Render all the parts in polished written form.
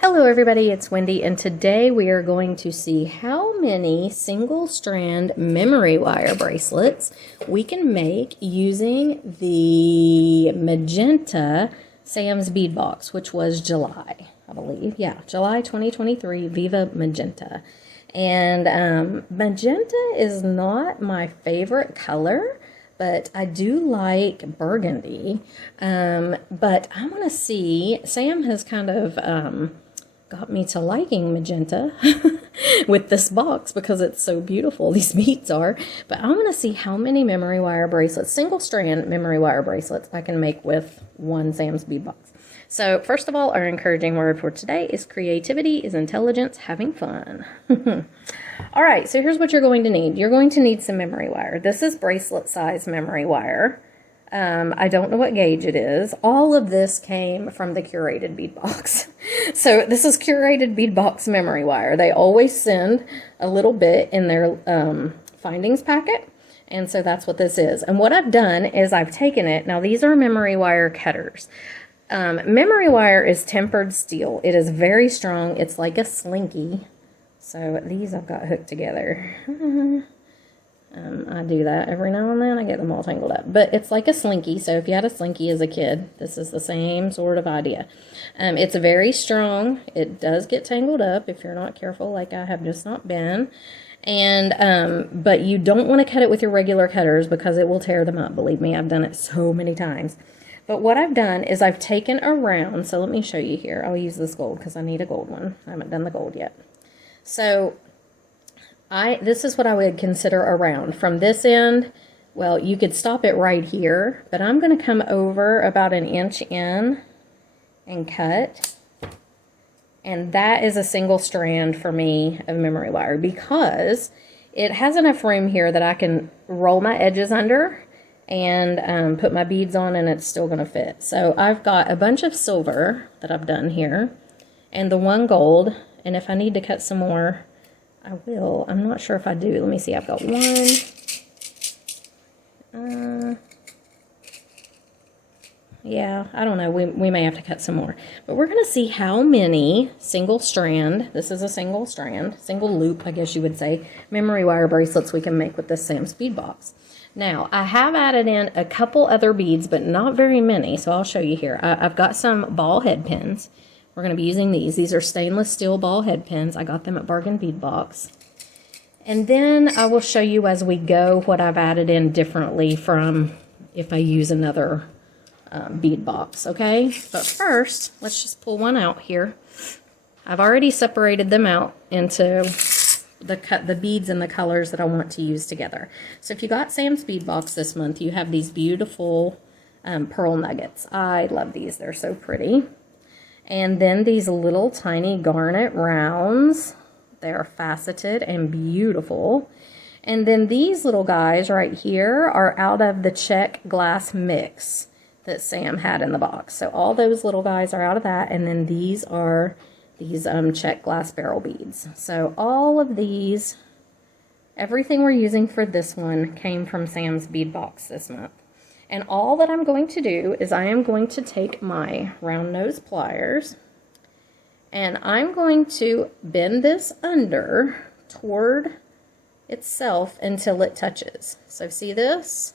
Hello everybody, it's Wendy, and today we are going to see how many single strand memory wire bracelets we can make using the magenta Sam's bead box, which was July, I believe. Yeah, July 2023, Viva Magenta. And magenta is not my favorite color, but I do like burgundy. But I want to see, Sam has kind of got me to liking magenta with this box because it's so beautiful, these beads are. But I want to see how many memory wire bracelets, single strand memory wire bracelets, I can make with one Sam's bead box. So first of all, our encouraging word for today is creativity is intelligence having fun. All right, so here's what you're going to need. You're going to need some memory wire. This is bracelet size memory wire. I don't know what gauge it is. All of this came from the curated bead box. So this is curated bead box memory wire. They always send a little bit in their findings packet. And so that's what this is. And what I've done is I've taken it. Now these are memory wire cutters. Memory wire is tempered steel. It is very strong. It's like a slinky. So these I've got hooked together. I do that every now and then. I get them all tangled up. But it's like a slinky. So if you had a slinky as a kid, this is the same sort of idea. It's very strong. It does get tangled up if you're not careful, like I have just not been. And but you don't want to cut it with your regular cutters because it will tear them up. Believe me, I've done it so many times. But what I've done is I've taken a round. So let me show you here. I'll use this gold because I need a gold one. I haven't done the gold yet. So this is what I would consider a round. From this end, well, you could stop it right here, but I'm going to come over about an inch in and cut. And that is a single strand for me of memory wire because it has enough room here that I can roll my edges under and put my beads on and it's still going to fit. So I've got a bunch of silver that I've done here and the one gold. And if I need to cut some more, I will. I'm not sure if I do. Let me see. I've got one. Yeah, I don't know. We may have to cut some more. But we're going to see how many single strand, this is a single strand, single loop, I guess you would say, memory wire bracelets we can make with this Sam's bead box. Now, I have added in a couple other beads, but not very many. So I'll show you here. I've got some ball head pins. We're going to be using these. These are stainless steel ball head pins. I got them at Bargain Bead Box. And then I will show you as we go what I've added in differently from if I use another bead box, okay? But first, let's just pull one out here. I've already separated them out into the beads and the colors that I want to use together. So if you got Sam's bead box this month, you have these beautiful pearl nuggets. I love these. They're so pretty. And then these little tiny garnet rounds. They are faceted and beautiful. And then these little guys right here are out of the check glass mix that Sam had in the box. So all those little guys are out of that. And then these are these check glass barrel beads. So all of these, everything we're using for this one came from Sam's bead box this month. And all that I'm going to do is I am going to take my round nose pliers and I'm going to bend this under toward itself until it touches. So see this?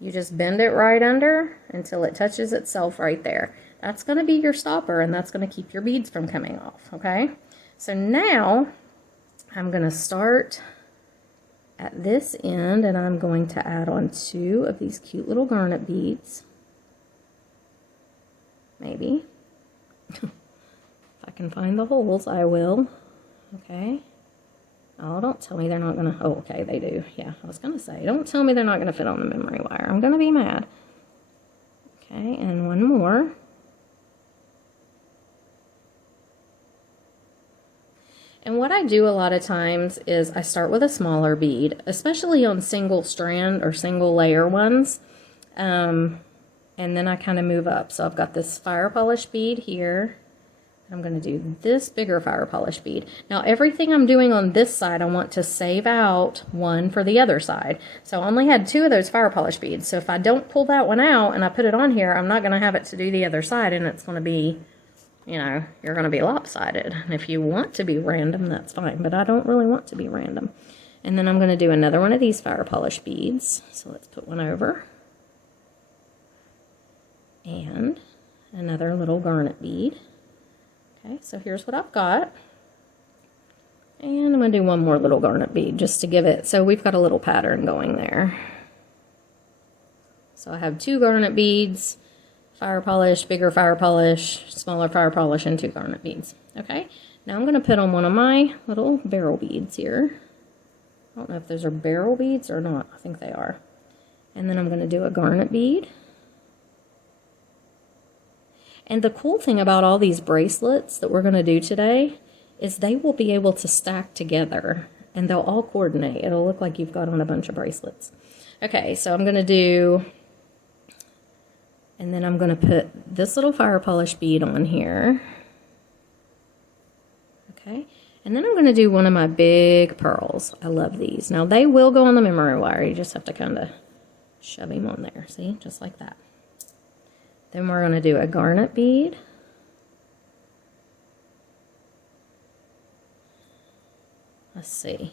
You just bend it right under until it touches itself right there. That's going to be your stopper and that's going to keep your beads from coming off, okay? So now I'm going to start at this end and I'm going to add on 2 of these cute little garnet beads. Maybe. If I can find the holes, I will. Okay. Oh, don't tell me they're not going to... Oh, okay, they do. Yeah, I was going to say, don't tell me they're not going to fit on the memory wire. I'm going to be mad. Okay, and one more. And what I do a lot of times is I start with a smaller bead, especially on single strand or single layer ones. And then I kind of move up. So I've got this fire polish bead here. I'm going to do this bigger fire polish bead. Now everything I'm doing on this side, I want to save out one for the other side. So I only had 2 of those fire polish beads. So if I don't pull that one out and I put it on here, I'm not going to have it to do the other side and it's going to be you know, you're going to be lopsided. And if you want to be random, that's fine, but I don't really want to be random. And then I'm going to do another one of these fire polish beads. So let's put one over. And another little garnet bead. Okay, so here's what I've got. And I'm going to do one more little garnet bead just to give it, so we've got a little pattern going there. So I have 2 garnet beads, fire polish, bigger fire polish, smaller fire polish, and 2 garnet beads. Okay, now I'm going to put on one of my little barrel beads here. I don't know if those are barrel beads or not. I think they are. And then I'm going to do a garnet bead. And the cool thing about all these bracelets that we're going to do today is they will be able to stack together and they'll all coordinate. It'll look like you've got on a bunch of bracelets. Okay, so I'm going to do, and then I'm going to put this little fire polish bead on here. Okay, and then I'm going to do one of my big pearls. I love these. Now they will go on the memory wire. You just have to kind of shove them on there. See, just like that. Then we're going to do a garnet bead. Let's see.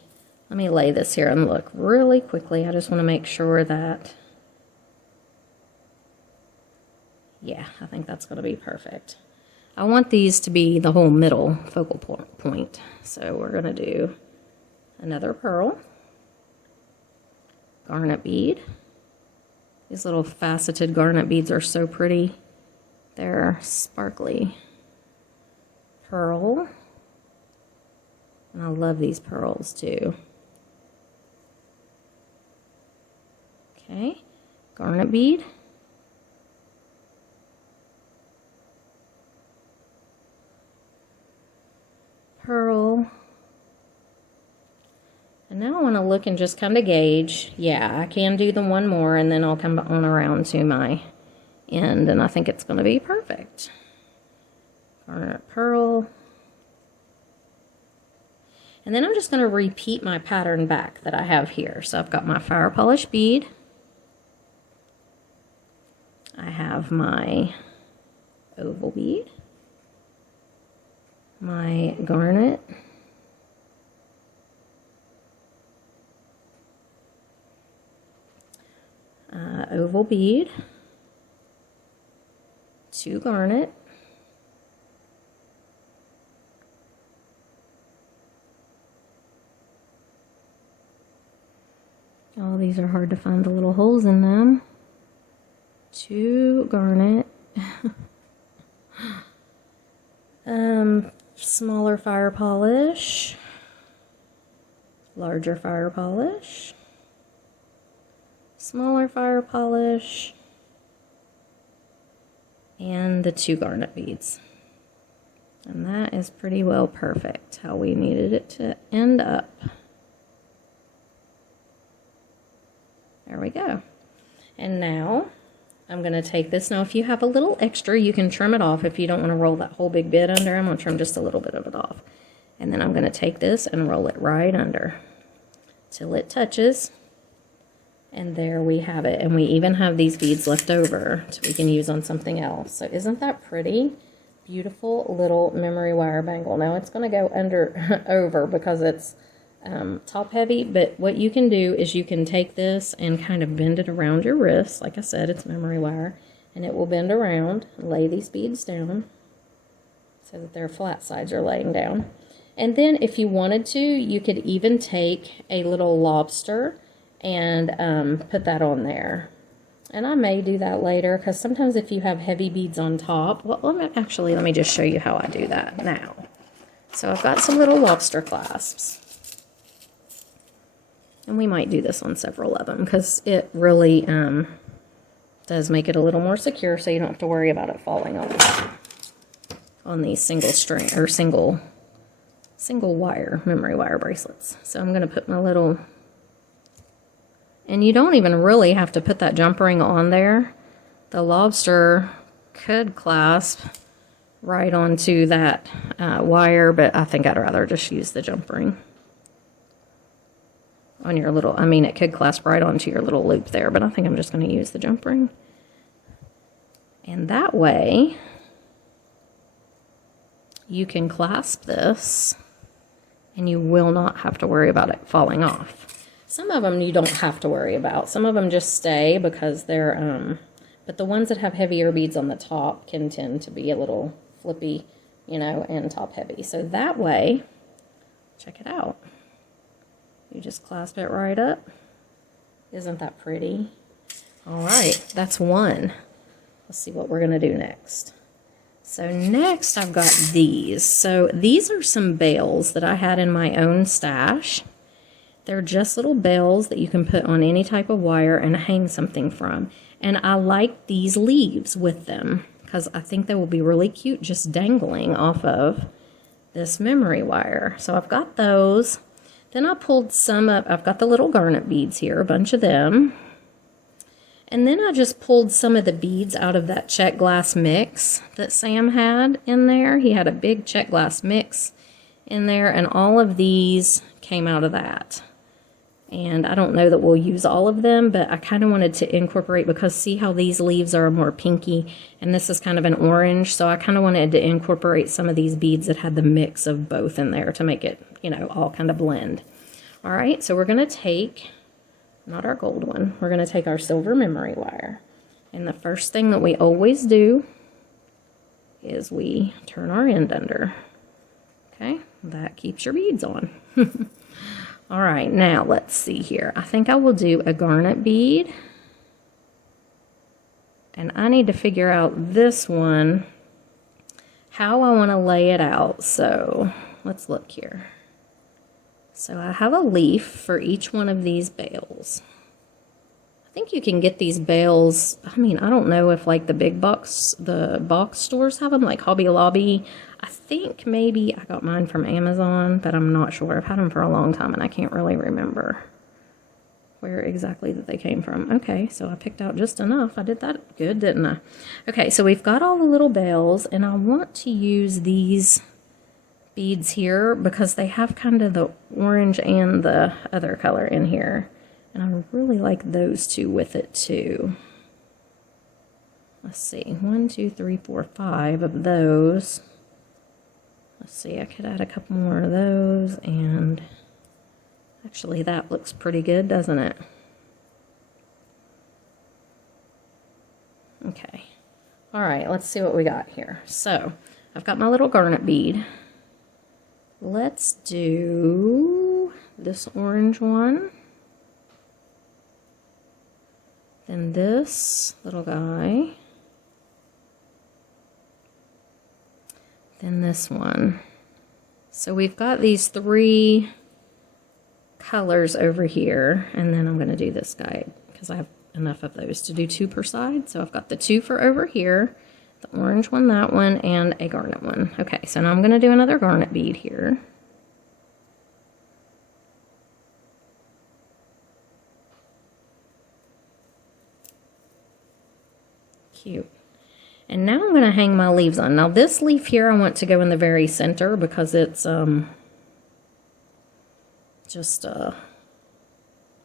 Let me lay this here and look really quickly. I just want to make sure that, yeah, I think that's going to be perfect. I want these to be the whole middle focal point. So we're going to do another pearl, garnet bead. These little faceted garnet beads are so pretty. They're sparkly. Pearl. And I love these pearls too. Okay, garnet bead. Pearl. And now I want to look and just kind of gauge. Yeah, I can do the one more and then I'll come on around to my end and I think it's going to be perfect. Garnet pearl. And then I'm just going to repeat my pattern back that I have here. So I've got my fire polish bead. I have my oval bead. My garnet. Oval bead. 2 garnet. Oh, these are hard to find the little holes in them. 2 garnet. Smaller fire polish. Larger fire polish. Smaller fire polish. And the 2 garnet beads. And that is pretty well perfect how we needed it to end up. There we go. And now I'm going to take this. Now if you have a little extra, you can trim it off. If you don't want to roll that whole big bit under, I'm going to trim just a little bit of it off. And then I'm going to take this and roll it right under till it touches. And there we have it. And we even have these beads left over so we can use on something else. So isn't that pretty? Beautiful little memory wire bangle. Now it's going to go under over because it's top heavy, but what you can do is you can take this and kind of bend it around your wrist. Like I said, it's memory wire, and it will bend around. Lay these beads down so that their flat sides are laying down. And then if you wanted to, you could even take a little lobster and put that on there. And I may do that later because sometimes if you have heavy beads on top, well, let me just show you how I do that now. So I've got some little lobster clasps. And we might do this on several of them because it really does make it a little more secure so you don't have to worry about it falling on these single string or single wire memory wire bracelets. So I'm going to put my little, and you don't even really have to put that jump ring on there. The lobster could clasp right onto that wire, but I think I'd rather just use the jump ring. On your little, I mean, it could clasp right onto your little loop there, but I think I'm just going to use the jump ring. And that way, you can clasp this and you will not have to worry about it falling off. Some of them you don't have to worry about. Some of them just stay because they're, but the ones that have heavier beads on the top can tend to be a little flippy, you know, and top heavy. So that way, check it out. You just clasp it right up. Isn't that pretty? All right, that's one. Let's see what we're gonna do next. So next I've got these. So these are some bells that I had in my own stash. They're just little bells that you can put on any type of wire and hang something from. And I like these leaves with them because I think they will be really cute just dangling off of this memory wire. So I've got those. Then I pulled some up. I've got the little garnet beads here, a bunch of them. And then I just pulled some of the beads out of that check glass mix that Sam had in there. He had a big check glass mix in there, and all of these came out of that. And I don't know that we'll use all of them, but I kind of wanted to incorporate, because see how these leaves are more pinky and this is kind of an orange, so I kind of wanted to incorporate some of these beads that had the mix of both in there to make it, you know, all kind of blend. All right, so we're going to take, not our gold one, we're going to take our silver memory wire. And the first thing that we always do is we turn our end under. Okay, that keeps your beads on. All right, now let's see here. I think I will do a garnet bead. And I need to figure out this one, how I want to lay it out. So let's look here. So I have a leaf for each one of these bales. I think you can get these bales, I mean, I don't know if like the box stores have them, like Hobby Lobby. I think maybe I got mine from Amazon, but I'm not sure. I've had them for a long time and I can't really remember where exactly that they came from. Okay, so I picked out just enough. I did that good, didn't I? Okay, so we've got all the little bales, and I want to use these beads here because they have kind of the orange and the other color in here. And I really like those two with it too. Let's see, 1, 2, 3, 4, 5 of those. Let's see, I could add a couple more of those, and actually that looks pretty good, doesn't it? Okay. All right, let's see what we got here. So, I've got my little garnet bead. Let's do this orange one. Then this little guy. Then this one. So we've got these 3 colors over here, and then I'm going to do this guy because I have enough of those to do 2 per side. So I've got the 2 for over here, the orange one, that one, and a garnet one. Okay, so now I'm going to do another garnet bead here. Cute. And now I'm going to hang my leaves on. Now this leaf here I want to go in the very center because it's just the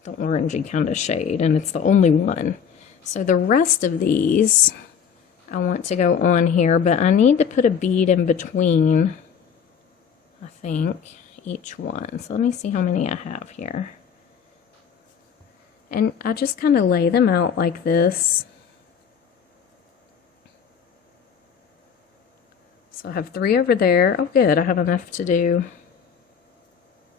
orangey kind of shade, and it's the only one. So the rest of these I want to go on here, but I need to put a bead in between, I think, each one. So let me see how many I have here. And I just kind of lay them out like this. So I have 3 over there. Oh, good. I have enough to do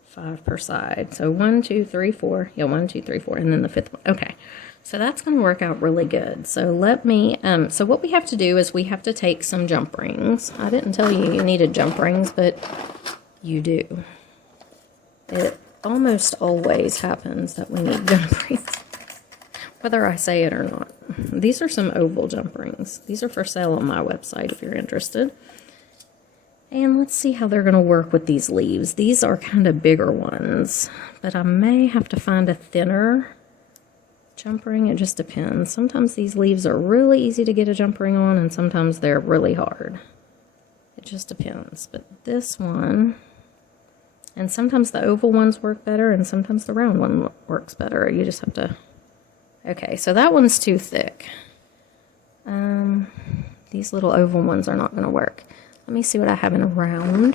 5 per side. So 1, 2, 3, 4. Yeah, 1, 2, 3, 4. And then the 5th one. Okay. So that's going to work out really good. So let me, so what we have to do is we have to take some jump rings. I didn't tell you you needed jump rings, but you do. It almost always happens that we need jump rings, whether I say it or not. These are some oval jump rings. These are for sale on my website if you're interested. And let's see how they're going to work with these leaves. These are kind of bigger ones, but I may have to find a thinner jump ring. It just depends. Sometimes these leaves are really easy to get a jump ring on, and sometimes they're really hard. It just depends. But this one, and sometimes the oval ones work better, and sometimes the round one works better. You just have to... Okay, so that one's too thick. These little oval ones are not going to work. Let me see what I have in round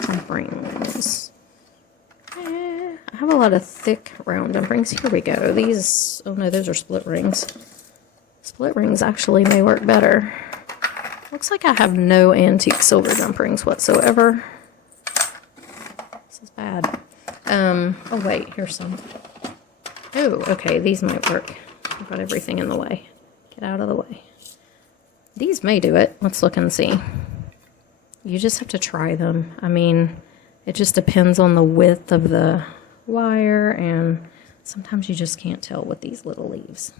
jump rings. I have a lot of thick round jump rings. Here we go. These, oh no, those are split rings. Split rings actually may work better. Looks like I have no antique silver jump rings whatsoever. This is bad. Oh wait, here's some. Oh, okay, these might work. I've got everything in the way. Get out of the way. These may do it. Let's look and see. You just have to try them. I mean, it just depends on the width of the wire, and sometimes you just can't tell with these little leaves.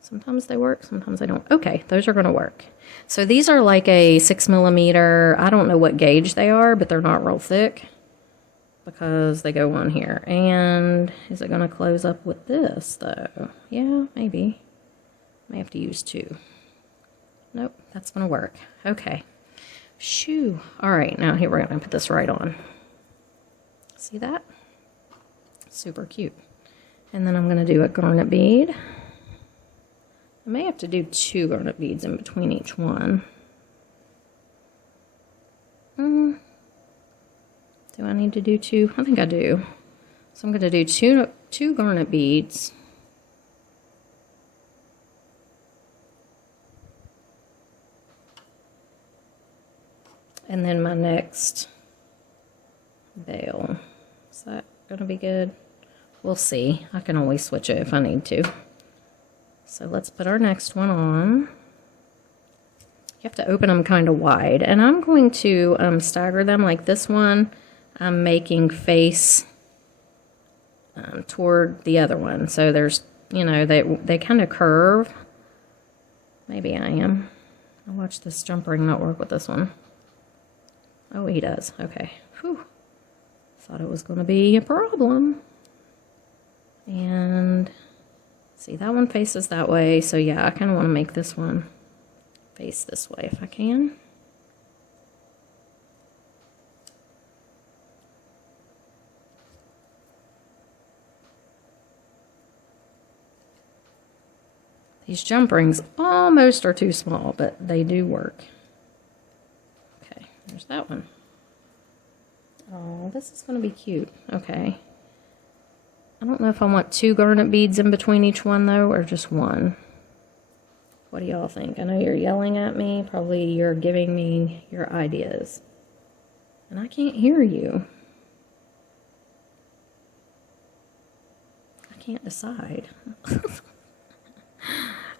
Sometimes they work, sometimes they don't. Okay, those are going to work. So these are like a 6mm. I don't know what gauge they are, but they're not real thick because they go on here. And is it going to close up with this, though? Yeah, maybe. May have to use 2. Nope, that's going to work. Okay. Shoo. All right, now here we're going to put this right on. See that? Super cute. And then I'm going to do a garnet bead. I may have to do 2 garnet beads in between each one. Do I need to do 2? I think I do. So I'm going to do two garnet beads. And then my next veil. Is that going to be good? We'll see. I can always switch it if I need to. So let's put our next one on. You have to open them kind of wide. And I'm going to stagger them like this one. I'm making face toward the other one. So there's, you know, they kind of curve. Maybe I am. I'll watch this jump ring not work with this one. Oh, he does. Okay. Whew. Thought it was going to be a problem. And see, that one faces that way. So yeah, I kind of want to make this one face this way if I can. These jump rings almost are too small, but they do work. Okay, there's that one. Oh, this is going to be cute. Okay. I don't know if I want 2 garnet beads in between each one, though, or just 1. What do y'all think? I know you're yelling at me. Probably you're giving me your ideas. And I can't hear you. I can't decide.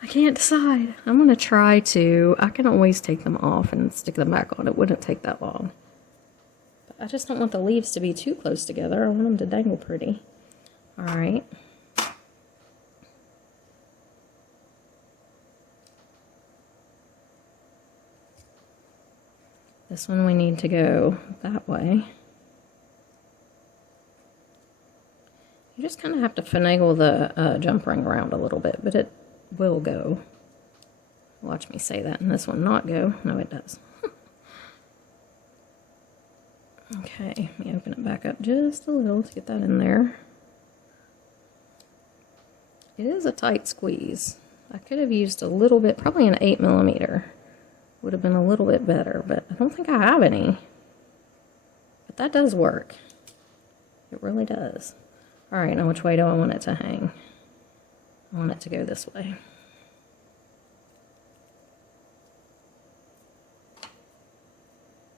I can't decide. I'm going to try to. I can always take them off and stick them back on. It wouldn't take that long. But I just don't want the leaves to be too close together. I want them to dangle pretty. All right. This one we need to go that way. You just kind of have to finagle the jump ring around a little bit, but it will go. Watch me say that, and this one not go. No, it does. Okay, let me open it back up just a little to get that in there. It is a tight squeeze. I could have used a little bit, probably an 8mm. Would have been a little bit better, but I don't think I have any. But that does work. It really does. All right, now which way do I want it to hang? I want it to go this way.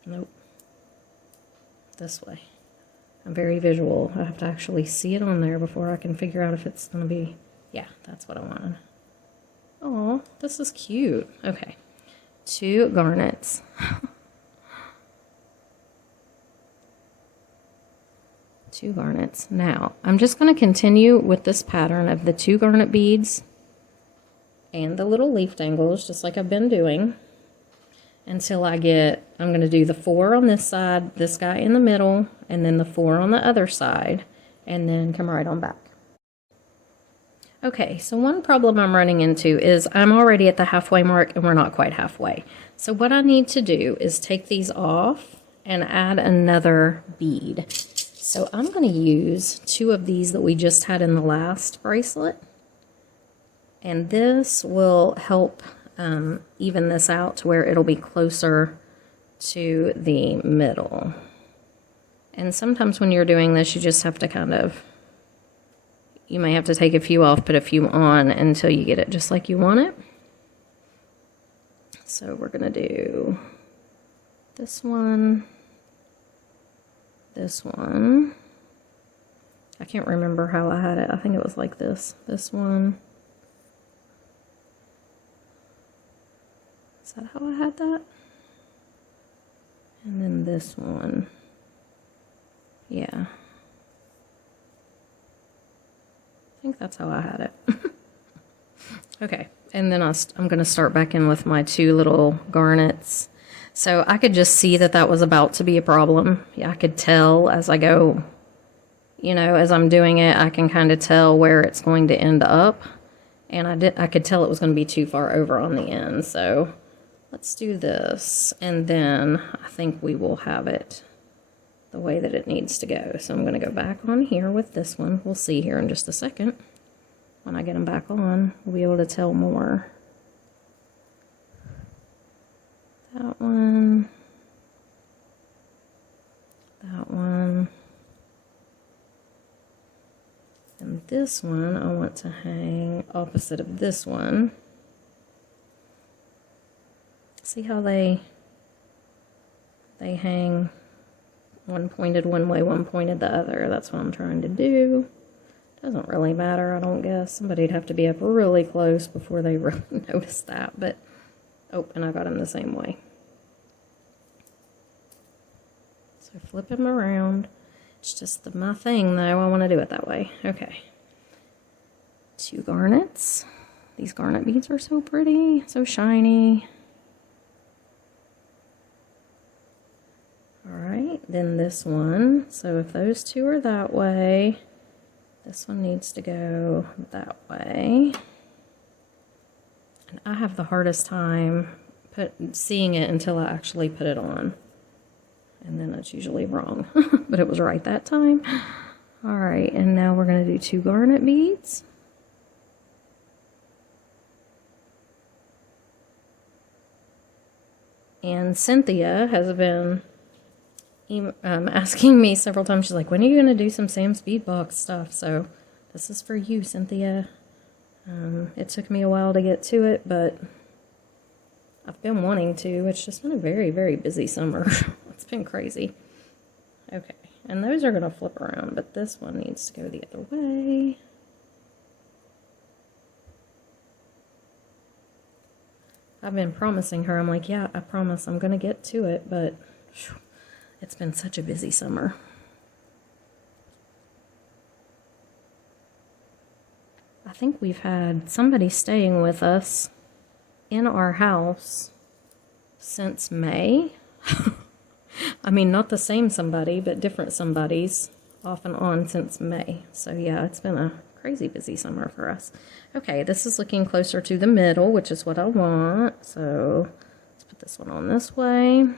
Nope. This way. I'm very visual. I have to actually see it on there before I can figure out if it's going to be... Yeah, that's what I wanted. Oh, this is cute. Okay. 2 garnets. 2 garnets. Now, I'm just going to continue with this pattern of the 2 garnet beads and the little leaf dangles, just like I've been doing, until I get, I'm going to do the 4 on this side, this guy in the middle, and then the 4 on the other side, and then come right on back. Okay, so one problem I'm running into is I'm already at the halfway mark and we're not quite halfway. So what I need to do is take these off and add another bead. So I'm going to use 2 of these that we just had in the last bracelet. And this will help even this out to where it'll be closer to the middle. And sometimes when you're doing this, you just have to kind of, you may have to take a few off, put a few on until you get it just like you want it. So we're going to do this one, this one. I can't remember how I had it. I think it was like this. This one. Is that how I had that? And then this one. Yeah. I think that's how I had it. Okay. And then I'm going to start back in with my 2 little garnets. So I could just see that that was about to be a problem. Yeah, I could tell as I go, you know, as I'm doing it, I can kind of tell where it's going to end up. And I could tell it was going to be too far over on the end. So let's do this. And then I think we will have it the way that it needs to go. So I'm going to go back on here with this one. We'll see here in just a second. When I get them back on, we'll be able to tell more. That one. That one. And this one, I want to hang opposite of this one. See how they hang one pointed one way, one pointed the other. That's what I'm trying to do. Doesn't really matter, I don't guess. Somebody'd have to be up really close before they really notice that. But, oh, and I got him the same way. So flip him around. It's just my thing, though. I want to do it that way. Okay. 2 garnets. These garnet beads are so pretty, so shiny. Alright, then this one. So if those 2 are that way, this one needs to go that way. And I have the hardest time seeing it until I actually put it on. And then it's usually wrong. But it was right that time. Alright, and now we're going to do 2 garnet beads. And Cynthia has been asking me several times. She's like, when are you going to do some Sam's Bead Box stuff? So this is for you, Cynthia. It took me a while to get to it, but I've been wanting to. It's just been a very, very busy summer. It's been crazy. Okay, and those are going to flip around, but this one needs to go the other way. I've been promising her. I'm like, yeah, I promise I'm going to get to it, but whew, it's been such a busy summer. I think we've had somebody staying with us in our house since May. I mean, not the same somebody, but different somebodies off and on since May. So yeah, it's been a crazy busy summer for us. Okay, this is looking closer to the middle, which is what I want. So let's put this one on this way.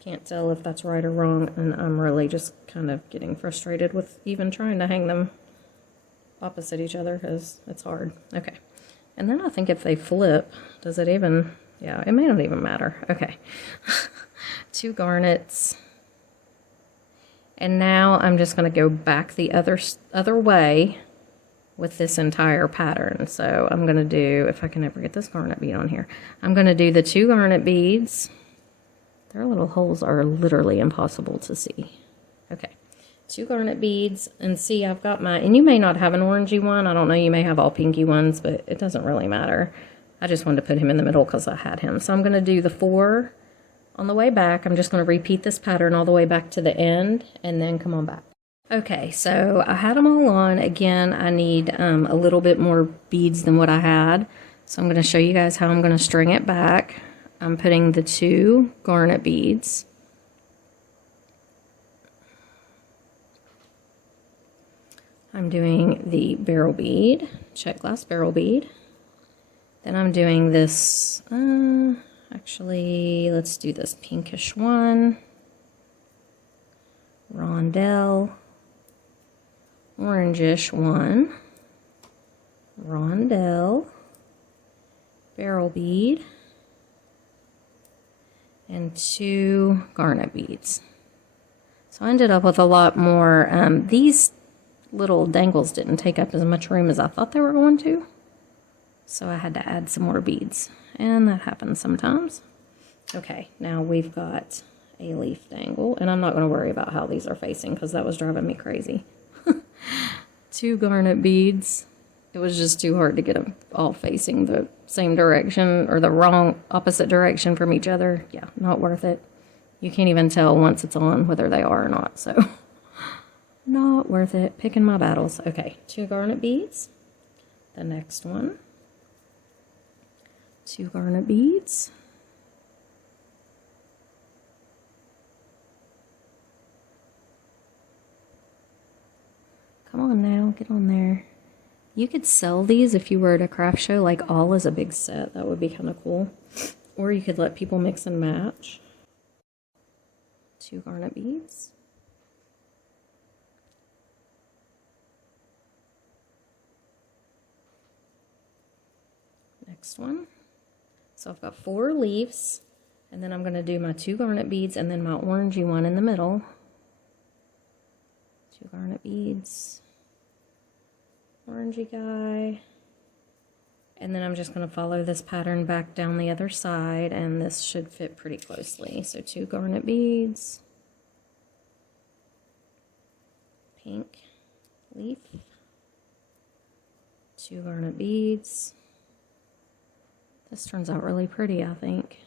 Can't tell if that's right or wrong, and I'm really just kind of getting frustrated with even trying to hang them opposite each other because it's hard. Okay, and then I think if they flip, does it even, yeah, it may not even matter. Okay, 2 garnets, and now I'm just going to go back the other way with this entire pattern. So I'm going to do, if I can ever get this garnet bead on here, I'm going to do the 2 garnet beads. Their little holes are literally impossible to see. Okay, 2 garnet beads, and see, I've got my, and you may not have an orangey one. I don't know, you may have all pinky ones, but it doesn't really matter. I just wanted to put him in the middle because I had him. So I'm going to do the 4 on the way back. I'm just going to repeat this pattern all the way back to the end, and then come on back. Okay, so I had them all on. Again, I need a little bit more beads than what I had. So I'm going to show you guys how I'm going to string it back. I'm putting the 2 garnet beads. I'm doing the barrel bead, check glass barrel bead. Then I'm doing this, actually, let's do this pinkish one. Rondelle, orangish one. rondelle, barrel bead, and 2 garnet beads. So I ended up with a lot more. These little dangles didn't take up as much room as I thought they were going to. So I had to add some more beads. And that happens sometimes. Okay, now we've got a leaf dangle. And I'm not going to worry about how these are facing because that was driving me crazy. 2 garnet beads. It was just too hard to get them all facing the same direction or the wrong opposite direction from each other. Yeah, not worth it. You can't even tell once it's on whether they are or not, so not worth it. Picking my battles. Okay, 2 garnet beads. The next one. 2 garnet beads. Come on now, get on there. You could sell these if you were at a craft show, like all as a big set. That would be kind of cool. Or you could let people mix and match. 2 garnet beads. Next one. So I've got 4 leaves, and then I'm going to do my 2 garnet beads and then my orangey one in the middle. 2 garnet beads. Orangey guy. And then I'm just going to follow this pattern back down the other side, and this should fit pretty closely. So 2 garnet beads, pink leaf, 2 garnet beads. This turns out really pretty, I think.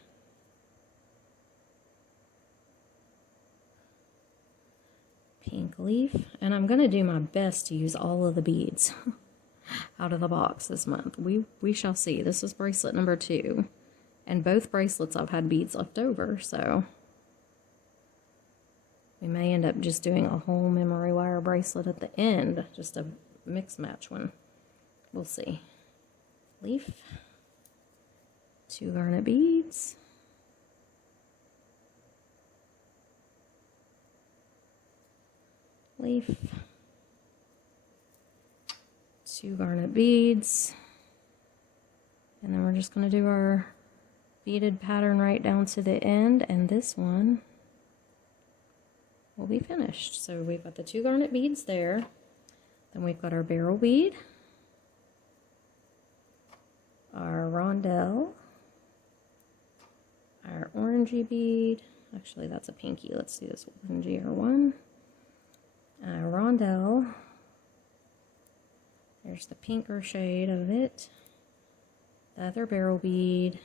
Pink leaf, and I'm going to do my best to use all of the beads out of the box this month. We shall see. This is bracelet number 2, and both bracelets I've had beads left over, so we may end up just doing a whole memory wire bracelet at the end, just a mix match one. We'll see. Leaf, 2 garnet beads, leaf, 2 garnet beads, and then we're just going to do our beaded pattern right down to the end, and this one will be finished. So we've got the 2 garnet beads there, then we've got our barrel bead, our rondelle, our orangey bead. Actually, that's a pinky. Let's do this orangey one. Rondelle. There's the pinker shade of it. The other barrel bead.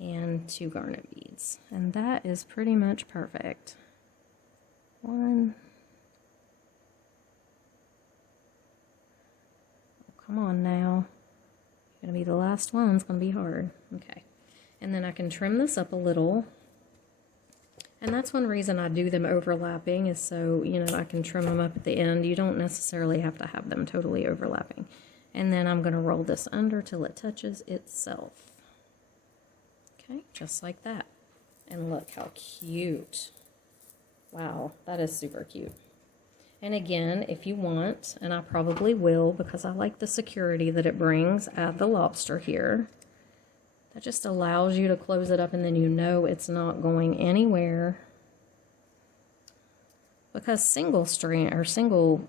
And 2 garnet beads. And that is pretty much perfect. 1. Oh, come on now. Gonna be the last one. It's gonna be hard. Okay. And then I can trim this up a little. And that's one reason I do them overlapping, is so, you know, I can trim them up at the end. You don't necessarily have to have them totally overlapping. And then I'm going to roll this under till it touches itself. Okay, just like that. And look how cute. Wow, that is super cute. And again, if you want, and I probably will because I like the security that it brings, add the lobster here. That just allows you to close it up, and then you know it's not going anywhere. Because single strand or single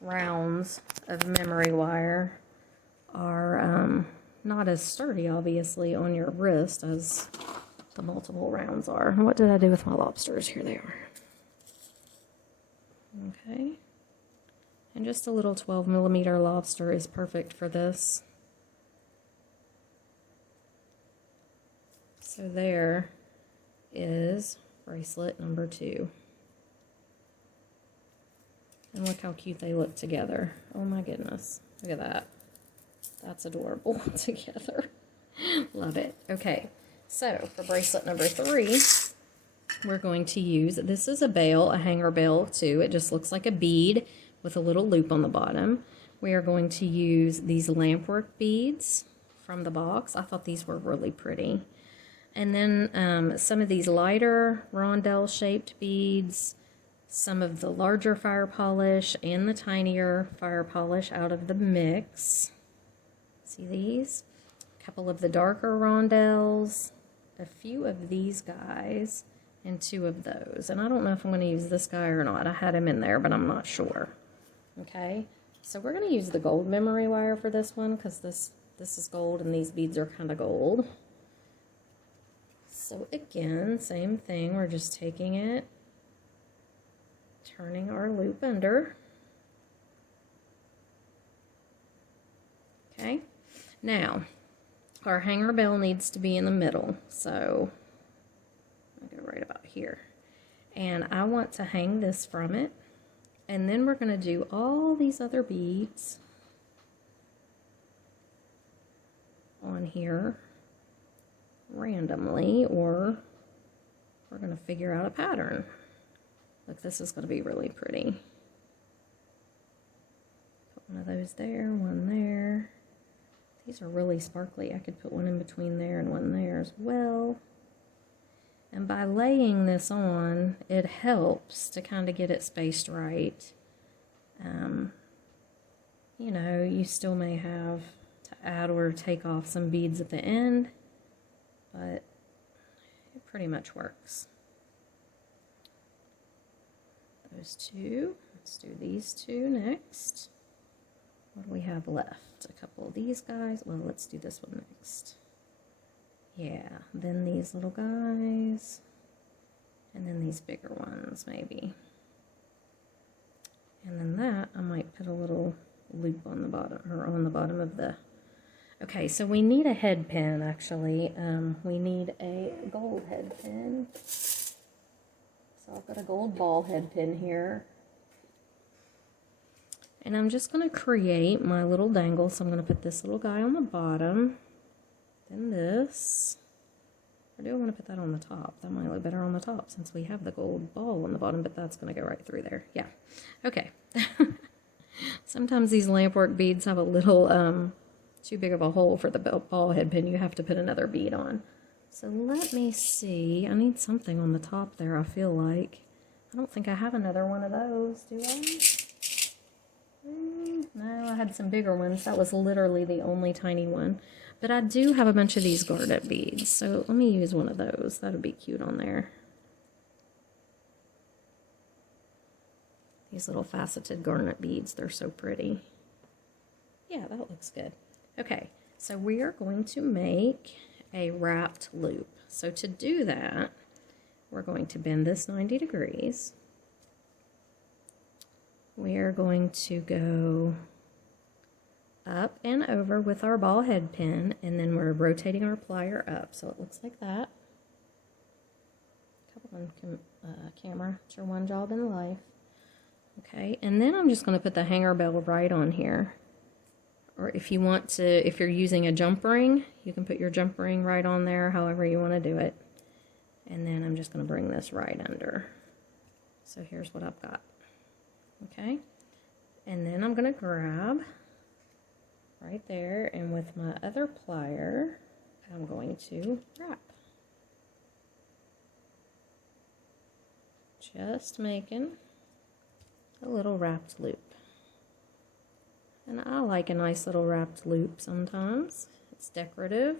rounds of memory wire are not as sturdy, obviously, on your wrist as the multiple rounds are. What did I do with my lobsters? Here they are. Okay. And just a little 12mm lobster is perfect for this. So there is bracelet number 2. And look how cute they look together. Oh my goodness. Look at that. That's adorable together. Love it. Okay, so for bracelet number 3, we're going to use, this is a bail, a hanger bail too. It just looks like a bead with a little loop on the bottom. We are going to use these Lampwork beads from the box. I thought these were really pretty. And then some of these lighter rondelle shaped beads, some of the larger fire polish and the tinier fire polish out of the mix. See these? A couple of the darker rondelles, a few of these guys, and 2 of those. And I don't know if I'm going to use this guy or not. I had him in there, but I'm not sure. Okay, so we're going to use the gold memory wire for this one because this is gold and these beads are kind of gold. So again, same thing. We're just taking it, turning our loop under. Okay, now our hanger bell needs to be in the middle, so I'll go right about here. And I want to hang this from it, and then we're going to do all these other beads on here randomly, or we're going to figure out a pattern. Look, this is going to be really pretty. Put one of those there, one there. These are really sparkly. I could put one in between there and one there as well. And by laying this on, it helps to kind of get it spaced right. You know, you still may have to add or take off some beads at the end, but it pretty much works. Those 2. Let's do these 2 next. What do we have left? A couple of these guys. Well, let's do this one next. Yeah, then these little guys, and then these bigger ones maybe. And then that, I might put a little loop on the bottom, or on the bottom of the... Okay, so we need a head pin, actually. We need a gold head pin. So I've got a gold ball head pin here. And I'm just going to create my little dangle. So I'm going to put this little guy on the bottom. Then this. Or do I want to put that on the top? That might look better on the top since we have the gold ball on the bottom, but that's going to go right through there. Yeah. Okay. Sometimes these Lampwork beads have a little too big of a hole for the ball head pin. You have to put another bead on. So let me see. I need something on the top there, I feel like. I don't think I have another one of those, do I? No, I had some bigger ones. That was literally the only tiny one. But I do have a bunch of these garnet beads, so let me use one of those. That would be cute on there. These little faceted garnet beads, they're so pretty. Yeah, that looks good. Okay, so we are going to make a wrapped loop. So to do that, we're going to bend this 90 degrees. We are going to go up and over with our ball head pin, and then we're rotating our plier up, so it looks like that. Come on, camera, it's your one job in life. Okay, and then I'm just going to put the hanger bell right on here. Or if you want to, if you're using a jump ring, you can put your jump ring right on there, however you want to do it. And then I'm just going to bring this right under. So here's what I've got. Okay, and then I'm going to grab right there, and with my other plier, I'm going to wrap. Just making a little wrapped loop. And I like a nice little wrapped loop sometimes. It's decorative.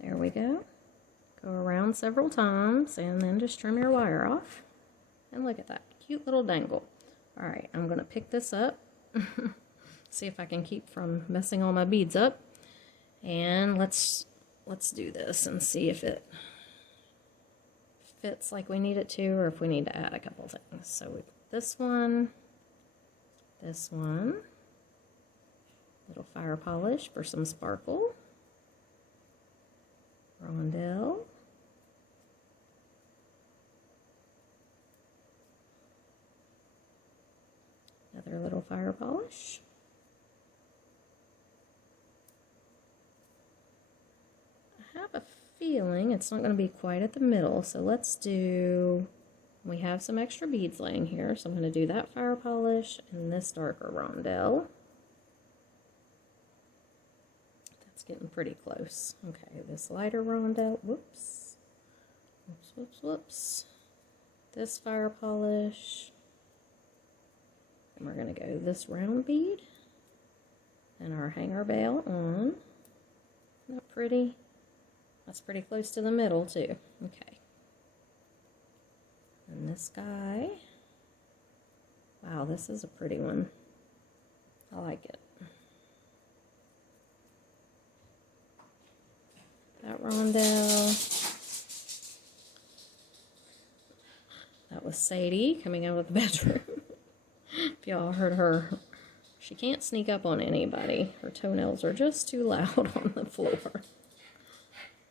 There we go. Go around several times and then just trim your wire off. And look at that cute little dangle. All right, I'm going to pick this up. See if I can keep from messing all my beads up. And let's do this and see if it fits like we need it to, or if we need to add a couple things. So we put this one, little fire polish for some sparkle, rondelle, another little fire polish, I have a feeling it's not going to be quite at the middle, so let's do, we have some extra beads laying here, so I'm going to do that fire polish and this darker rondelle. That's getting pretty close. Okay, this lighter rondelle, whoops, Whoops, whoops, whoops. This fire polish. And we're going to go this round bead and our hanger bell on. Isn't that pretty? That's pretty close to the middle too. Okay. And this guy. Wow, this is a pretty one. I like it. That rondelle. That was Sadie coming out of the bedroom. If y'all heard her, she can't sneak up on anybody. Her toenails are just too loud on the floor.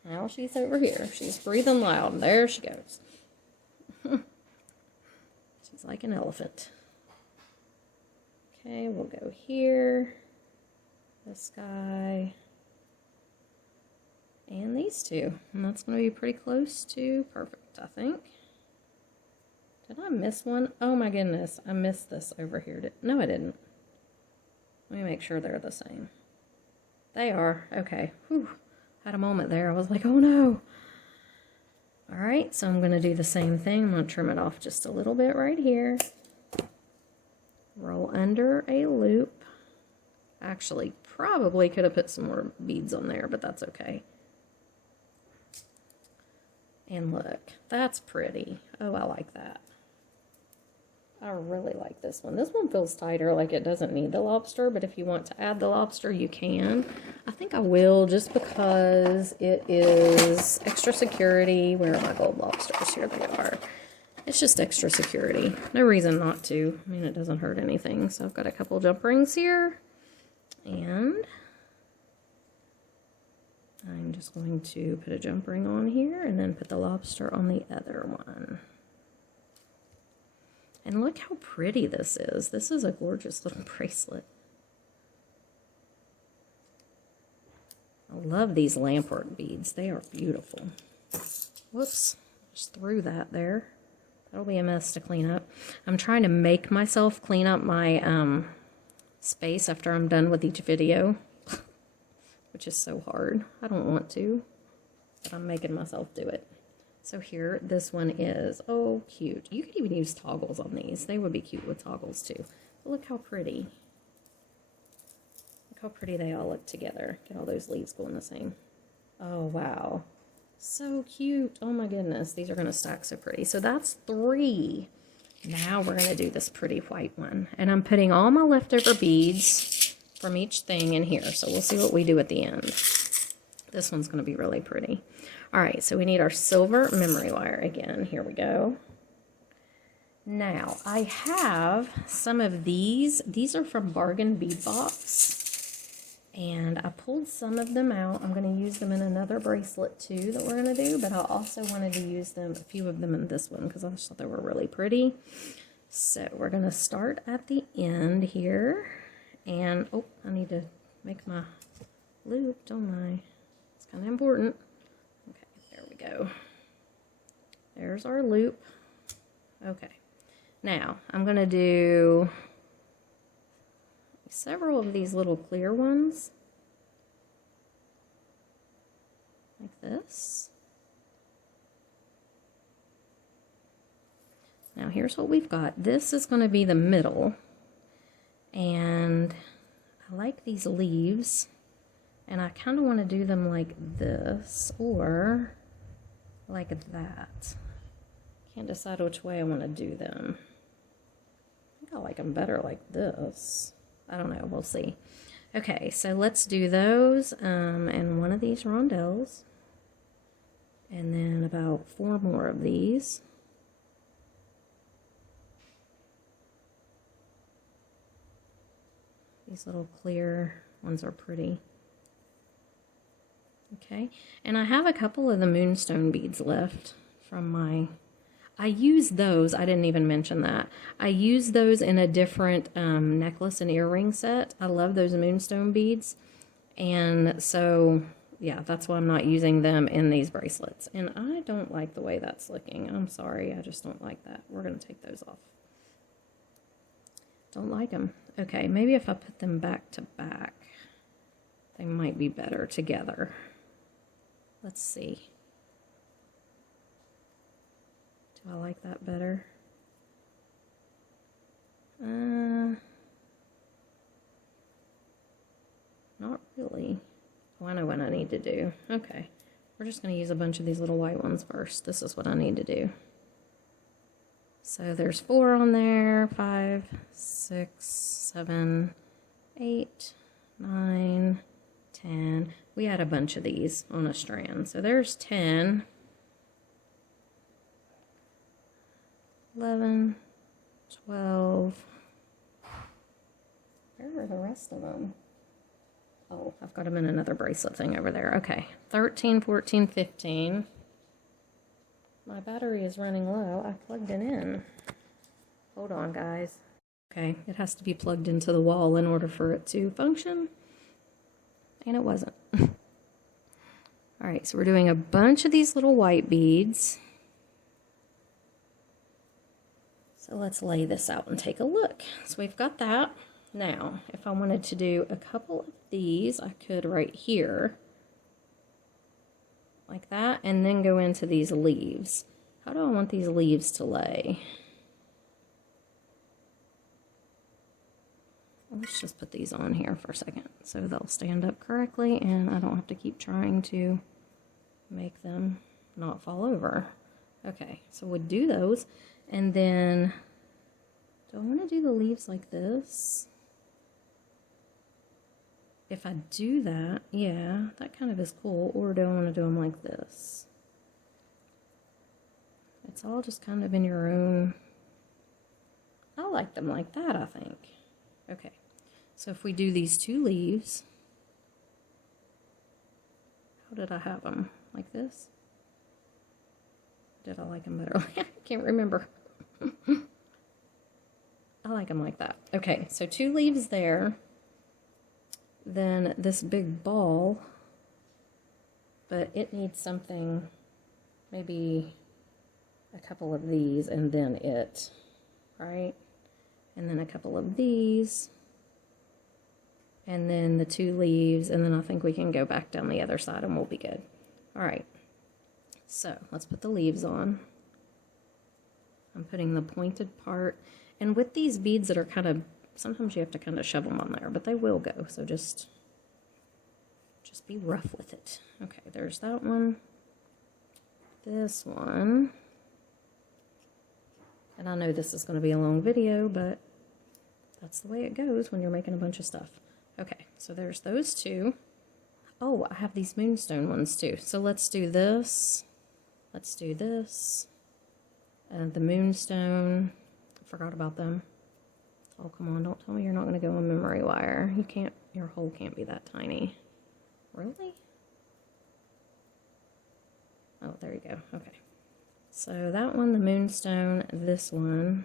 Now she's over here. She's breathing loud. There she goes. She's like an elephant. Okay, we'll go here. This guy. And these two. And that's going to be pretty close to perfect, I think. Did I miss one? Oh my goodness, I missed this over here. No, I didn't. Let me make sure they're the same. They are. Okay. Whew. Had a moment there. I was like, oh no. All right, so I'm going to do the same thing. I'm going to trim it off just a little bit right here. Roll under a loop. Actually, probably could have put some more beads on there, but that's okay. And look, that's pretty. Oh, I like that. I really like this one. This one feels tighter, like it doesn't need the lobster, but if you want to add the lobster, you can. I think I will, just because it is extra security. Where are my gold lobsters? Here they are. It's just extra security. No reason not to. I mean, it doesn't hurt anything. So I've got a couple jump rings here. And I'm just going to put a jump ring on here and then put the lobster on the other one. And look how pretty this is. This is a gorgeous little bracelet. I love these Lampwork beads. They are beautiful. Whoops, just threw that there. That'll be a mess to clean up. I'm trying to make myself clean up my space after I'm done with each video, which is so hard. I don't want to, but I'm making myself do it. So here, this one is, oh, cute. You could even use toggles on these. They would be cute with toggles too. But look how pretty. Look how pretty they all look together. Get all those leaves going the same. Oh, wow. So cute. Oh my goodness. These are going to stack so pretty. So that's 3. Now we're going to do this pretty white one. And I'm putting all my leftover beads from each thing in here. So we'll see what we do at the end. This one's going to be really pretty. All right, so we need our silver memory wire again. Here we go. Now, I have some of these. These are from Bargain Bead Box. And I pulled some of them out. I'm going to use them in another bracelet too that we're going to do. But I also wanted to use them, a few of them in this one, because I just thought they were really pretty. So we're going to start at the end here. And, oh, I need to make my loop, don't I? It's kind of important. Okay, there we go. There's our loop. Okay. Now, I'm going to do several of these little clear ones. Like this. Now, here's what we've got. This is going to be the middle. And I like these leaves. And I kind of want to do them like this or like that. Can't decide which way I want to do them. I think I like them better like this. I don't know. We'll see. Okay, so let's do those and one of these rondelles. And then about 4 more of these. These little clear ones are pretty. Okay, and I have a couple of the moonstone beads left from my, I used those, I didn't even mention that. I used those in a different necklace and earring set. I love those moonstone beads. And so, yeah, that's why I'm not using them in these bracelets. And I don't like the way that's looking. I'm sorry, I just don't like that. We're going to take those off. Don't like them. Okay, maybe if I put them back to back, they might be better together. Let's see. I like that better. Not really. Oh, I know what I need to do. Okay. We're just going to use a bunch of these little white ones first. This is what I need to do. So there's 4 on there. 5, 6, 7, 8, 9, 10. We had a bunch of these on a strand. So there's 10. 11, 12. Where are the rest of them? Oh, I've got them in another bracelet thing over there. Okay, 13, 14, 15. My battery is running low. I plugged it in. Hold on, guys. Okay, it has to be plugged into the wall in order for it to function. And it wasn't. All right, so we're doing a bunch of these little white beads. So let's lay this out and take a look. So we've got that. Now, if I wanted to do a couple of these, I could right here, like that, and then go into these leaves. How do I want these leaves to lay? Let's just put these on here for a second so they'll stand up correctly and I don't have to keep trying to make them not fall over. Okay, so we'll do those, and then do I want to do the leaves like this? If I do that, yeah, that kind of is cool. Or do I want to do them like this? It's all just kind of in your own. I like them like that, I think. Okay, so if we do these 2 leaves, how did I have them? Like this? Did I like them better? I can't remember. I like them like that. Okay, so 2 leaves there. Then this big ball, but it needs something, maybe a couple of these and then it, right? And then a couple of these, and then the 2 leaves, and then I think we can go back down the other side and we'll be good. All right, so let's put the leaves on. I'm putting the pointed part, and with these beads that are kind of, sometimes you have to kind of shove them on there, but they will go, so just be rough with it. Okay, there's that one. This one. And I know this is going to be a long video, but that's the way it goes when you're making a bunch of stuff. Okay, so there's those 2. Oh, I have these moonstone ones too. So let's do this. Let's do this. And the moonstone. I forgot about them. Oh, come on, don't tell me you're not going to go on memory wire. You can't, your hole can't be that tiny. Really? Oh, there you go. Okay. So that one, the moonstone, this one.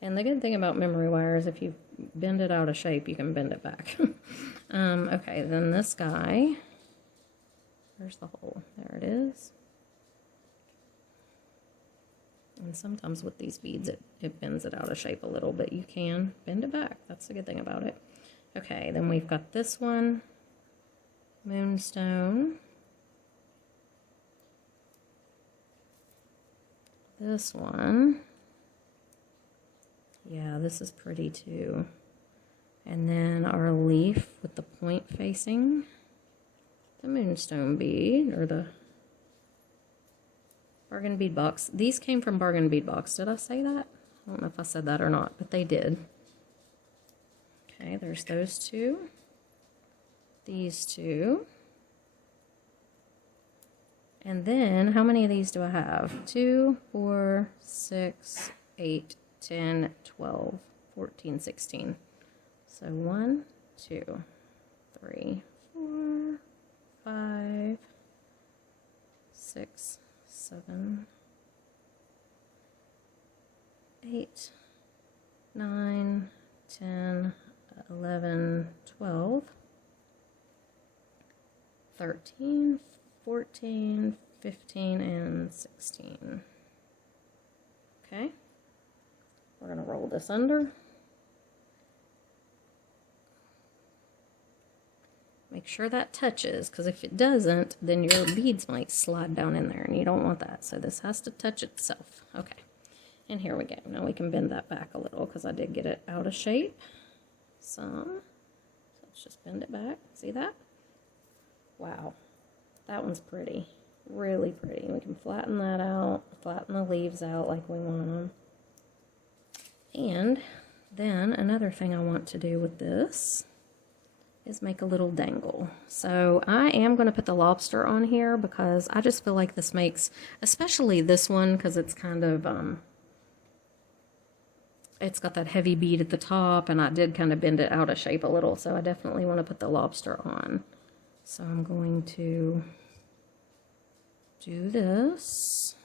And the good thing about memory wire is if you bend it out of shape, you can bend it back. Okay, then this guy. Where's the hole? There it is. And sometimes with these beads, it bends it out of shape a little, but you can bend it back. That's the good thing about it. Okay, then we've got this one, moonstone. This one. Yeah, this is pretty too. And then our leaf with the point facing the moonstone bead, or the Bargain Bead Box. These came from Bargain Bead Box. Did I say that? I don't know if I said that or not, but they did. Okay, there's those 2. These 2. And then, how many of these do I have? 2, 4, 6, 8, 10, 12, 14, 16. So 1, 2, 3, 4, 5, 6, 7, 8, 9, 10, 11, 12, 13, 14, 15, and 16. Okay, we're going to roll this under. Make sure that touches, because if it doesn't, then your beads might slide down in there, and you don't want that. So this has to touch itself. Okay, and here we go. Now we can bend that back a little, because I did get it out of shape some. So let's just bend it back. See that? Wow, that one's pretty. Really pretty. We can flatten that out, flatten the leaves out like we want them. And then another thing I want to do with this is make a little dangle. So I am going to put the lobster on here because I just feel like this makes, especially this one, because it's kind of, it's got that heavy bead at the top, and I did kind of bend it out of shape a little, so I definitely want to put the lobster on. So I'm going to do this.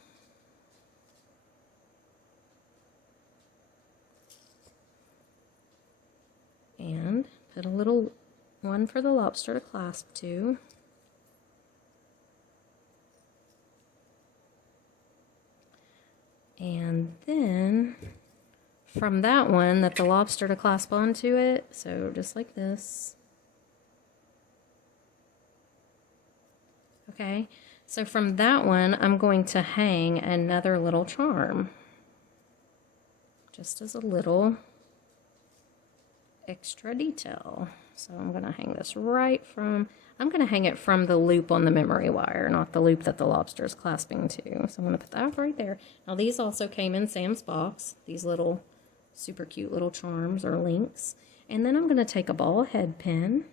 And put a little one for the lobster to clasp to. And then from that one, that the lobster to clasp onto it, so just like this. Okay, so from that one, I'm going to hang another little charm, just as a little extra detail. So I'm going to hang this right from, I'm going to hang it from the loop on the memory wire, not the loop that the lobster is clasping to. So I'm going to put that right there. Now these also came in Sam's box, these little super cute little charms or links. And then I'm going to take a ball head pin,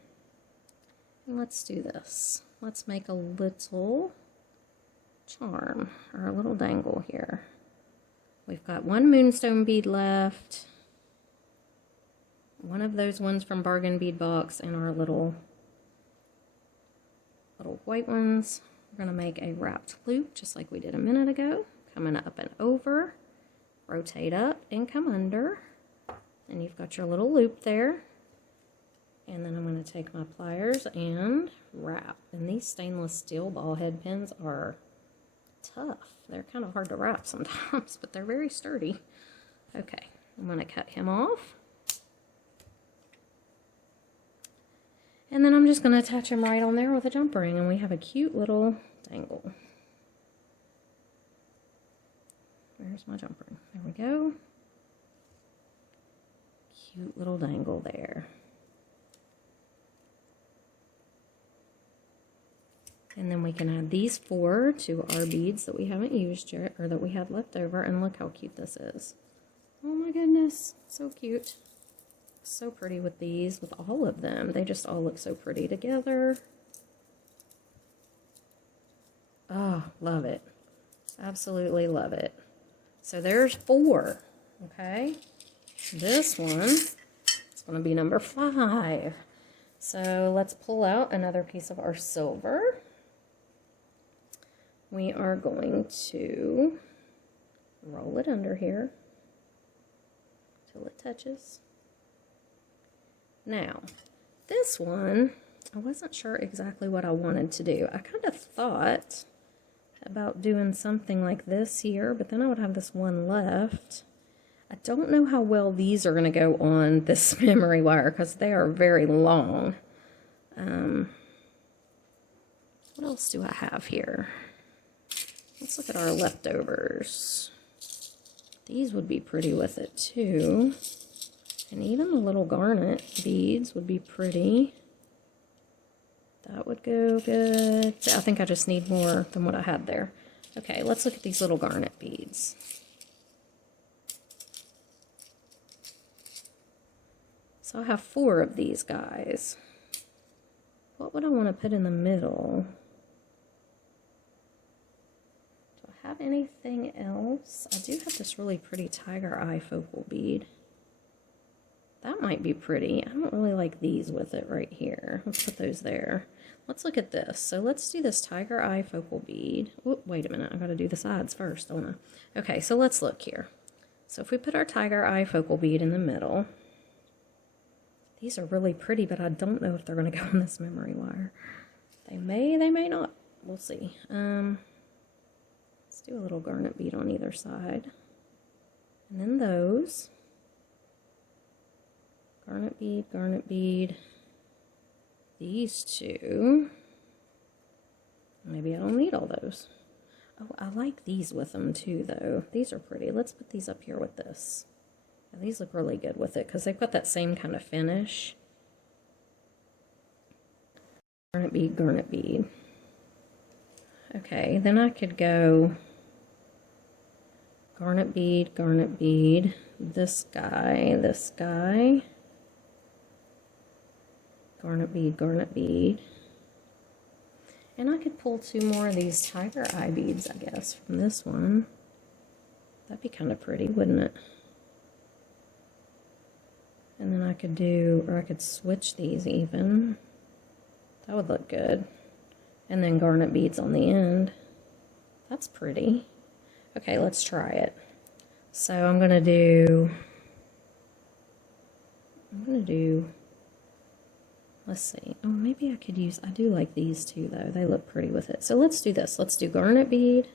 and let's do this. Let's make a little charm, or a little dangle here. We've got one moonstone bead left, one of those ones from Bargain Bead Box, and our little white ones. We're going to make a wrapped loop just like we did a minute ago, coming up and over, rotate up and come under, and you've got your little loop there. And then I'm going to take my pliers and wrap. And these stainless steel ball head pins are tough. They're kind of hard to wrap sometimes, but they're very sturdy. Okay, I'm going to cut him off. And then I'm just going to attach him right on there with a jump ring, and we have a cute little dangle. Where's my jump ring? There we go. Cute little dangle there. And then we can add these 4 to our beads that we haven't used yet, or that we have left over, and look how cute this is. Oh my goodness, so cute. So pretty with these, with all of them. They just all look so pretty together. Oh, love it. Absolutely love it. So there's 4, okay? This one is going to be number 5. So let's pull out another piece of our silver. We are going to roll it under here till it touches. Now, this one, I wasn't sure exactly what I wanted to do. I kind of thought about doing something like this here, but then I would have this one left. I don't know how well these are going to go on this memory wire because they are very long. What else do I have here? Let's look at our leftovers. These would be pretty with it too. And even the little garnet beads would be pretty. That would go good. I think I just need more than what I had there. Okay, let's look at these little garnet beads. So I have 4 of these guys. What would I want to put in the middle? Do I have anything else? I do have this really pretty tiger eye focal bead. That might be pretty. I don't really like these with it right here. Let's put those there. Let's look at this. So let's do this tiger eye focal bead. Oh, wait a minute. I've got to do the sides first, don't I? Okay, so let's look here. So if we put our tiger eye focal bead in the middle, these are really pretty, but I don't know if they're going to go on this memory wire. They may not. We'll see. Let's do a little garnet bead on either side. And then those. Garnet bead, these two. Maybe I don't need all those. Oh, I like these with them too, though. These are pretty. Let's put these up here with this. And these look really good with it because they've got that same kind of finish. Garnet bead, garnet bead. Okay, then I could go garnet bead, this guy, garnet bead. And I could pull 2 more of these tiger eye beads, I guess, from this one. That'd be kind of pretty, wouldn't it? And then I could do, or I could switch these even. That would look good. And then garnet beads on the end. That's pretty. Okay, let's try it. So I'm gonna do, let's see. Oh, maybe I could use, I do like these too though. They look pretty with it. So let's do this. Let's do garnet bead.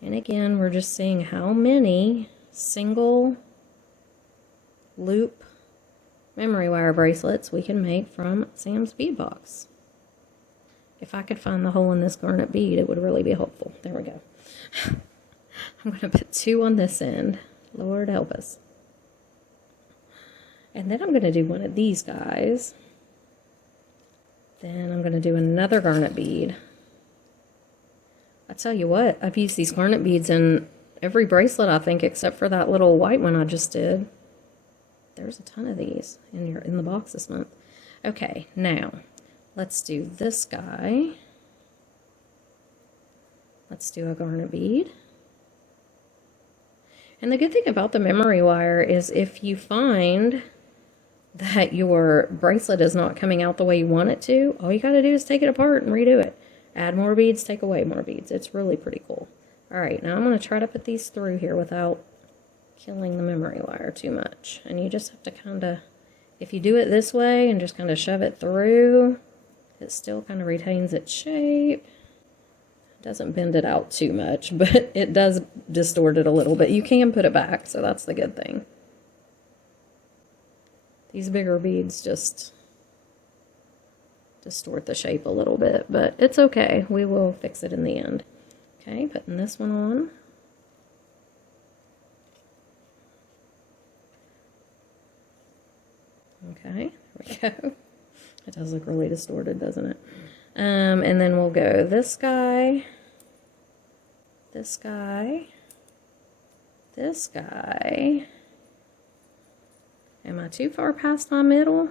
And again, we're just seeing how many single loop memory wire bracelets we can make from Sam's bead box. If I could find the hole in this garnet bead, it would really be helpful. There we go. I'm going to put 2 on this end. Lord help us. And then I'm going to do one of these guys. Then I'm going to do another garnet bead. I tell you what, I've used these garnet beads in every bracelet, I think, except for that little white one I just did. There's a ton of these in the box this month. Okay, now let's do this guy. Let's do a garnet bead. And the good thing about the memory wire is if you find that your bracelet is not coming out the way you want it to, all you got to do is take it apart and redo it. Add more beads, take away more beads. It's really pretty cool. All right, now I'm going to try to put these through here without killing the memory wire too much. And you just have to kind of, if you do it this way and just kind of shove it through, it still kind of retains its shape. It doesn't bend it out too much, but it does distort it a little bit. You can put it back, so that's the good thing. These bigger beads just distort the shape a little bit, but it's okay. We will fix it in the end. Okay, putting this one on. Okay, there we go. It does look really distorted, doesn't it? And then we'll go this guy, this guy, this guy. Am I too far past my middle?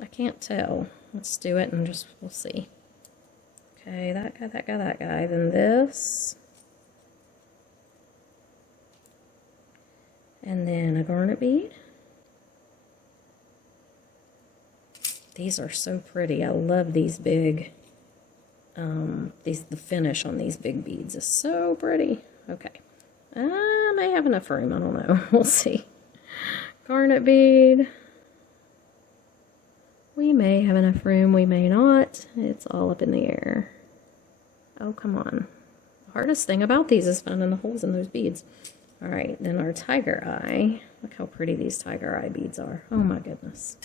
I can't tell. Let's do it and just, we'll see. Okay, that guy, that guy, that guy. Then this. And then a garnet bead. These are so pretty. I love these big, the finish on these big beads is so pretty. Okay. I may have enough room. I don't know. We'll see. Garnet bead. We may have enough room. We may not. It's all up in the air. Oh, come on. The hardest thing about these is finding the holes in those beads. All right, then our tiger eye. Look how pretty these tiger eye beads are. Oh my goodness.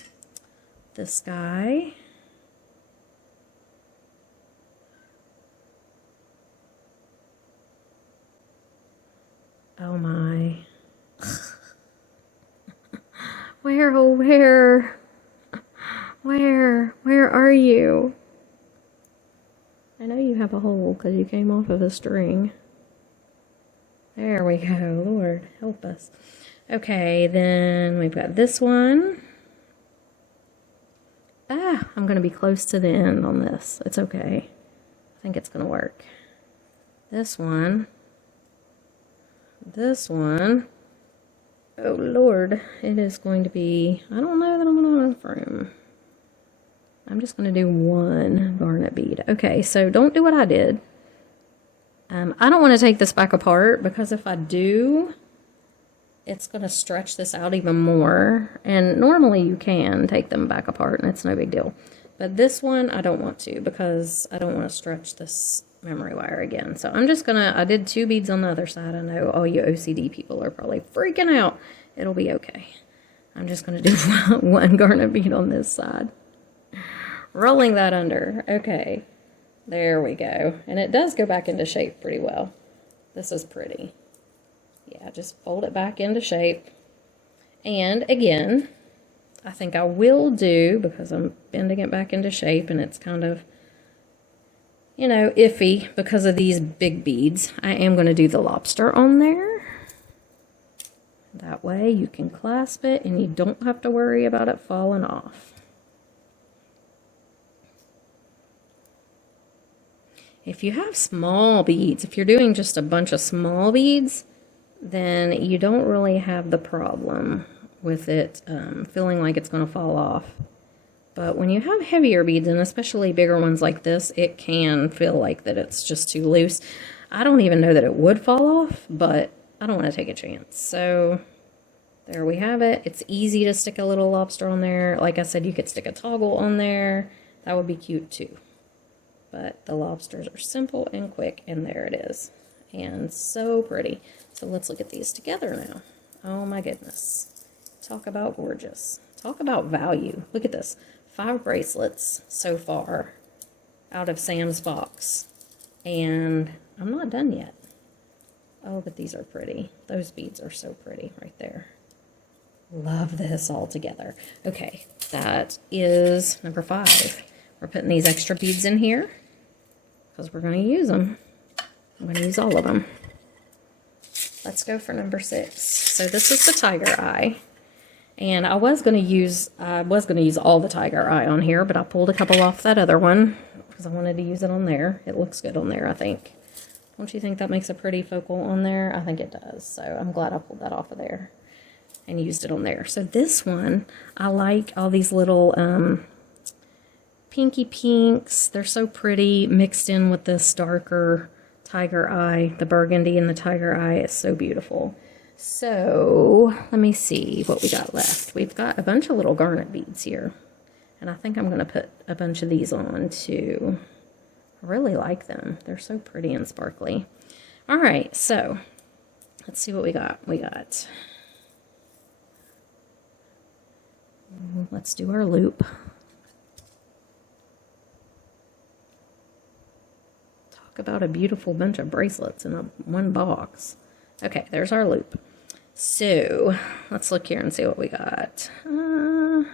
This guy. Oh my. Where, oh where? Where are you? I know you have a hole because you came off of a string. There we go. Lord, help us. Okay, then we've got this one. Ah, I'm going to be close to the end on this. It's okay. I think it's going to work. This one. This one. Oh, Lord. It is going to be... I don't know that I'm going to have enough room. I'm just going to do one garnet bead. Okay, so don't do what I did. I don't want to take this back apart because if I do, it's going to stretch this out even more. And normally you can take them back apart and it's no big deal. But this one I don't want to because I don't want to stretch this memory wire again. So I'm just gonna, I did 2 beads on the other side. I know all you OCD people are probably freaking out. It'll be okay. I'm just gonna do 1 garnet bead on this side. Rolling that under. Okay, there we go. And it does go back into shape pretty well. This is pretty. Yeah, just fold it back into shape. And again, I think I will do, because I'm bending it back into shape and it's kind of, you know, iffy because of these big beads, I am going to do the lobster on there. That way you can clasp it and you don't have to worry about it falling off. If you have small beads, if you're doing just a bunch of small beads, then you don't really have the problem with it feeling like it's going to fall off. But when you have heavier beads, and especially bigger ones like this, it can feel like that it's just too loose. I don't even know that it would fall off, but I don't want to take a chance. So there we have it. It's easy to stick a little lobster on there. Like I said, you could stick a toggle on there. That would be cute too. But the lobsters are simple and quick, and there it is. And so pretty. So let's look at these together now. Oh my goodness. Talk about gorgeous. Talk about value. Look at this. 5 bracelets so far out of Sam's box. And I'm not done yet. Oh, but these are pretty. Those beads are so pretty right there. Love this all together. Okay, that is number 5. We're putting these extra beads in here because we're going to use them. I'm going to use all of them. Let's go for number 6. So this is the tiger eye. And I was going to use all the tiger eye on here, but I pulled a couple off that other one because I wanted to use it on there. It looks good on there, I think. Don't you think that makes a pretty focal on there? I think it does. So I'm glad I pulled that off of there and used it on there. So this one, I like all these little pinky pinks. They're so pretty mixed in with this darker tiger eye. The burgundy and the tiger eye is so beautiful. So let me see what we got left. We've got a bunch of little garnet beads here. And I think I'm going to put a bunch of these on too. I really like them. They're so pretty and sparkly. All right, so let's see what we got. Let's do our loop. Talk about a beautiful bunch of bracelets in one box. Okay, there's our loop. So let's look here and see what we got. I'm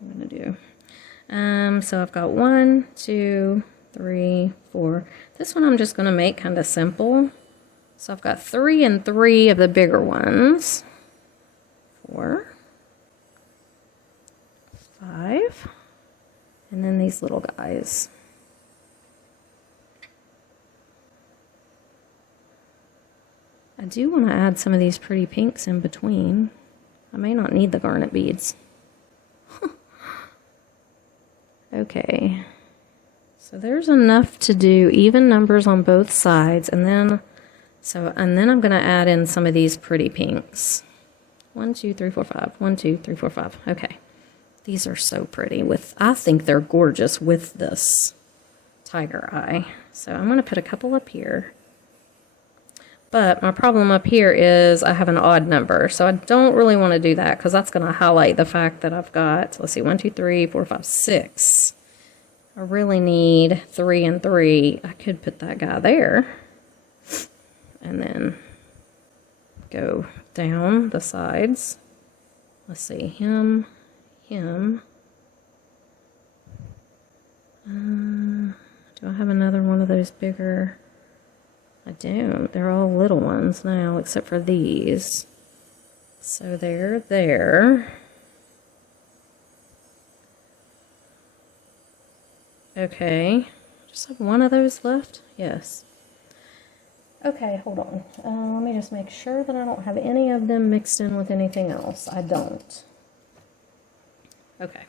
gonna do. So I've got 1, 2, 3, 4. This one I'm just gonna make kind of simple. So I've got 3 and 3 of the bigger ones. 4, 5, and then these little guys. I do want to add some of these pretty pinks in between. I may not need the garnet beads. Okay. So there's enough to do even numbers on both sides, and then I'm going to add in some of these pretty pinks. 1, 2, 3, 4, 5. 1, 2, 3, 4, 5. Okay. These are so pretty I think they're gorgeous with this tiger eye. So I'm going to put a couple up here. But my problem up here is I have an odd number, so I don't really want to do that because that's going to highlight the fact that I've got, let's see, 1, 2, 3, 4, 5, 6. I really need 3 and 3. I could put that guy there and then go down the sides. Let's see, him. Do I have another one of those bigger? I don't. They're all little ones now, except for these. So they're there. Okay. Just have one of those left? Yes. Okay, hold on. Let me just make sure that I don't have any of them mixed in with anything else. I don't. Okay.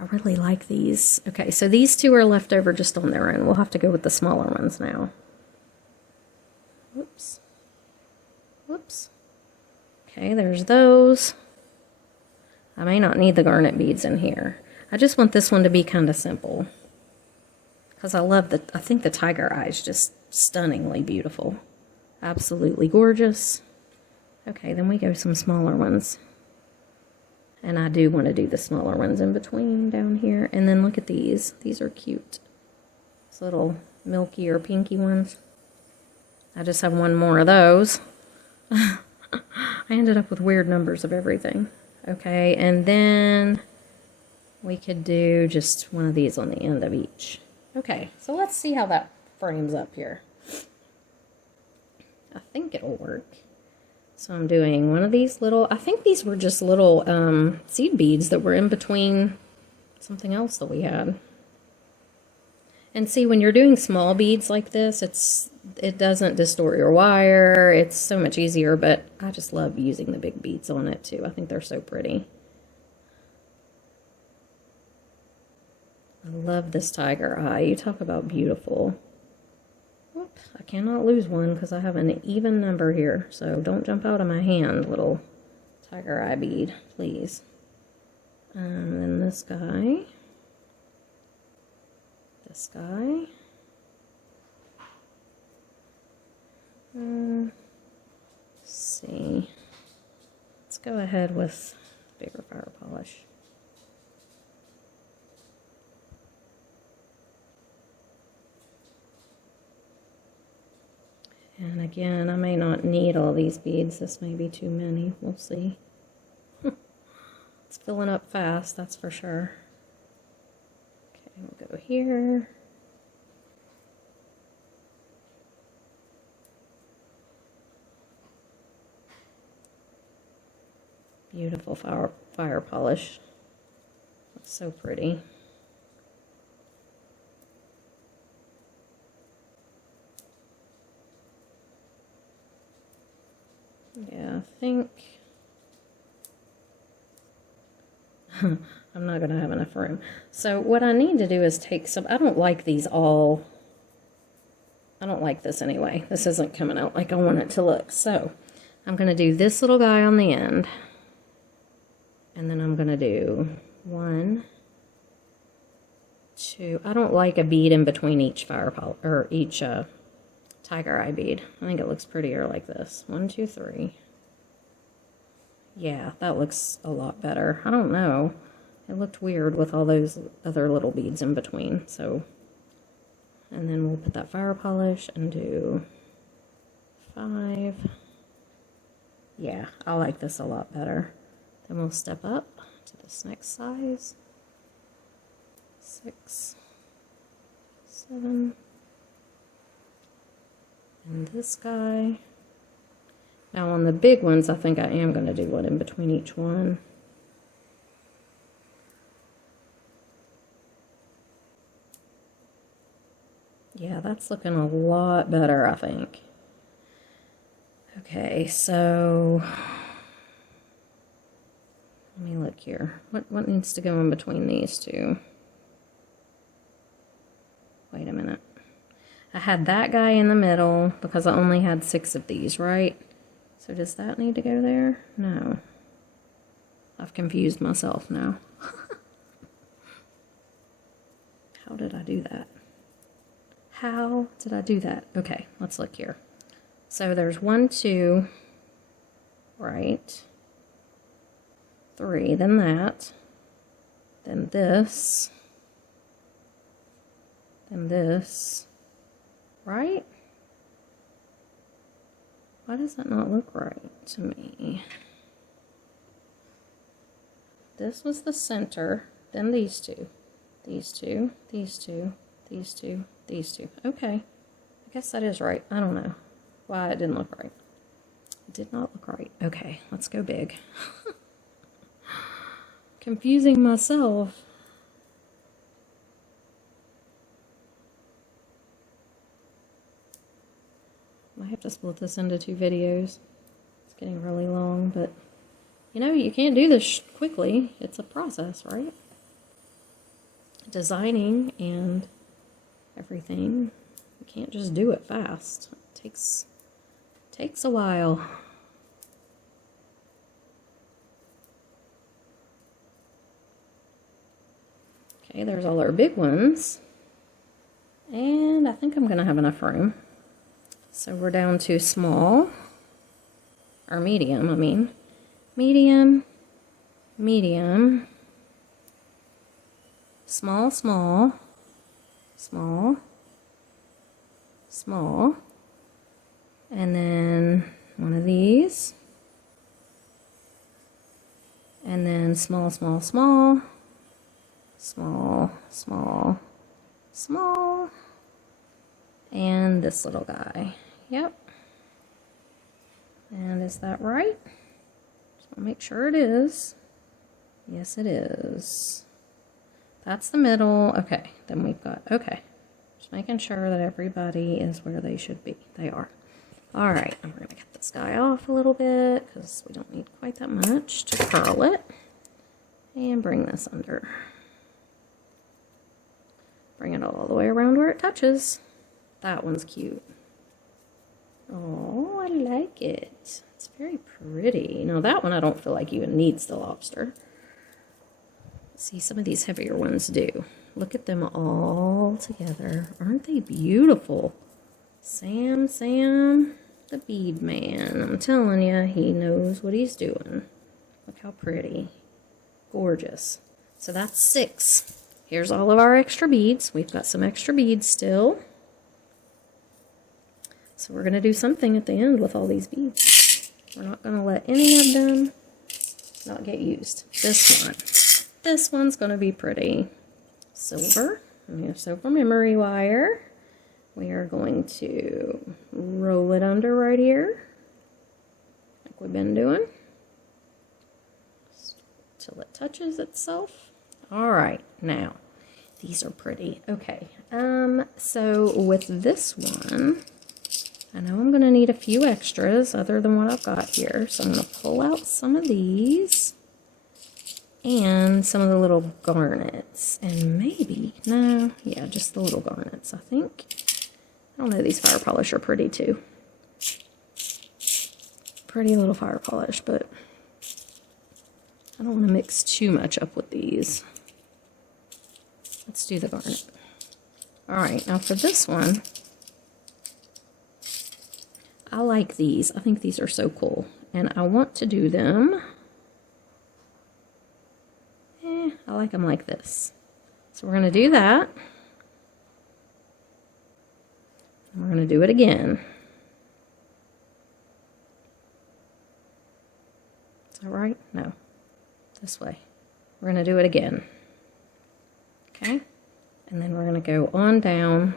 I really like these. Okay, so these 2 are left over just on their own. We'll have to go with the smaller ones now. Whoops. Whoops. Okay, there's those. I may not need the garnet beads in here. I just want this one to be kind of simple. because I think the tiger eye is just stunningly beautiful. Absolutely gorgeous. Okay, then we go some smaller ones. And I do want to do the smaller ones in between down here. And then look at these. These are cute. These little milky or pinky ones. I just have one more of those. I ended up with weird numbers of everything. Okay, and then we could do just one of these on the end of each. Okay, so let's see how that frames up here. I think it'll work. So I'm doing one of these little, I think these were just little seed beads that were in between something else that we had. And see, when you're doing small beads like this, it doesn't distort your wire. It's so much easier, but I just love using the big beads on it too. I think they're so pretty. I love this tiger eye. You talk about beautiful. Whoop, I cannot lose one because I have an even number here. So don't jump out of my hand, little tiger eye bead, please. Then this guy. This guy. Let's see. Let's go ahead with bigger fire polish. And again, I may not need all these beads. This may be too many. We'll see. It's filling up fast, that's for sure. Okay, we'll go here. Beautiful fire polish. Looks so pretty. Yeah, I think I'm not going to have enough room. So what I need to do is take some, I don't like these all, I don't like this anyway. This isn't coming out like I want it to look. So I'm going to do this little guy on the end. And then I'm going to do 1, 2. I don't like a bead in between each each tiger eye bead. I think it looks prettier like this. 1, 2, 3. Yeah, that looks a lot better. I don't know. It looked weird with all those other little beads in between. So, and then we'll put that fire polish and do 5. Yeah, I like this a lot better. Then we'll step up to this next size. 6, 7. And this guy. Now on the big ones, I think I am going to do one in between each one. Yeah, that's looking a lot better, I think. Okay, so let me look here. What needs to go in between these two? Wait a minute. I had that guy in the middle because I only had 6 of these, right? So does that need to go there? No. I've confused myself now. How did I do that? How did I do that? Okay, let's look here. So there's 1, 2, right? 3, then that, then this, then this, right? Why does that not look right to me? This was the center, then these two, these two, these two, these two, these two. Okay, I guess that is right. I don't know why it didn't look right. It did not look right. Okay, let's go big. Confusing myself. I have to split this into 2 videos. It's getting really long, but you know, you can't do this quickly. It's a process, right? Designing and everything. You can't just do it fast. It takes a while. Okay, there's all our big ones. And I think I'm going to have enough room. So we're down to small, or medium, I mean. Medium, medium, small, small, small, small, and then one of these, and then small, small, small, small, small, small, and this little guy. Yep. And is that right? Just want to make sure it is. Yes, it is. That's the middle. Okay, then we've got, okay. Just making sure that everybody is where they should be. They are. All right, and we're going to get this guy off a little bit because we don't need quite that much to curl it. And bring this under. Bring it all the way around where it touches. That one's cute. Oh, I like it. It's very pretty. Now that one I don't feel like even needs the lobster. See, some of these heavier ones do. Look at them all together. Aren't they beautiful? Sam, the bead man. I'm telling you, he knows what he's doing. Look how pretty. Gorgeous. So that's 6. Here's all of our extra beads. We've got some extra beads still. So we're going to do something at the end with all these beads. We're not going to let any of them not get used. This one's going to be pretty. Silver. We have silver memory wire. We are going to roll it under right here, like we've been doing, till it touches itself. All right, now these are pretty. Okay, so with this one, I know I'm going to need a few extras other than what I've got here. So I'm going to pull out some of these and some of the little garnets. And maybe, no, yeah, just the little garnets, I think. I don't know, these fire polish are pretty too. Pretty little fire polish, but I don't want to mix too much up with these. Let's do the garnet. All right, now for this one, I like these. I think these are so cool. And I want to do them. I like them like this. So we're going to do that. And we're going to do it again. Is that right? No. This way. We're going to do it again. Okay? And then we're going to go on down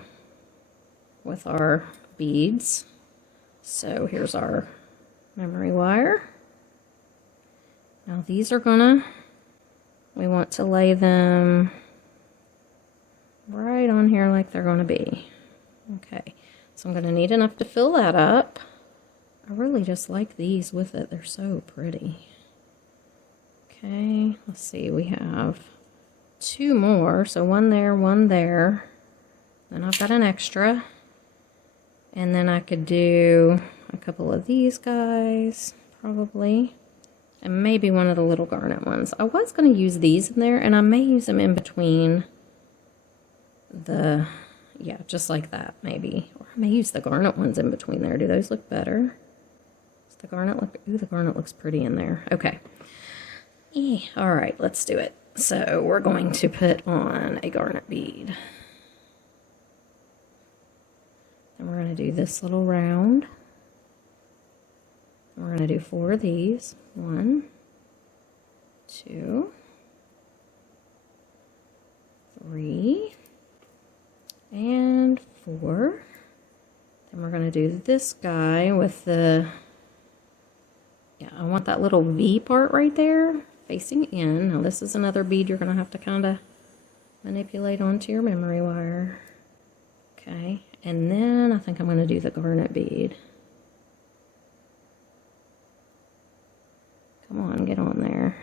with our beads. So here's our memory wire. Now these are we want to lay them right on here like they're gonna be. Okay, so I'm gonna need enough to fill that up. I really just like these with it. They're so pretty. Okay, let's see, we have 2 more. So one there, one there. Then I've got an extra. And then I could do a couple of these guys, probably. And maybe one of the little garnet ones. I was going to use these in there, and I may use them in between the, yeah, just like that, maybe. Or I may use the garnet ones in between there. Do those look better? Does the garnet look, ooh, the garnet looks pretty in there. Okay. All right, let's do it. So we're going to put on a garnet bead. And we're going to do this little round. We're going to do 4 of these. 1, 2, 3, and 4. Then we're going to do this guy with the, yeah, I want that little V part right there facing in. Now this is another bead you're going to have to kind of manipulate onto your memory wire. Okay, and then I think I'm going to do the garnet bead. Come on, get on there.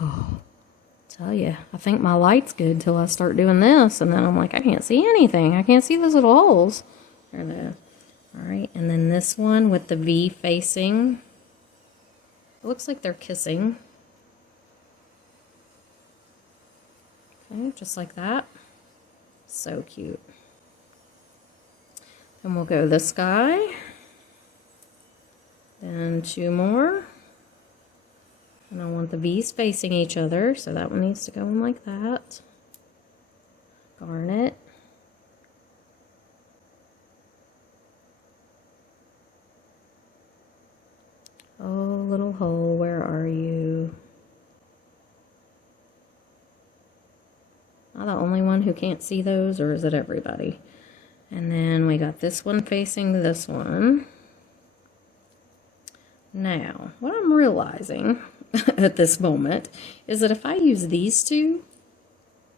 Oh, tell you, I think my light's good till I start doing this, and then I'm like, I can't see anything. I can't see those little holes. There they are. All right, and then this one with the V facing. It looks like they're kissing. Okay, just like that. So cute. Then we'll go this guy. Then 2 more. And I want the V's facing each other, so that one needs to go in like that. Garnet. Oh, little hole, where are you? Am I the only one who can't see those, or is it everybody? And then we got this one facing this one. Now, what I'm realizing at this moment is that if I use these two,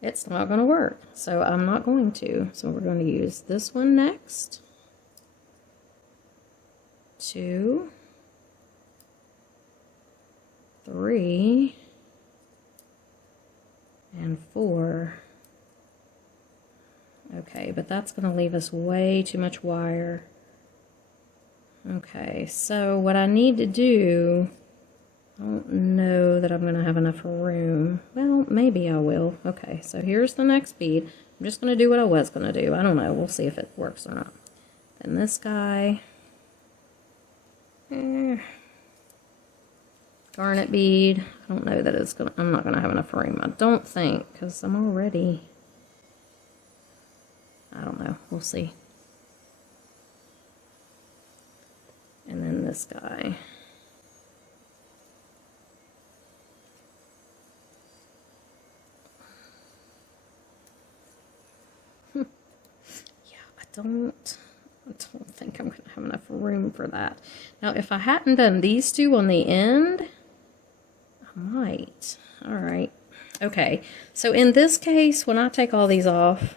it's not going to work. So I'm not going to. So we're going to use this one next. 2, 3, and 4. Okay, but that's going to leave us way too much wire. Okay, so what I need to do, I don't know that I'm going to have enough room. Well, maybe I will. Okay, so here's the next bead. I'm just going to do what I was going to do. I don't know. We'll see if it works or not. Then this guy. Garnet bead. I don't know that it's going to, I'm not going to have enough room. I don't think, because I'm already, I don't know. We'll see. And then this guy. Yeah, I don't think I'm going to have enough room for that. Now, if I hadn't done these two on the end, I might. All right. Okay, so in this case, when I take all these off,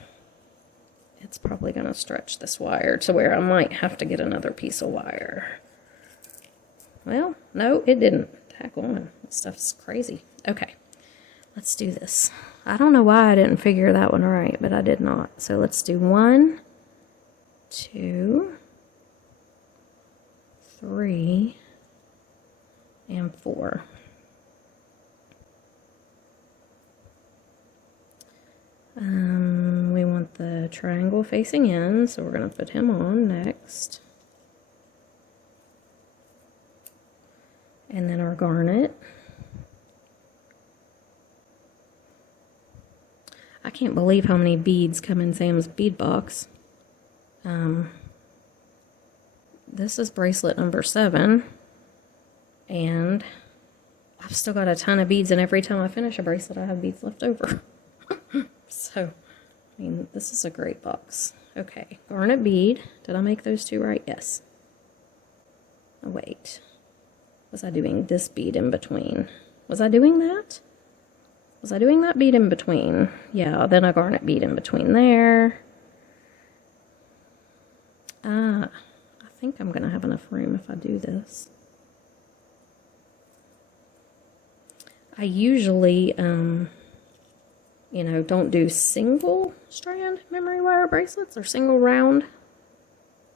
it's probably going to stretch this wire to where I might have to get another piece of wire. Well, no, it didn't. Tack on. This stuff's crazy. Okay, let's do this. I don't know why I didn't figure that one right, but I did not. So let's do 1, 2, 3, and 4. We want the triangle facing in, so we're going to put him on next. And then our garnet. I can't believe how many beads come in Sam's bead box. This is bracelet number 7. And I've still got a ton of beads, and every time I finish a bracelet, I have beads left over. So, I mean, this is a great box. Okay, garnet bead. Did I make those two right? Yes. Oh, wait. Was I doing this bead in between? Was I doing that? Was I doing that bead in between? Yeah, then a garnet bead in between there. I think I'm going to have enough room if I do this. I usually, you know, don't do single strand memory wire bracelets or single round.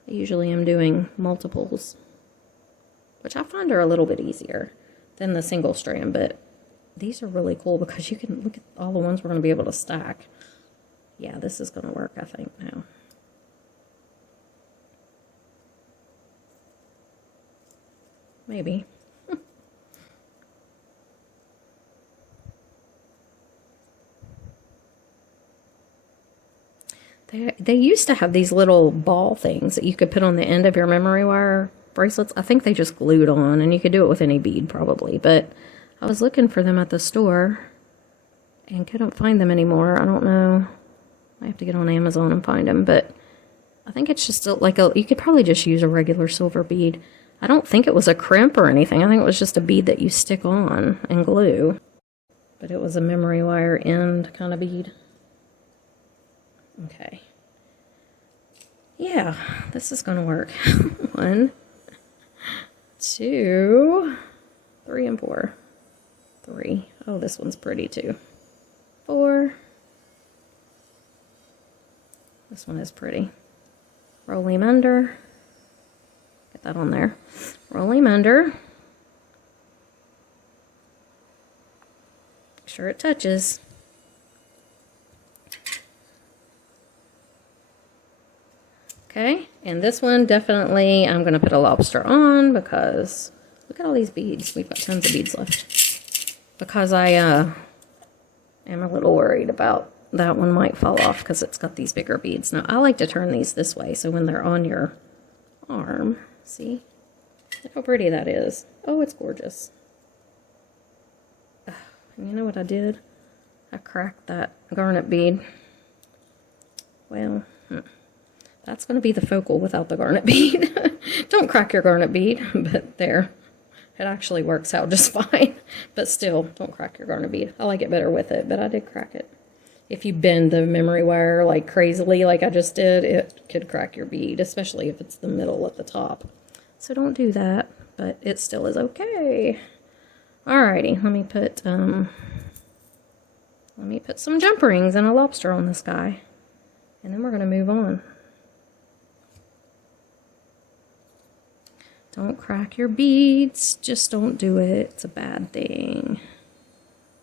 I usually am doing multiples, which I find are a little bit easier than the single strand, but these are really cool because you can look at all the ones we're going to be able to stack. Yeah, this is going to work, I think, now. Maybe. They used to have these little ball things that you could put on the end of your memory wire bracelets. I think they just glued on, and you could do it with any bead probably, but I was looking for them at the store and couldn't find them anymore. I don't know. I have to get on Amazon and find them, but I think it's just like a, you could probably just use a regular silver bead. I don't think it was a crimp or anything. I think it was just a bead that you stick on and glue, but it was a memory wire end kind of bead. Okay. Yeah, this is going to work. 1, 2, 3, and 4. 3. Oh, this one's pretty too. 4. This one is pretty. Roll him under. Get that on there. Roll him under. Make sure it touches. Okay, and this one definitely I'm going to put a lobster on because look at all these beads. We've got tons of beads left. Because I am a little worried about that one might fall off because it's got these bigger beads. Now, I like to turn these this way so when they're on your arm, see? Look how pretty that is. Oh, it's gorgeous. And you know what I did? I cracked that garnet bead. Well, that's going to be the focal without the garnet bead. Don't crack your garnet bead, but there. It actually works out just fine. But still, don't crack your garnet bead. I like it better with it, but I did crack it. If you bend the memory wire like crazily like I just did, it could crack your bead, especially if it's the middle at the top. So don't do that, but it still is okay. Alrighty, let me put some jump rings and a lobster on this guy. And then we're going to move on. Don't crack your beads. Just don't do it. It's a bad thing.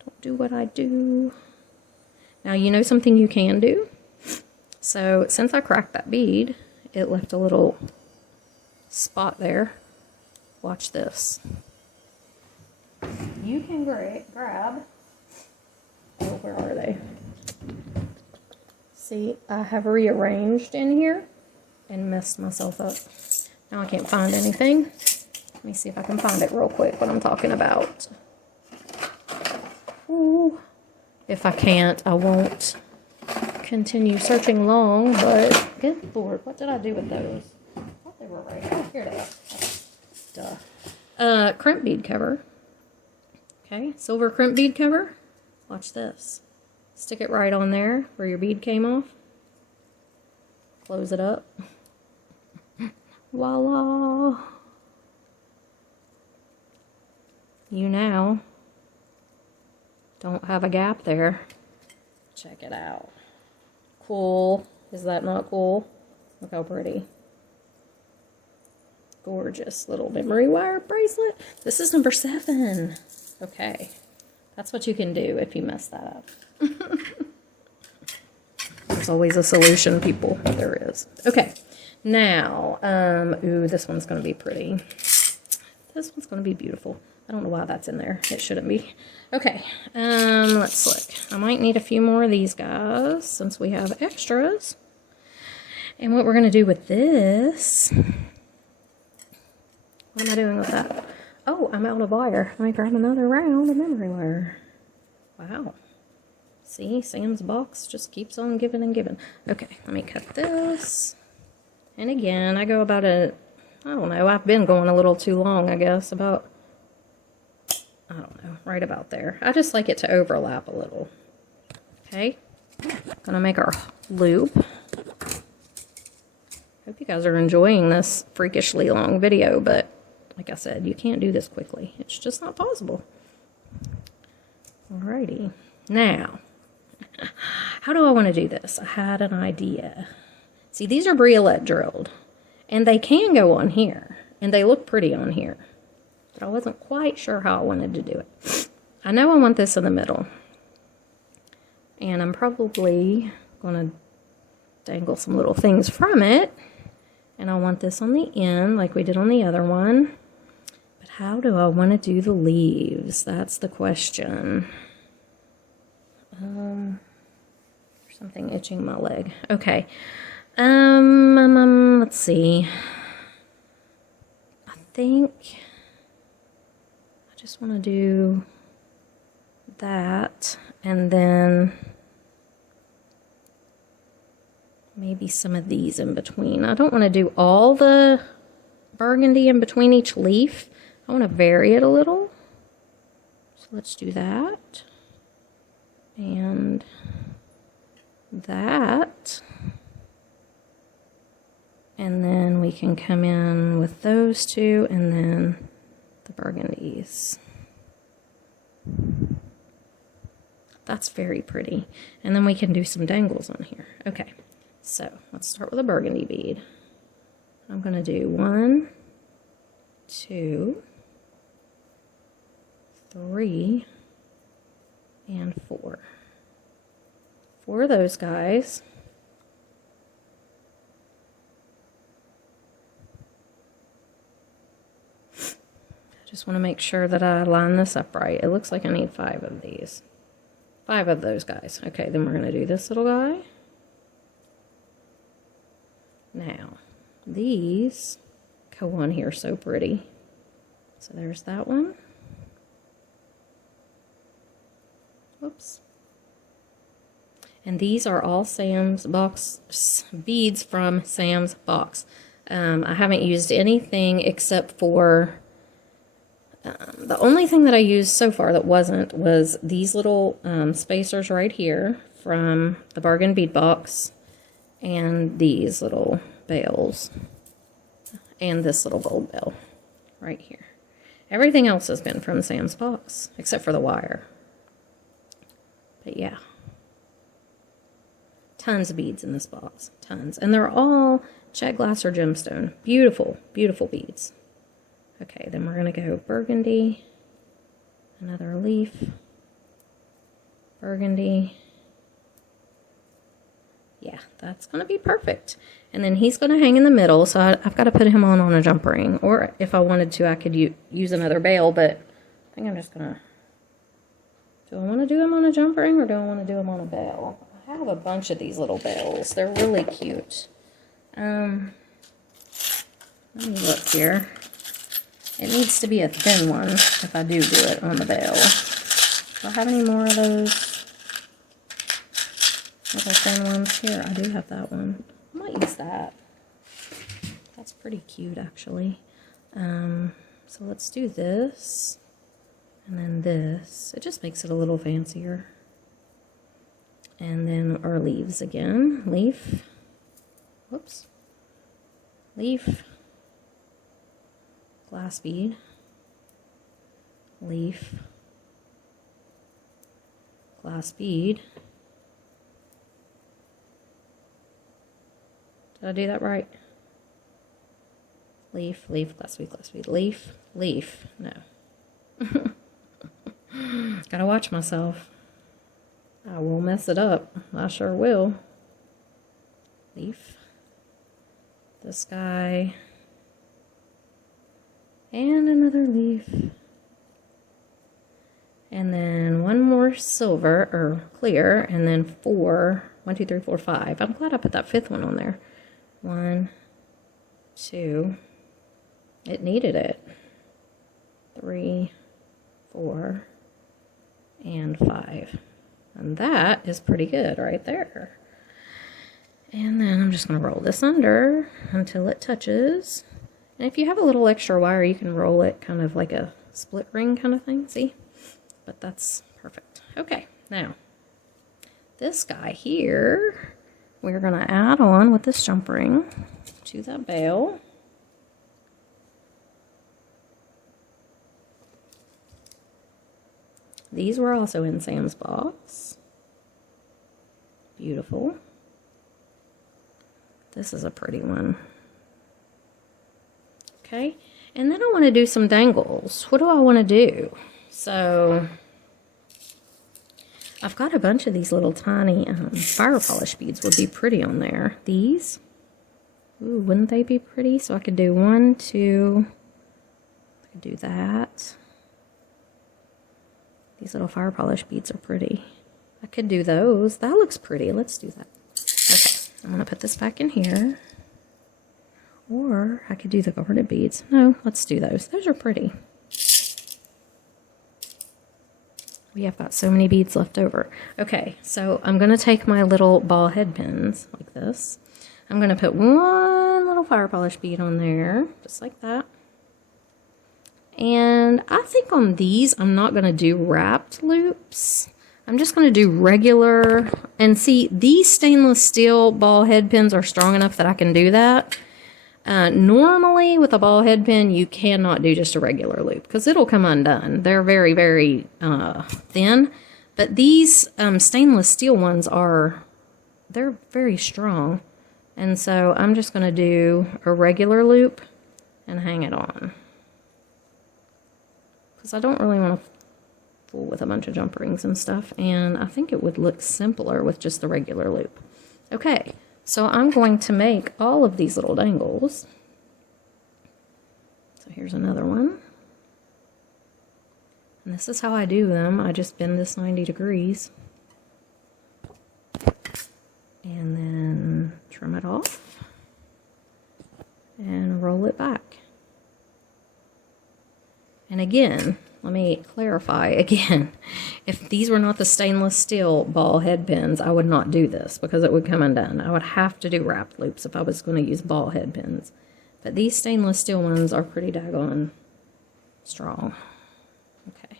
Don't do what I do. Now, you know something you can do? So, since I cracked that bead, it left a little spot there. Watch this. You can grab... Oh, where are they? See, I have rearranged in here and messed myself up. Now I can't find anything. Let me see if I can find it real quick, what I'm talking about. Ooh. If I can't, I won't continue searching long, but good Lord, what did I do with those? I thought they were right. Oh, here they are. Duh. Crimp bead cover. Okay, silver crimp bead cover. Watch this. Stick it right on there where your bead came off. Close it up. Voila. You now don't have a gap there. Check it out. Cool. Is that not cool? Look how pretty. Gorgeous little memory wire bracelet. This is number 7. Okay. That's what you can do if you mess that up. There's always a solution, people. There is. Okay. Now, ooh, this one's going to be pretty. This one's going to be beautiful. I don't know why that's in there. It shouldn't be. Okay. Let's look. I might need a few more of these guys since we have extras. And what we're going to do with this... What am I doing with that? Oh, I'm out of wire. Let me grab another round of memory wire. Wow. See, Sam's box just keeps on giving and giving. Okay, let me cut this. And again, I go about I don't know, I've been going a little too long, I guess, about, I don't know, right about there. I just like it to overlap a little. Okay, gonna make our loop. Hope you guys are enjoying this freakishly long video, but like I said, you can't do this quickly. It's just not possible. Alrighty. Now, how do I want to do this? I had an idea. See, these are Bracelet drilled, and they can go on here, and they look pretty on here. But I wasn't quite sure how I wanted to do it. I know I want this in the middle, and I'm probably going to dangle some little things from it, and I want this on the end like we did on the other one. But how do I want to do the leaves? That's the question. There's something itching my leg. Okay. Let's see. I think I just want to do that, and then maybe some of these in between. I don't want to do all the burgundy in between each leaf. I want to vary it a little. So let's do that. And that. And then we can come in with those two and then the burgundies. That's very pretty. And then we can do some dangles on here. Okay, so let's start with a burgundy bead. I'm going to do 1, 2, 3, and 4. 4 of those guys. Just want to make sure that I line this up right. It looks like I need 5 of these. 5 of those guys. Okay, then we're going to do this little guy. Now, these go on here so pretty. So there's that one. Whoops. And these are all Sam's box beads from Sam's box. I haven't used anything except for the only thing that I used so far that was these little spacers right here from the bargain bead box, and these little bells, and this little gold bell right here. Everything else has been from Sam's box except for the wire. But yeah, tons of beads in this box, tons, and they're all jet glass or gemstone. Beautiful, beautiful beads. Okay, then we're going to go burgundy, another leaf, burgundy. Yeah, that's going to be perfect. And then he's going to hang in the middle, so I've got to put him on a jump ring. Or if I wanted to, I could use another bail, but I think I'm just going to... Do I want to do him on a jump ring, or do I want to do him on a bail? I have a bunch of these little bells. They're really cute. Let me look here. It needs to be a thin one if I do it on the bail. Do I have any more of those little thin ones? Here, I do have that one. I might use that. That's pretty cute, actually. So let's do this. And then this. It just makes it a little fancier. And then our leaves again. Leaf. Whoops. Leaf. Glass bead, leaf, glass bead. Did I do that right? Leaf, leaf, glass bead, leaf, leaf. No. Gotta watch myself. I will mess it up. I sure will. Leaf. This guy. And another leaf. And then one more silver, or clear, and then 4. 1, 2, 3, 4, 5. I'm glad I put that 5th one on there. 1, 2. It needed it. 3, 4, and 5. And that is pretty good right there. And then I'm just going to roll this under until it touches. And if you have a little extra wire, you can roll it kind of like a split ring kind of thing, see? But that's perfect. Okay, now, this guy here, we're going to add on with this jump ring to that bail. These were also in Sam's box. Beautiful. This is a pretty one. Okay, and then I want to do some dangles. What do I want to do? So, I've got a bunch of these little tiny fire polish beads would be pretty on there. These, ooh, wouldn't they be pretty? So I could do 1, 2, I could do that. These little fire polish beads are pretty. I could do those. That looks pretty. Let's do that. Okay, I'm going to put this back in here. Or I could do the garnet beads. No, let's do those. Those are pretty. We have got so many beads left over. Okay, so I'm going to take my little ball head pins like this. I'm going to put one little fire polish bead on there, just like that. And I think on these, I'm not going to do wrapped loops. I'm just going to do regular. And see, these stainless steel ball head pins are strong enough that I can do that. Normally with a ball head pin, you cannot do just a regular loop because it'll come undone. They're very, very thin. But these stainless steel ones they're very strong. And so I'm just going to do a regular loop and hang it on. Because I don't really want to fool with a bunch of jump rings and stuff. And I think it would look simpler with just the regular loop. Okay. So I'm going to make all of these little dangles. So here's another one. And this is how I do them. I just bend this 90 degrees. And then trim it off. And roll it back. And again, let me clarify again. If these were not the stainless steel ball head pins, I would not do this because it would come undone. I would have to do wrapped loops if I was going to use ball head pins. But these stainless steel ones are pretty daggone strong. Okay.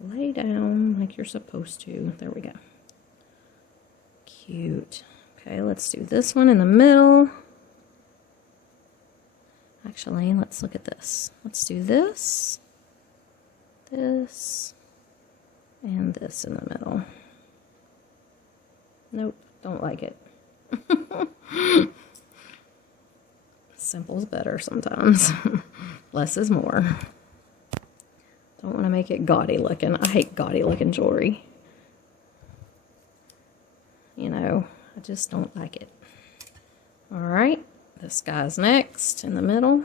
Lay down like you're supposed to. There we go. Cute. Okay, let's do this one in the middle. Actually, let's look at this. Let's do this, this, and this in the middle. Nope, don't like it. Simple's better sometimes. Less is more. Don't want to make it gaudy looking. I hate gaudy looking jewelry. You know, I just don't like it. All right. This guy's next in the middle.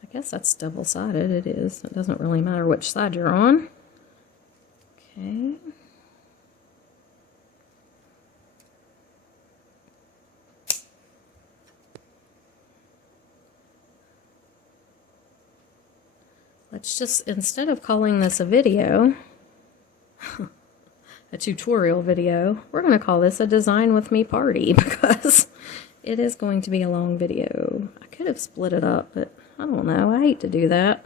I guess that's double-sided. It is. It doesn't really matter which side you're on. Okay. Let's just, instead of calling this a video, a tutorial video, we're going to call this a design with me party because it is going to be a long video. I could have split it up, but I don't know. I hate to do that.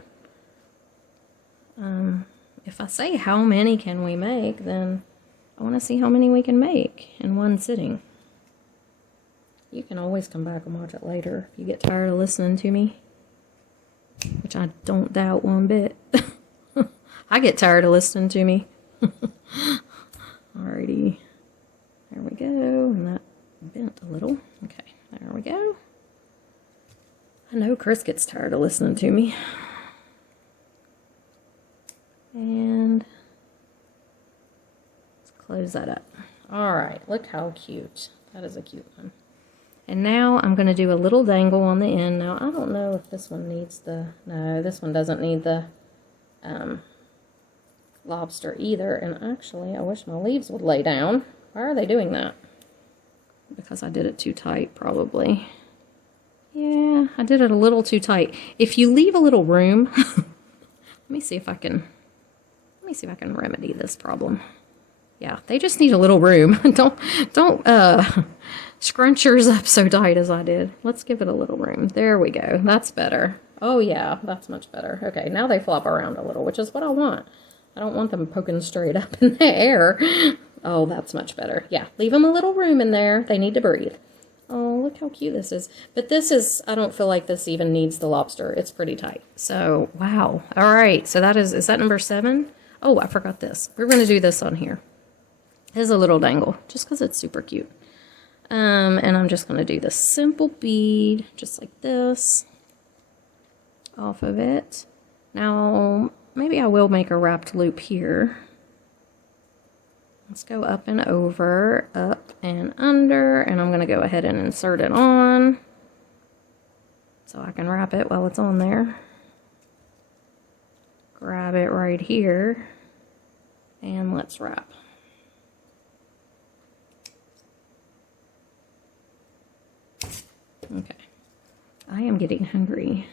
If I say how many can we make, then I want to see how many we can make in one sitting. You can always come back and watch it later if you get tired of listening to me. Which I don't doubt one bit. I get tired of listening to me. Alrighty. There we go. And that bent a little. Okay, there we go. I know Chris gets tired of listening to me. And let's close that up. Alright, look how cute. That is a cute one. And now I'm going to do a little dangle on the end. Now, I don't know if this one needs the... No, this one doesn't need the lobster either. And actually, I wish my leaves would lay down. Why are they doing that? Because I did it too tight, probably. Yeah, I did it a little too tight. If you leave a little room... let me see if I can remedy this problem. Yeah, they just need a little room. Don't scrunch yours up so tight as I did. Let's give it a little room. There we go. That's better. Oh yeah, that's much better. Okay, now they flop around a little, which is what I want. I don't want them poking straight up in the air. Oh, that's much better. Yeah, leave them a little room in there. They need to breathe. Oh, look how cute this is. But this is, I don't feel like this even needs the lobster. It's pretty tight. So, wow. All right, so that is that number 7? Oh, I forgot this. We're going to do this on here. This is a little dangle, just because it's super cute. And I'm just going to do the simple bead, just like this, off of it. Now, maybe I will make a wrapped loop here. Let's go up and over, up and under, and I'm going to go ahead and insert it on so I can wrap it while it's on there. Grab it right here, and let's wrap. Okay, I am getting hungry.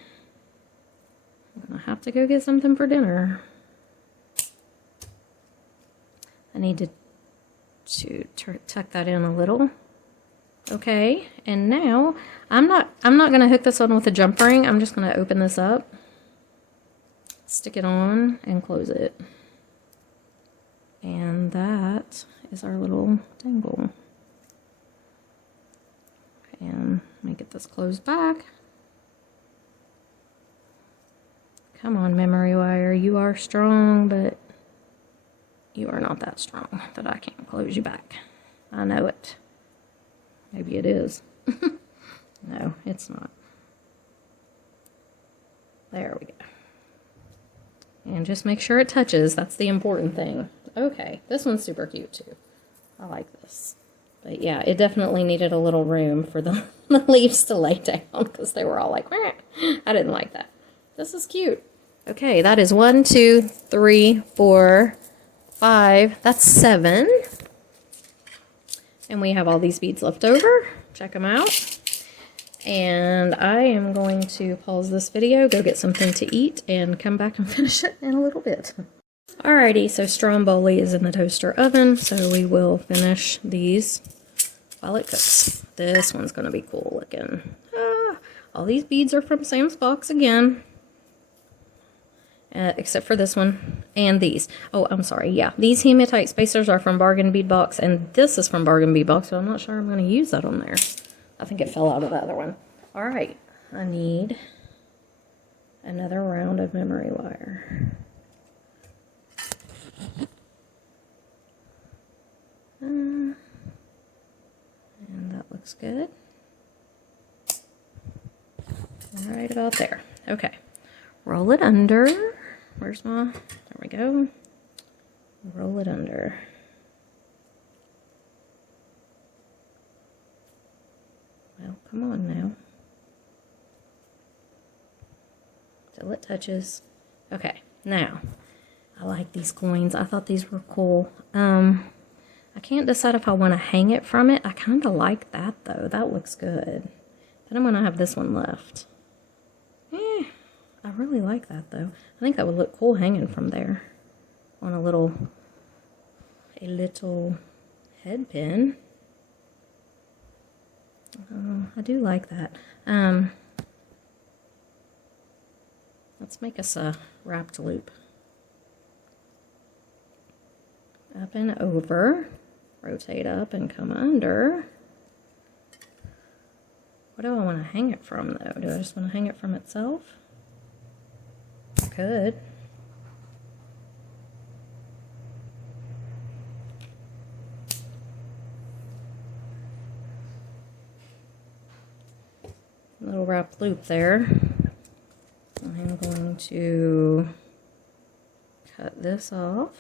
I'm gonna have to go get something for dinner. I need to tuck that in a little. Okay, and now I'm not gonna hook this on with a jump ring. I'm just gonna open this up, stick it on, and close it. And that is our little dangle. And let me get this closed back. Come on, memory wire. You are strong, but you are not that strong that I can't close you back. I know it. Maybe it is. No, it's not. There we go. And just make sure it touches. That's the important thing. Okay, this one's super cute too. I like this. But yeah, it definitely needed a little room for the, the leaves to lay down because they were all like, meh. I didn't like that. This is cute. Okay, that is 1, 2, 3, 4, 5. That's 7. And we have all these beads left over. Check them out. And I am going to pause this video, go get something to eat, and come back and finish it in a little bit. Alrighty, so stromboli is in the toaster oven, so we will finish these while it cooks. This one's going to be cool looking. All these beads are from Sam's box again. Except for this one and these. Oh, I'm sorry. Yeah, these hematite spacers are from Bargain Bead Box, and this is from Bargain Bead Box, so I'm not sure I'm going to use that on there. I think it fell out of the other one. All right, I need another round of memory wire. And that looks good. Right about there. Okay, roll it under. Where's my, there we go. Roll it under. Well, come on now. Till it touches. Okay, now, I like these coins. I thought these were cool. I can't decide if I want to hang it from it. I kind of like that, though. That looks good. But I'm going to have this one left. I really like that, though. I think that would look cool hanging from there on a little head pin. I do like that. Let's make us a wrapped loop. Up and over. Rotate up and come under. What do I want to hang it from, though? Do I just want to hang it from itself? I could. Little wrap loop there. I'm going to cut this off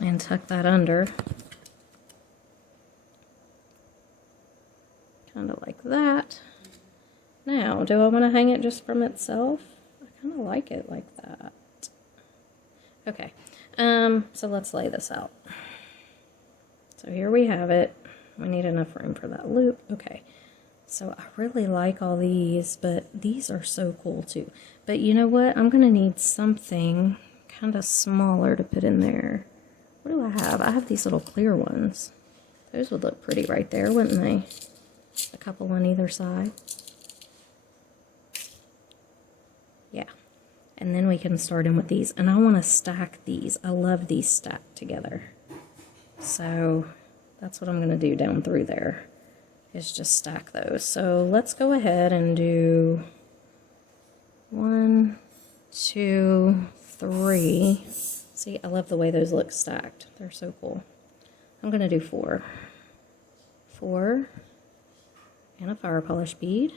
and tuck that under. Kind of like that. Now, do I want to hang it just from itself? I kind of like it like that. Okay, so let's lay this out. So here we have it. We need enough room for that loop. Okay, so I really like all these, but these are so cool too. But you know what? I'm going to need something kind of smaller to put in there. What do I have? I have these little clear ones. Those would look pretty right there, wouldn't they? A couple on either side. Yeah. And then we can start in with these. And I want to stack these. I love these stacked together. So that's what I'm going to do down through there, is just stack those. So let's go ahead and do 1, 2, 3. See, I love the way those look stacked. They're so cool. I'm going to do 4. 4 and a fire polish bead.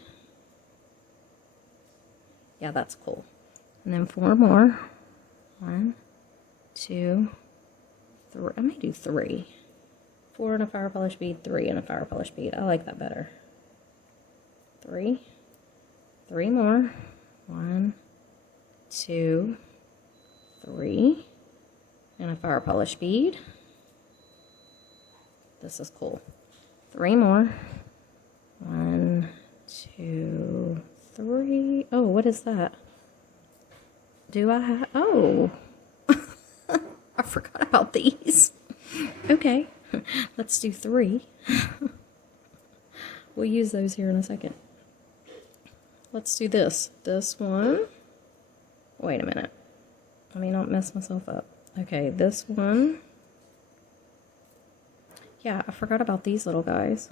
Yeah, that's cool. And then 4 more. 1, 2, 3. I may do 3. 4 and a fire polish bead, 3 and a fire polish bead. I like that better. 3. 3 more. 1, 2, 3. And a fire polish bead. This is cool. 3 more. 1, 2, 3. Oh, what is that? Do I have... Oh. I forgot about these. Okay. Let's do 3. We'll use those here in a second. Let's do this. This one. Wait a minute. Let me not mess myself up. Okay, this one. Yeah, I forgot about these little guys.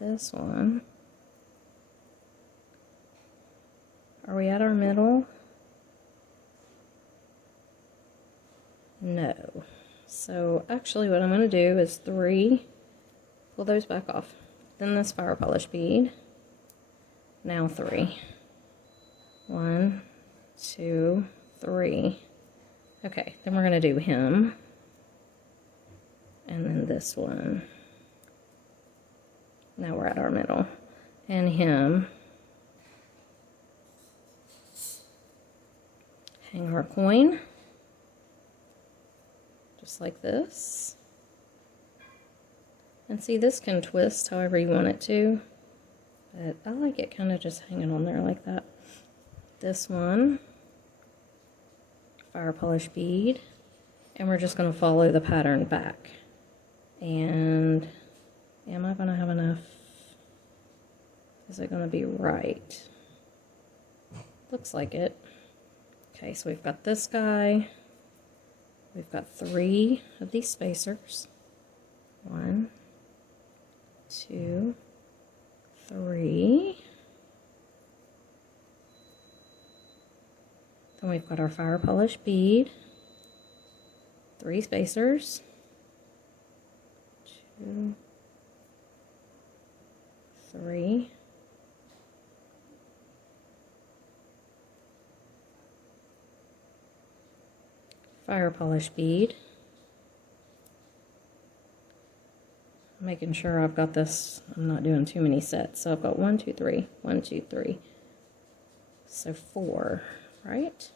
This one. Are we at our middle? No. So actually what I'm going to do is 3, pull those back off, then this fire polish bead, now 3, 1, 2, 3, Okay, then we're going to do him. And then this one. Now we're at our middle. And him. Hang our coin. Just like this. And see, this can twist however you want it to. But I like it kind of just hanging on there like that. This one. Fire polish bead. And we're just going to follow the pattern back. And am I going to have enough? Is it going to be right? Looks like it. Okay, so we've got this guy. We've got 3 of these spacers. 1, 2, 3. Then we've got our fire polish bead. 3 spacers. 2, 3. Fire polish bead. Making sure I've got this, I'm not doing too many sets. So I've got 1, 2, 3, 1, 2, 3. So 4, right?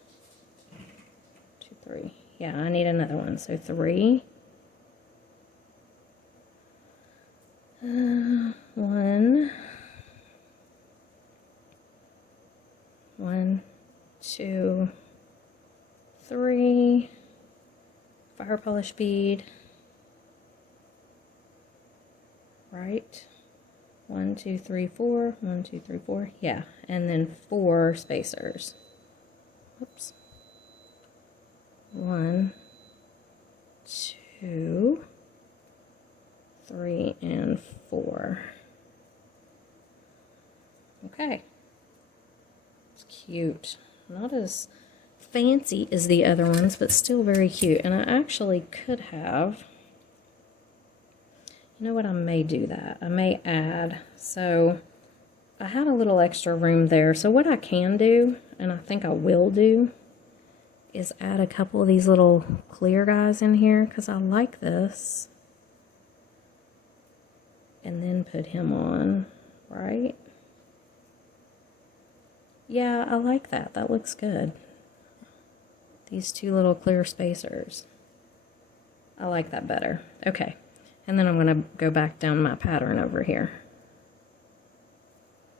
2, 3. Yeah, I need another one. So 3. 1, 1, 2, 3. Fire polish bead. Right. 1, 2, 3, 4. 1, 2, 3, 4. Yeah, and then 4 spacers. Oops. 1, 2, 3, and 4. Okay. It's cute. Not as fancy as the other ones, but still very cute. And I actually could have, you know what, I may do that. I may add, so I had a little extra room there. So what I can do, and I think I will do, is add a couple of these little clear guys in here, because I like this. And then put him on, right? Yeah, I like that. That looks good. These 2 little clear spacers. I like that better. Okay. And then I'm going to go back down my pattern over here.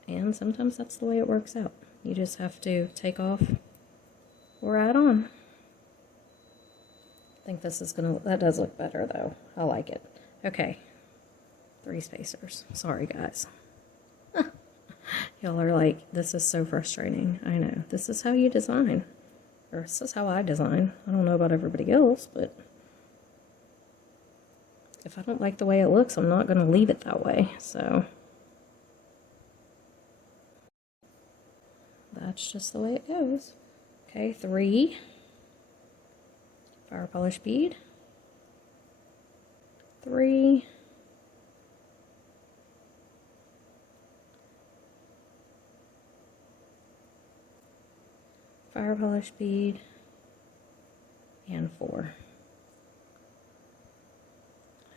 And sometimes that's the way it works out. You just have to take off or add on. I think this is going to, that does look better though. I like it. Okay. 3 spacers. Sorry guys. Y'all are like, this is so frustrating. I know. This is how you design. Or this is how I design. I don't know about everybody else, but if I don't like the way it looks, I'm not going to leave it that way. So that's just the way it goes. Okay, 3. Fire polish bead. 3. Fire polish bead. And 4.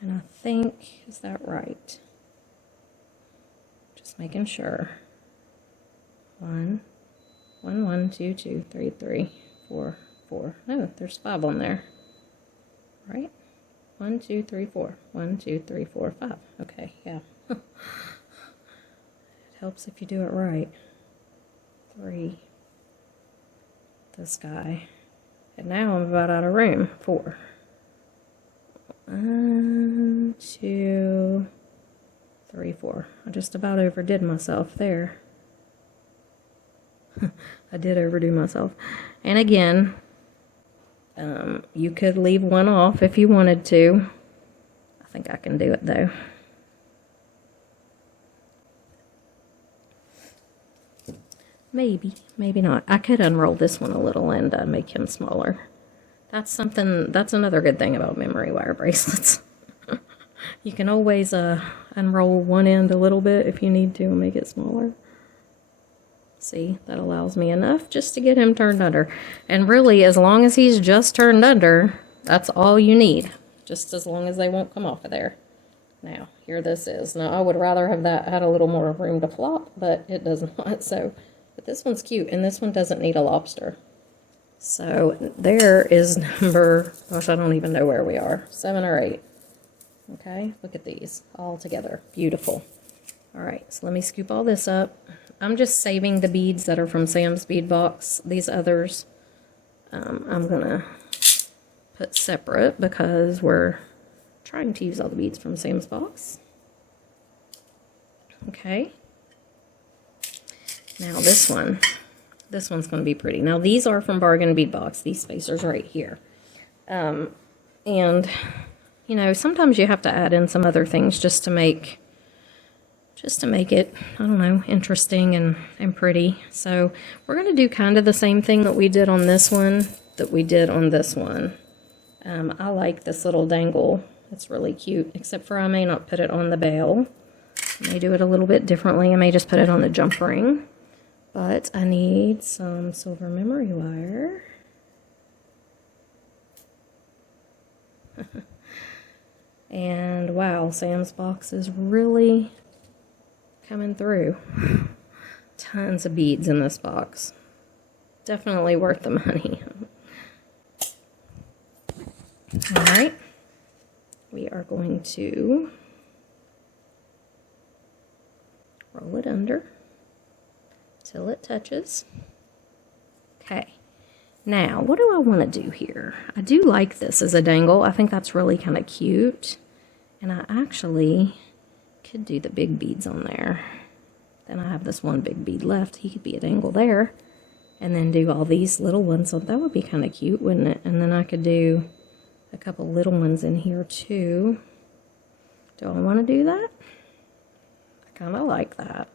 And I think, is that right? Just making sure. 1, 1, 1, 2, 2, 3, 3, 4, 4. No, there's 5 on there. Right? 1, 2, 3, 4. 1, 2, 3, 4, 5. Okay, yeah. It helps if you do it right. 3. This guy. And now I'm about out of room. 4. 1, 2, 3, 4. I just about overdid myself there. I did overdo myself. And again, you could leave one off if you wanted to. I think I can do it though. Maybe, maybe not. I could unroll this one a little and make him smaller. That's something, that's another good thing about memory wire bracelets. You can always unroll one end a little bit if you need to and make it smaller. See, that allows me enough just to get him turned under. And really, as long as he's just turned under, that's all you need. Just as long as they won't come off of there. Now, here this is. Now, I would rather have that had a little more room to flop, but it does not. So, but this one's cute, and this one doesn't need a lobster. So, there is number, gosh, I don't even know where we are. 7 or 8. Okay, look at these all together. Beautiful. All right, so let me scoop all this up. I'm just saving the beads that are from Sam's bead box. These others, I'm gonna put separate because we're trying to use all the beads from Sam's box. Okay. Now this one's gonna be pretty. Now these are from Bargain Bead Box, these spacers right here. And, you know, sometimes you have to add in some other things just to make it, I don't know, interesting and pretty. So we're going to do kind of the same thing that we did on this one that we did on this one. I like this little dangle. It's really cute, except for I may not put it on the bail. I may do it a little bit differently. I may just put it on the jump ring. But I need some silver memory wire. And wow, Sam's box is really coming through. Tons of beads in this box. Definitely worth the money. All right, we are going to roll it under till it touches. Okay, now what do I want to do here? I do like this as a dangle. I think that's really kind of cute, and I actually could do the big beads on there. Then I have this one big bead left. He could be a dangle there, and then do all these little ones. So that would be kind of cute, wouldn't it? And then I could do a couple little ones in here too. Do I want to do that? I kind of like that.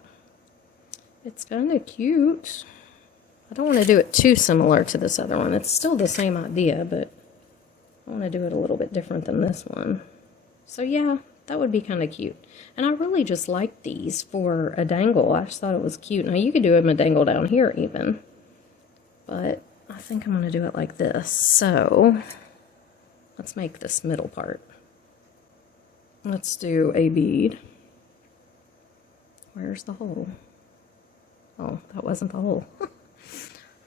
It's kind of cute. I don't want to do it too similar to this other one. It's still the same idea, but I want to do it a little bit different than this one. So yeah, that would be kind of cute. And I really just like these for a dangle. I just thought it was cute. Now you could do them a dangle down here even. But I think I'm going to do it like this. So let's make this middle part. Let's do a bead. Where's the hole? Oh, that wasn't the hole.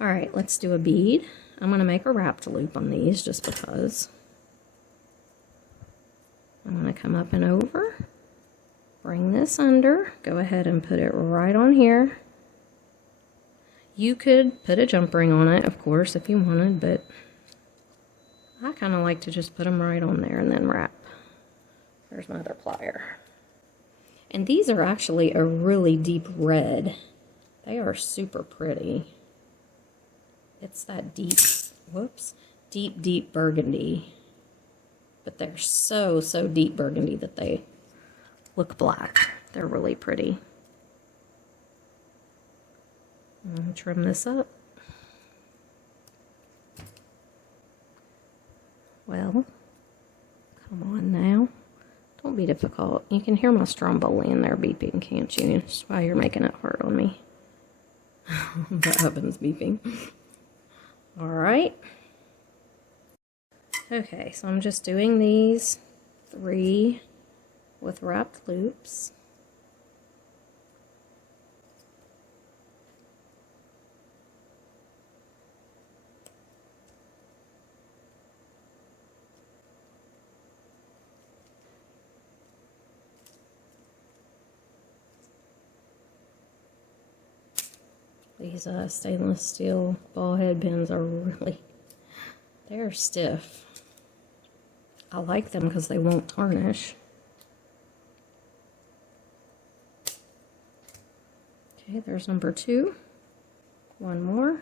All right, let's do a bead. I'm going to make a wrapped loop on these just because. I'm going to come up and over, bring this under, go ahead and put it right on here. You could put a jump ring on it, of course, if you wanted, but I kind of like to just put them right on there and then wrap. There's my other plier. And these are actually a really deep red. They are super pretty. It's that deep, whoops, deep burgundy. But they're so deep burgundy that they look black. They're really pretty. I'm going to trim this up. Well, come on now. Don't be difficult. You can hear my stromboli in there beeping, can't you? That's why you're making it hard on me. The oven's beeping. All right. Okay, so I'm just doing these 3 with wrapped loops. These stainless steel ball head pins are really, they're stiff. I like them because they won't tarnish. Okay, there's number 2. One more.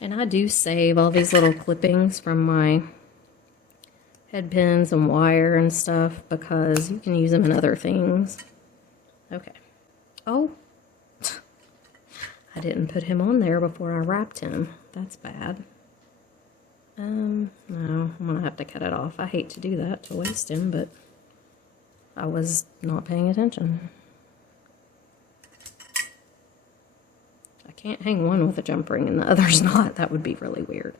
And I do save all these little clippings from my head pins and wire and stuff because you can use them in other things. Okay. Oh, I didn't put him on there before I wrapped him. That's bad. No, I'm gonna have to cut it off. I hate to do that, to waste him, but I was not paying attention. I can't hang one with a jump ring and the other's not. That would be really weird.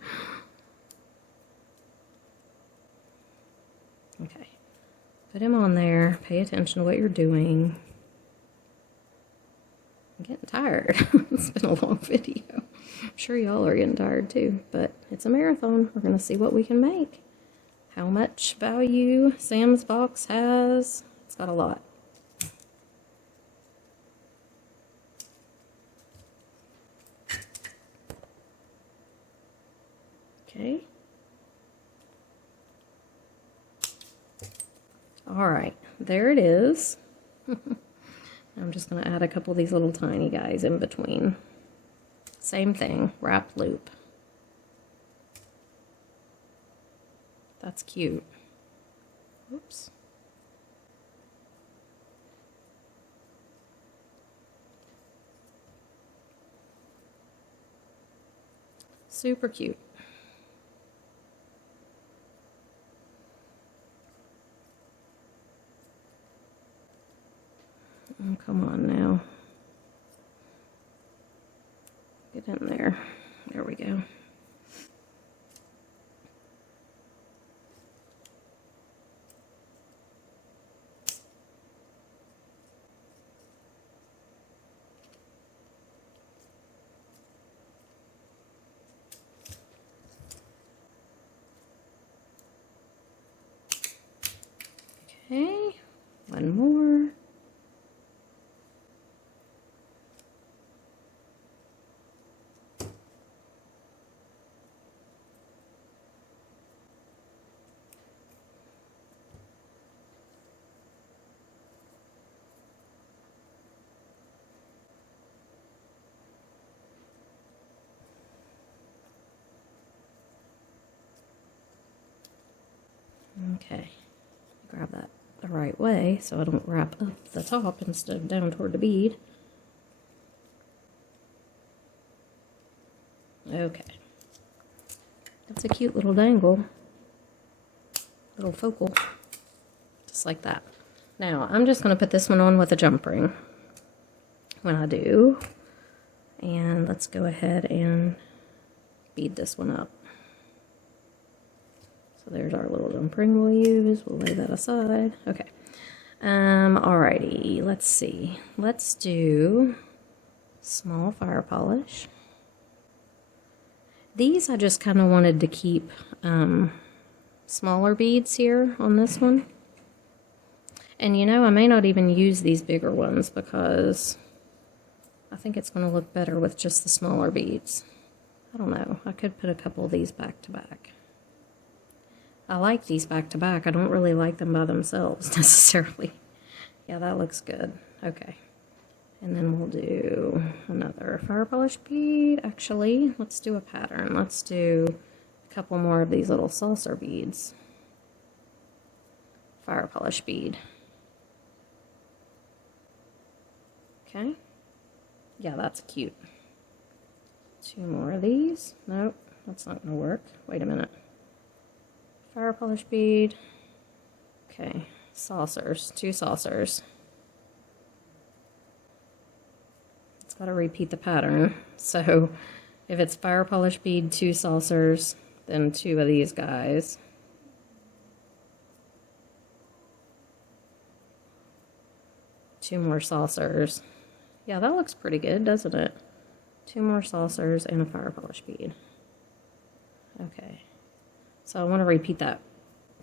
Okay. Put him on there. Pay attention to what you're doing. I'm getting tired. It's been a long video. I'm sure y'all are getting tired too, but it's a marathon. We're going to see what we can make. How much value Sam's box has. It's got a lot. Okay. All right, there it is. I'm just going to add a couple of these little tiny guys in between. Same thing, wrap loop. That's cute. Oops. Super cute. Oh, come on now. Get in there. There we go. Okay, one more. Okay, grab that the right way so I don't wrap up the top instead of down toward the bead. Okay, that's a cute little dangle, little focal, just like that. Now I'm just going to put this one on with a jump ring when I do, and let's go ahead and bead this one up. So there's our little jump ring we'll use. We'll lay that aside. Okay. Alrighty. Let's see. Let's do small fire polish. These I just kind of wanted to keep smaller beads here on this one. And you know, I may not even use these bigger ones because I think it's going to look better with just the smaller beads. I don't know. I could put a couple of these back to back. I like these back to back. I don't really like them by themselves necessarily. Yeah, that looks good. Okay. And then we'll do another fire polish bead. Actually, let's do a pattern. Let's do a couple more of these little saucer beads. Fire polish bead. Okay. Yeah, that's cute. Two more of these. Nope, that's not going to work. Wait a minute. Fire polish bead. Okay, saucers, 2 saucers. It's got to repeat the pattern. So if it's fire polish bead, 2 saucers, then 2 of these guys. Two more saucers. Yeah, that looks pretty good, doesn't it? 2 more saucers and a fire polish bead. Okay. So I want to repeat that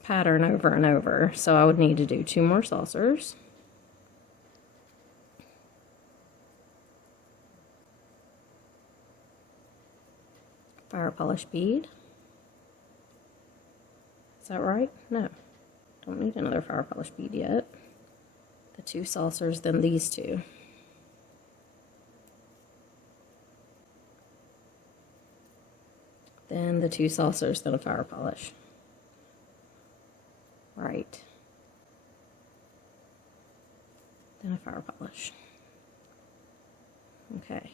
pattern over and over. So I would need to do 2 more saucers. Fire polish bead. Is that right? No. Don't need another fire polish bead yet. The 2 saucers, then these 2. Then the 2 saucers, then a fire polish. right. Then a fire polish. Okay,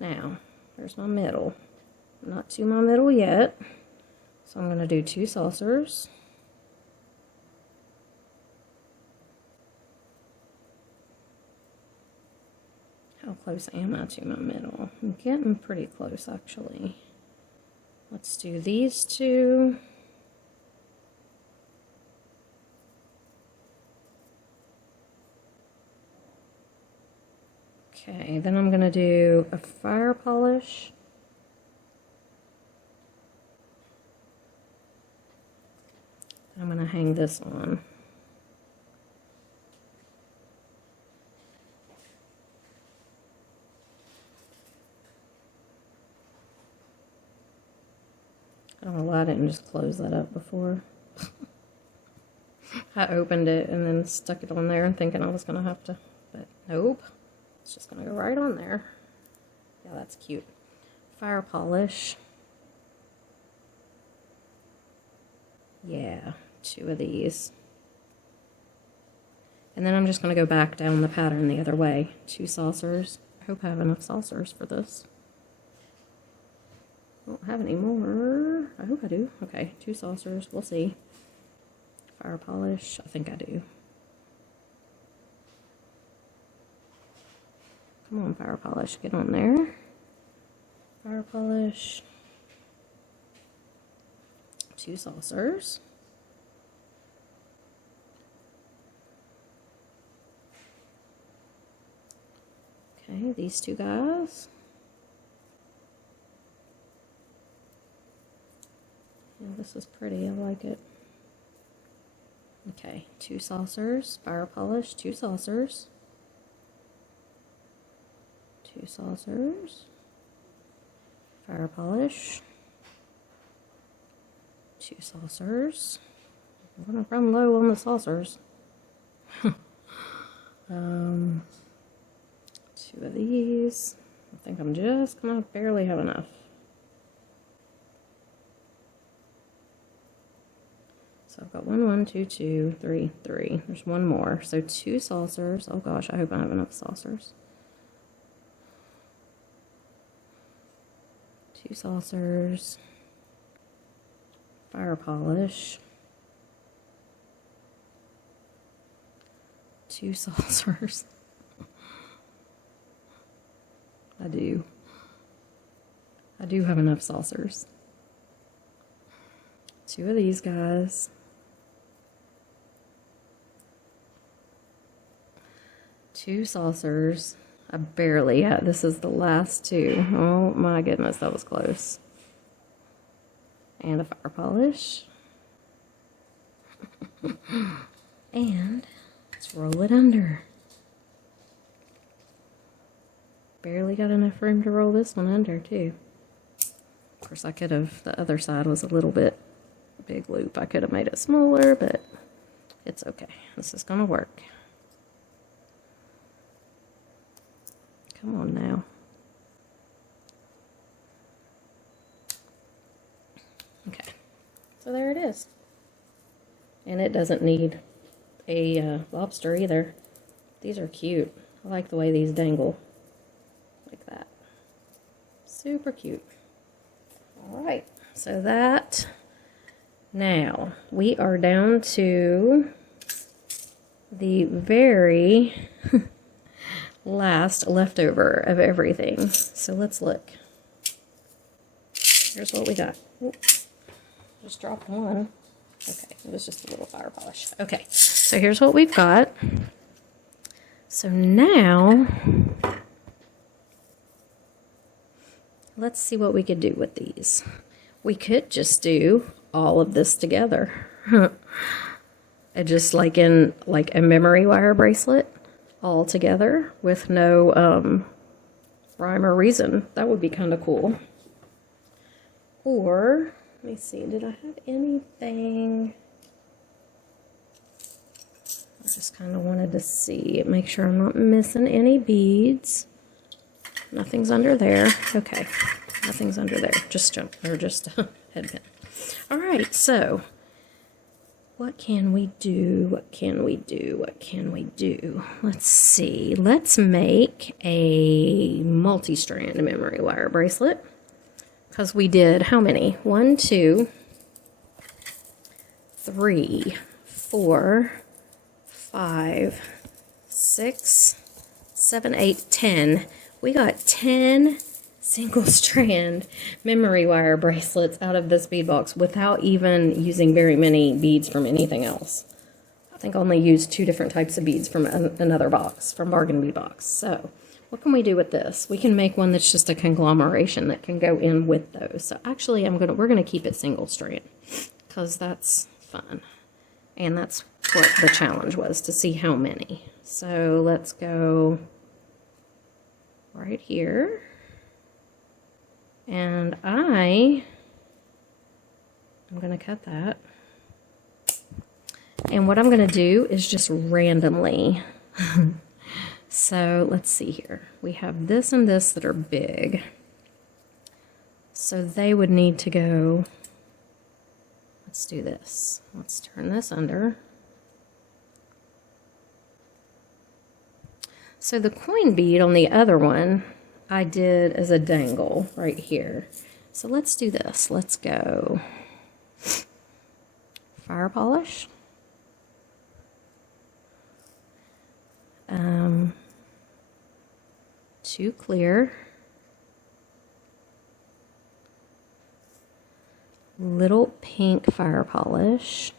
now there's my middle. I'm not to my middle yet, so I'm going to do 2 saucers. How close am I to my middle? I'm getting pretty close, actually. Let's do these 2. Okay, then I'm going to do a fire polish. I'm going to hang this on. I don't know why I didn't just close that up before. I opened it and then stuck it on there and thinking I was going to have to, but nope. It's just going to go right on there. Yeah, that's cute. Fire polish. Yeah, 2 of these. And then I'm just going to go back down the pattern the other way. 2 saucers. I hope I have enough saucers for this. I don't have any more. I hope I do. Okay, 2 saucers. We'll see. Fire polish. I think I do. Come on, fire polish. Get on there. Fire polish. 2 saucers. Okay, these 2 guys. Yeah, this is pretty. I like it. Okay, 2 saucers. Fire polish. 2 saucers. 2 saucers. Fire polish. 2 saucers. I'm gonna run low on the saucers. 2 of these. I think I'm just gonna barely have enough. So I've got 1, 2, 2, 3, 3. There's 1 more. So 2 saucers. Oh gosh, I hope I have enough saucers. 2 saucers. Fire polish. 2 saucers. I do have enough saucers. 2 of these guys. 2 saucers. I barely had, this is the last 2. Oh my goodness, that was close. And a fire polish. And let's roll it under. Barely got enough room to roll this one under too. Of course I could have, the other side was a little bit big loop. I could have made it smaller, but it's okay. This is gonna work. Come on now. Okay, so there it is. And it doesn't need a lobster either. These are cute. I like the way these dangle like that. Super cute. All right, so that, now we are down to the very last leftover of everything. So let's look. Here's what we got. Oop, just dropped one. Okay, it was just a little fire polish. Okay, so here's what we've got. So now, let's see what we could do with these. We could just do all of this together. Just like in like a memory wire bracelet, all together with no rhyme or reason. That would be kind of cool. Or, let me see, did I have anything? I just kind of wanted to see, make sure I'm not missing any beads. Nothing's under there. Okay, nothing's under there. Just jump, or just a head pin. All right, so what can we do? What can we do? What can we do? Let's see. Let's make a multi-strand memory wire bracelet. Because we did how many? 1, 2, 3, 4, 5, 6, 7, 8, 10. We got 10 single strand memory wire bracelets out of this bead box without even using very many beads from anything else. I think I only used 2 different types of beads from another box, from Bargain Bead Box. So what can we do with this? We can make one that's just a conglomeration that can go in with those. So actually we're gonna keep it single strand because that's fun. And that's what the challenge was, to see how many. So let's go right here. And I'm going to cut that. And what I'm going to do is just randomly. So let's see here. We have this and this that are big. So they would need to go, let's do this. Let's turn this under. So the coin bead on the other one, I did as a dangle right here. So let's do this. Let's go fire polish. 2 clear. Little pink fire polish.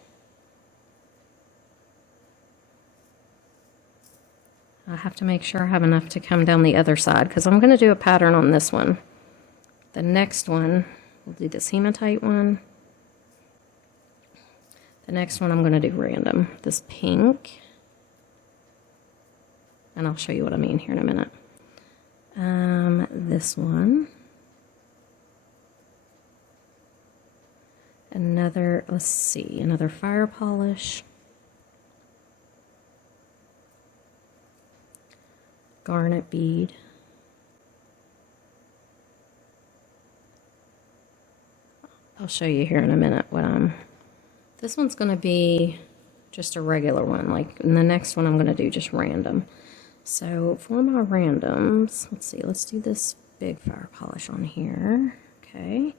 I have to make sure I have enough to come down the other side because I'm going to do a pattern on this one. The next one, we'll do this hematite one. The next one I'm going to do random. This pink. And I'll show you what I mean here in a minute. This one. Another, let's see, another fire polish. Garnet bead. I'll show you here in a minute what this one's going to be just a regular one, like, and the next one I'm going to do just random. So for my randoms, let's see, let's do this big fire polish on here, okay,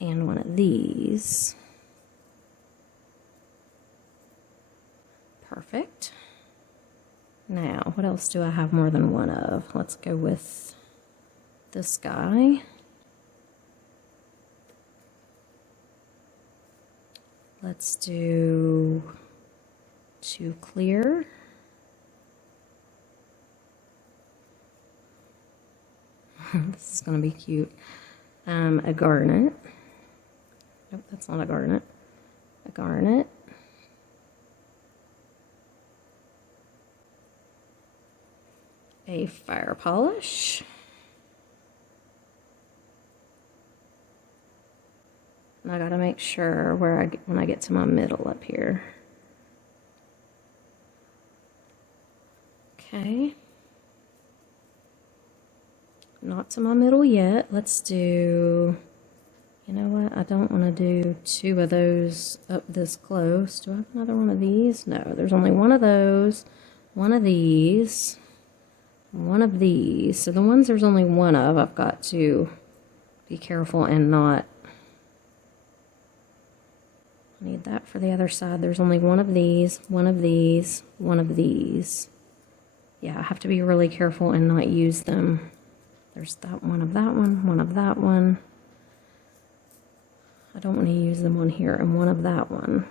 and one of these. Perfect. Now, what else do I have more than one of? Let's go with this guy. Let's do 2 clear. This is going to be cute. A garnet. Nope, that's not a garnet. A garnet. A fire polish. And I gotta make sure where when I get to my middle up here. Okay. Not to my middle yet. Let's do, you know what? I don't want to do 2 of those up this close. Do I have another one of these? No, there's only one of those, one of these, one of these. So the ones there's only one of, I've got to be careful and not. I need that for the other side. There's only one of these, one of these, one of these. Yeah, I have to be really careful and not use them. There's that one of that one of that one. I don't want to use them on here, and one of that one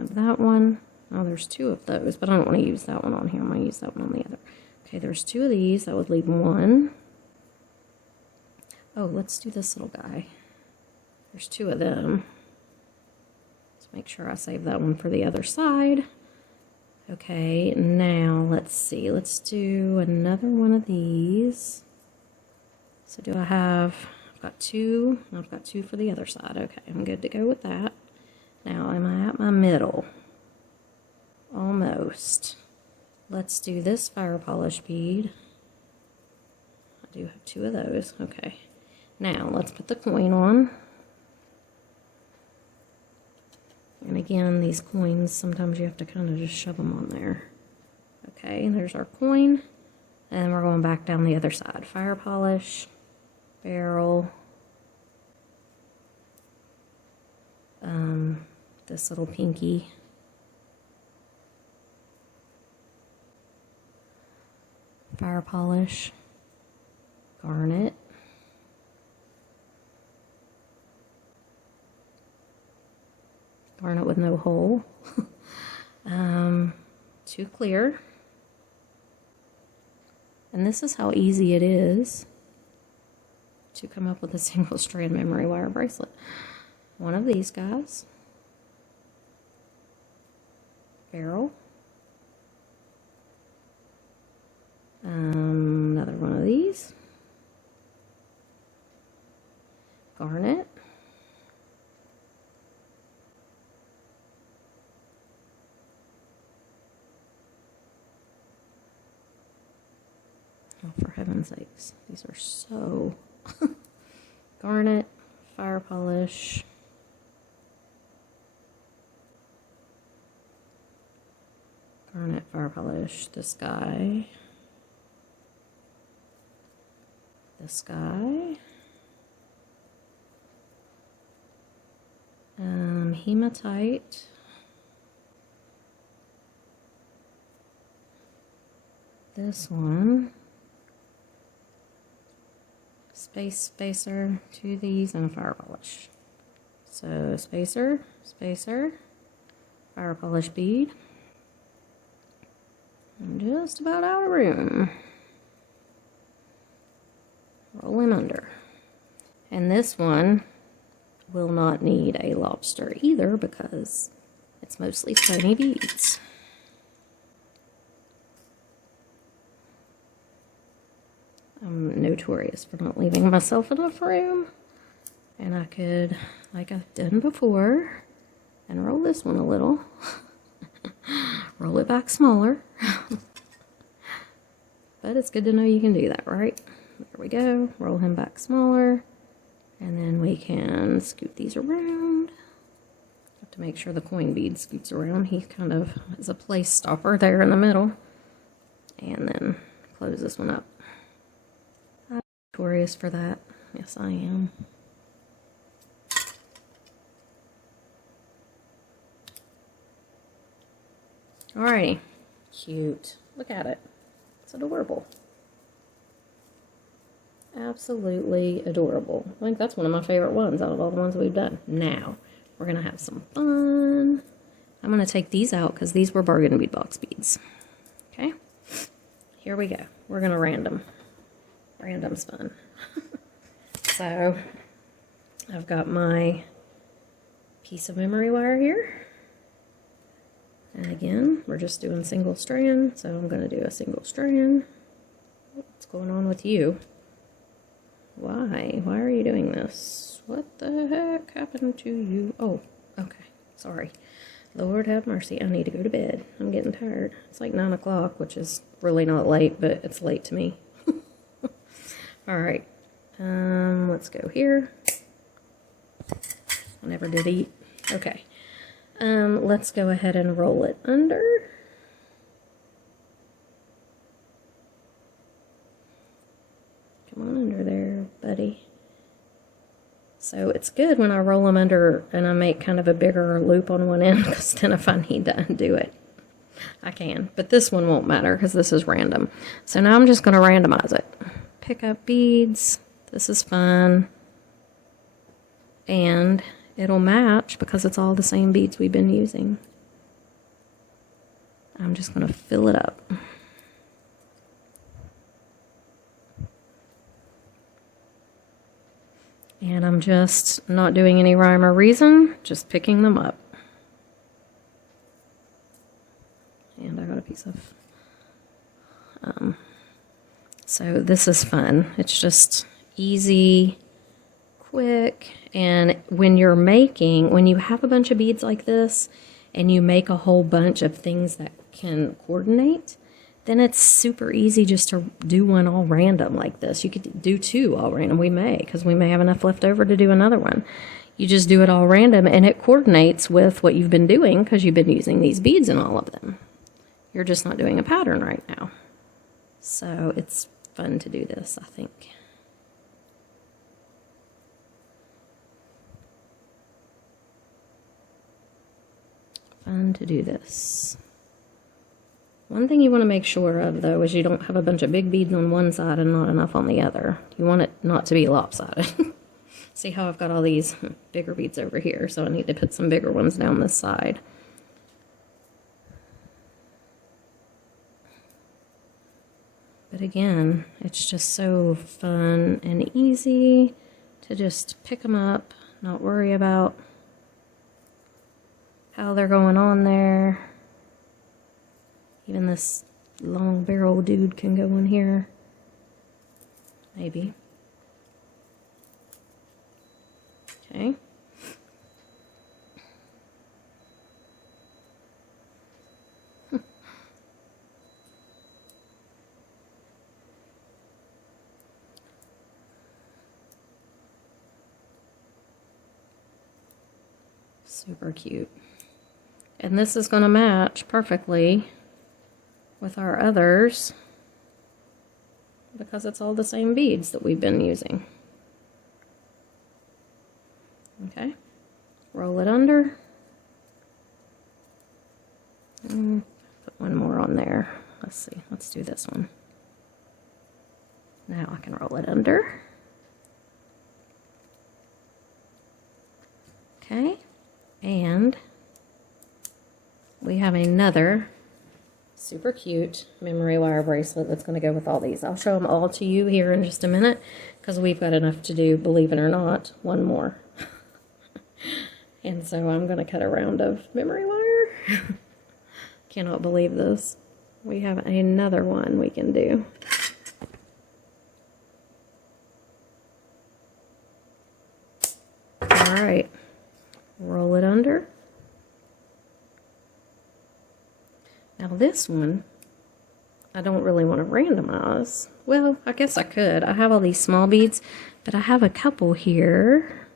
of that one. Oh, there's 2 of those, but I don't want to use that one on here. I'm going to use that one on the other. Okay, there's 2 of these. That would leave 1. Oh, let's do this little guy. There's 2 of them. Let's make sure I save that one for the other side. Okay, now let's see. Let's do another one of these. So do I have, I've got 2, and I've got 2 for the other side. Okay, I'm good to go with that. Now, am I at my middle? Almost. Let's do this fire polish bead. I do have 2 of those. Okay. Now, let's put the coin on. And again, these coins, sometimes you have to kind of just shove them on there. Okay, there's our coin. And we're going back down the other side. Fire polish, barrel, this little pinky, fire polish, garnet, garnet with no hole, too clear. And this is how easy it is to come up with a single strand memory wire bracelet. One of these guys, barrel, another one of these, garnet, oh, for heaven's sakes, these are so garnet, fire polish, garnet, fire polish, this guy, hematite, this one, spacer, two of these, and a fire polish. So spacer, fire polish bead. I'm just about out of room. Roll him under. And this one will not need a lobster either because it's mostly tiny beads. I'm notorious for not leaving myself enough room. And I could, like I've done before, and roll this one a little. Roll it back smaller. But it's good to know you can do that, right? There we go. Roll him back smaller. And then we can scoot these around. Have to make sure the coin bead scoots around. He kind of is a place stopper there in the middle. And then close this one up. I'm notorious for that. Yes, I am. Alrighty. Cute. Look at it. It's adorable. Absolutely adorable. I think that's one of my favorite ones out of all the ones we've done. Now, we're going to have some fun. I'm going to take these out because these were bargain bead box beads. Okay? Here we go. We're going to random. Random's fun. So, I've got my piece of memory wire here. And again, we're just doing single strand, so I'm going to do a single strand. What's going on with you? Why? Why are you doing this? What the heck happened to you? Oh, okay. Sorry. Lord have mercy. I need to go to bed. I'm getting tired. It's like 9 o'clock, which is really not late, but it's late to me. Alright. Let's go here. I never did eat. Okay. Let's go ahead and roll it under. Come on under there, buddy. So it's good when I roll them under and I make kind of a bigger loop on one end, because then if I need to undo it, I can. But this one won't matter because this is random. So now I'm just going to randomize it. Pick up beads. This is fun. And it'll match because it's all the same beads we've been using. I'm just going to fill it up. And I'm just not doing any rhyme or reason, just picking them up. And I got a piece of... so this is fun. It's just easy, quick, and when you're making, when you have a bunch of beads like this, and you make a whole bunch of things that can coordinate, then it's super easy just to do one all random like this. You could do two all random. We may, because we may have enough left over to do another one. you just do it all random, and it coordinates with what you've been doing because you've been using these beads in all of them. You're just not doing a pattern right now. So it's fun to do this, I think. Fun to do this. One thing you want to make sure of, though, is you don't have a bunch of big beads on one side and not enough on the other. You want it not to be lopsided. See how I've got all these bigger beads over here, so I need to put some bigger ones down this side. But again, it's just so fun and easy to just pick them up, not worry about how they're going on there. Even this long barrel dude can go in here. Maybe. Okay. Super cute. And this is going to match perfectly with our others because it's all the same beads that we've been using. Okay, roll it under. And put one more on there. Let's see, let's do this one. Now I can roll it under. Okay, and we have another super cute memory wire bracelet that's going to go with all these. I'll show them all to you here in just a minute because we've got enough to do, believe it or not, one more. And so I'm going to cut a round of memory wire. Cannot believe this. We have another one we can do. All right, roll it under. Now this one, I don't really want to randomize. Well, I guess I could. I have all these small beads, but I have a couple here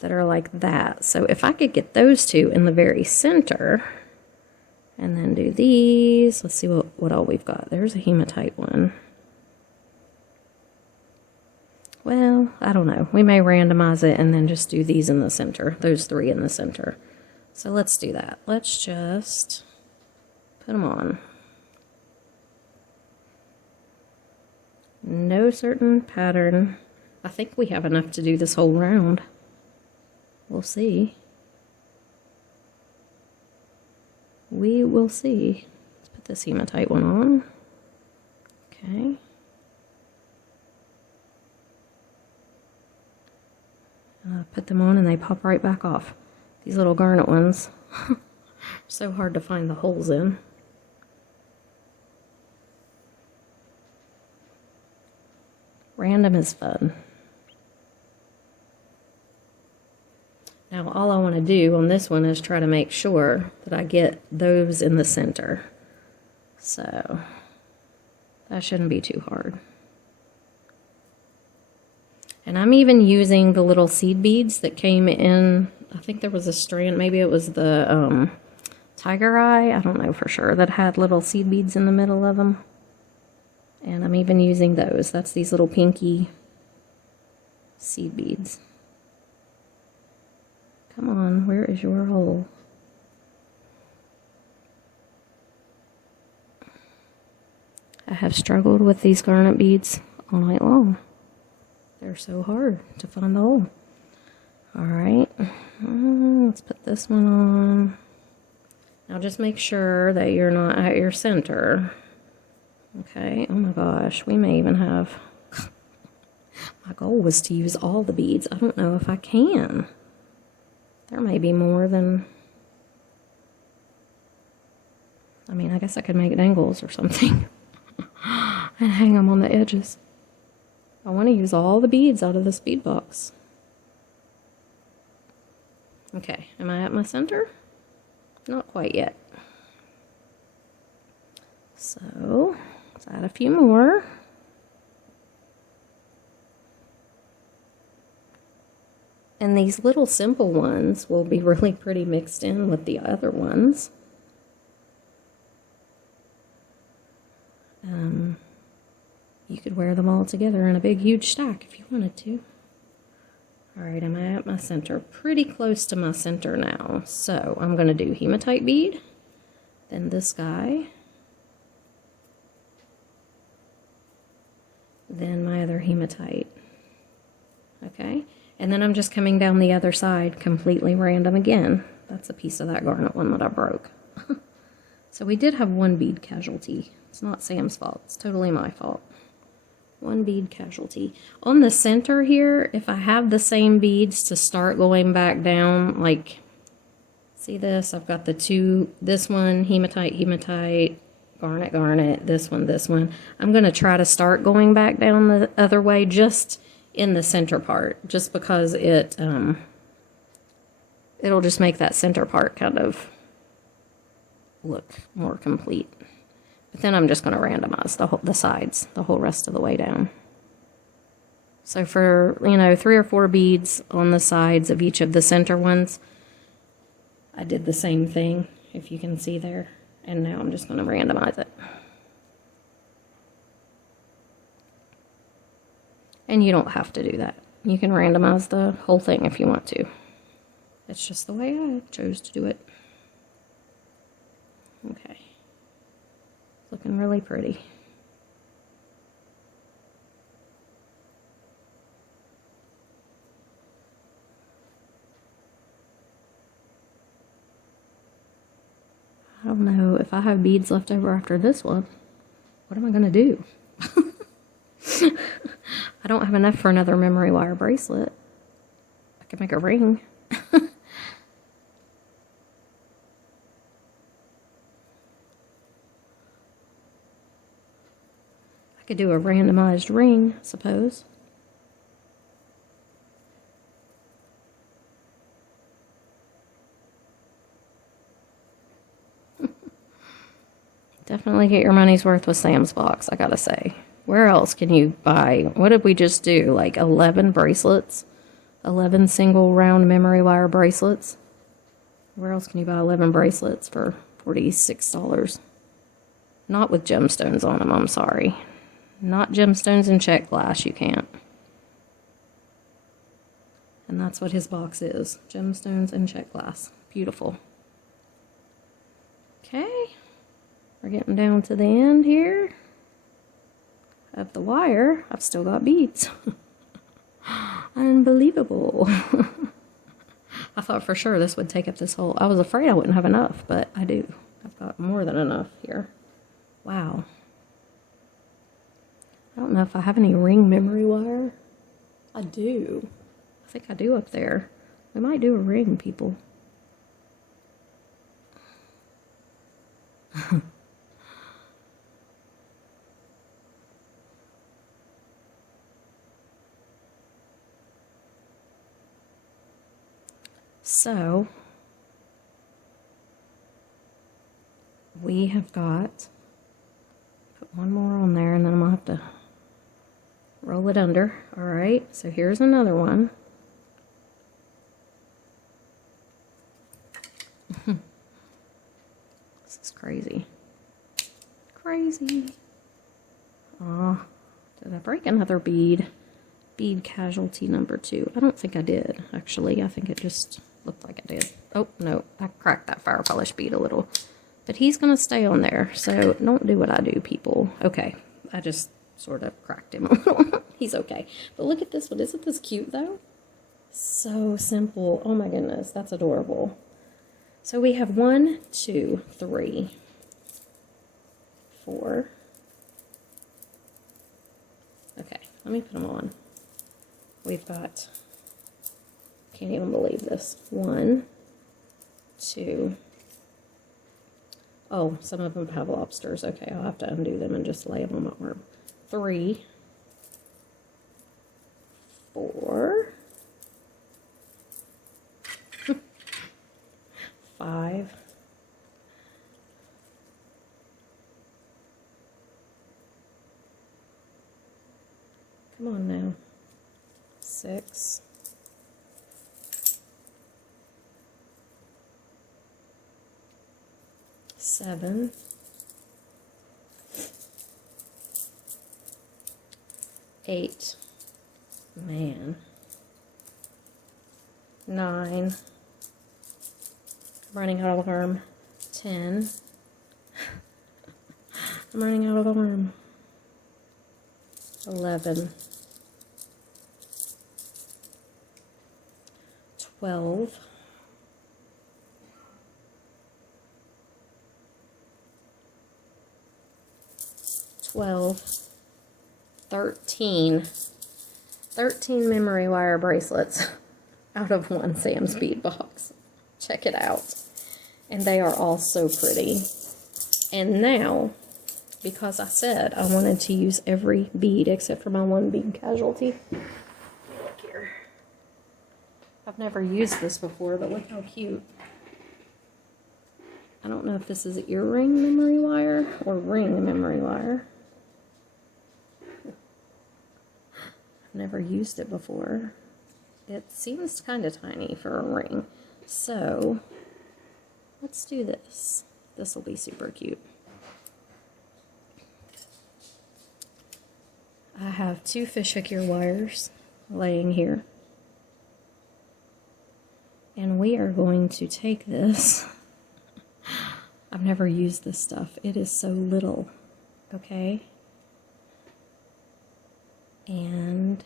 that are like that. So if I could get those two in the very center, and then do these, let's see what all we've got. There's a hematite one. Well, I don't know. We may randomize it and then just do these in the center, those three in the center. So let's do that. Let's just put them on. No certain pattern. I think we have enough to do this whole round. We'll see. We will see. Let's put this hematite one on. Okay. Put them on and they pop right back off. These little garnet ones. So hard to find the holes in. Random is fun. Now all I want to do on this one is try to make sure that I get those in the center. So that shouldn't be too hard. And I'm even using the little seed beads that came in. I think there was a strand, maybe it was the tiger eye, I don't know for sure, that had little seed beads in the middle of them. And I'm even using those. That's these little pinky seed beads. Come on, where is your hole? I have struggled with these garnet beads all night long. They're so hard to find the hole. Alright, let's put this one on. Now just make sure that you're not at your center. Okay, oh my gosh, we may even have... My goal was to use all the beads. I don't know if I can. There may be more than... I mean, I guess I could make dangles or something. And hang them on the edges. I want to use all the beads out of this bead box. Okay, am I at my center? Not quite yet. So, let's add a few more. And these little simple ones will be really pretty mixed in with the other ones. You could wear them all together in a big, huge stack if you wanted to. Alright, I'm at my center, pretty close to my center now. So I'm going to do hematite bead, then this guy, then my other hematite. Okay, and then I'm just coming down the other side, completely random again. That's a piece of that garnet one that I broke. So we did have one bead casualty. It's not Sam's fault, it's totally my fault. One bead casualty. On the center here, if I have the same beads to start going back down, like, see this? I've got the two, this one, hematite, hematite, garnet, garnet, this one, this one. I'm going to try to start going back down the other way just in the center part, just because it'll just make that center part kind of look more complete. But then I'm just going to randomize the sides, the whole rest of the way down. So for, 3 or 4 beads on the sides of each of the center ones, I did the same thing, if you can see there. And now I'm just going to randomize it. And you don't have to do that. You can randomize the whole thing if you want to. It's just the way I chose to do it. Okay. Looking really pretty. I don't know if I have beads left over after this one. What am I going to do? I don't have enough for another memory wire bracelet. I could make a ring. I could do a randomized ring, I suppose. Definitely get your money's worth with Sam's box, I gotta say. Where else can you buy? What did we just do? Like 11 bracelets? 11 single round memory wire bracelets? Where else can you buy 11 bracelets for $46? Not with gemstones on them, I'm sorry. Not gemstones and check glass, you can't. And that's what his box is. Gemstones and check glass. Beautiful. Okay. We're getting down to the end here of the wire. I've still got beads. Unbelievable. I thought for sure this would take up this whole... I was afraid I wouldn't have enough, but I do. I've got more than enough here. Wow. I don't know if I have any ring memory wire. I do. I think I do up there. We might do a ring, people. So, we have got, put one more on there and then I'm going to have to roll it under. Alright, so here's another one. This is crazy. Crazy. Aw, did I break another bead? Bead casualty number 2. I don't think I did, actually. I think it just looked like I did. Oh, no, I cracked that fire polish bead a little. But he's going to stay on there, so don't do what I do, people. Okay, I just sort of cracked him a little. He's okay. But look at this one. Isn't this cute, though? So simple. Oh, my goodness. That's adorable. So we have 1, 2, 3, 4. Okay, let me put them on. We've got, can't even believe this. 1, 2. Oh, some of them have lobsters. Okay, I'll have to undo them and just lay them on my arm. 3, 4, 5, 6, 7, 8, man, 9, running out of arm, 10, I'm running out of arm, 11, 12, 13 memory wire bracelets out of one Sam's Bead box. Check it out. And they are all so pretty. And now, because I said I wanted to use every bead except for my one bead casualty. Look here. I've never used this before, but look how cute. I don't know if this is earring memory wire or ring memory wire. I've never used it before. It seems kind of tiny for a ring. So, let's do this. This will be super cute. I have 2 fishhook ear wires laying here. And we are going to take this. I've never used this stuff. It is so little. Okay? And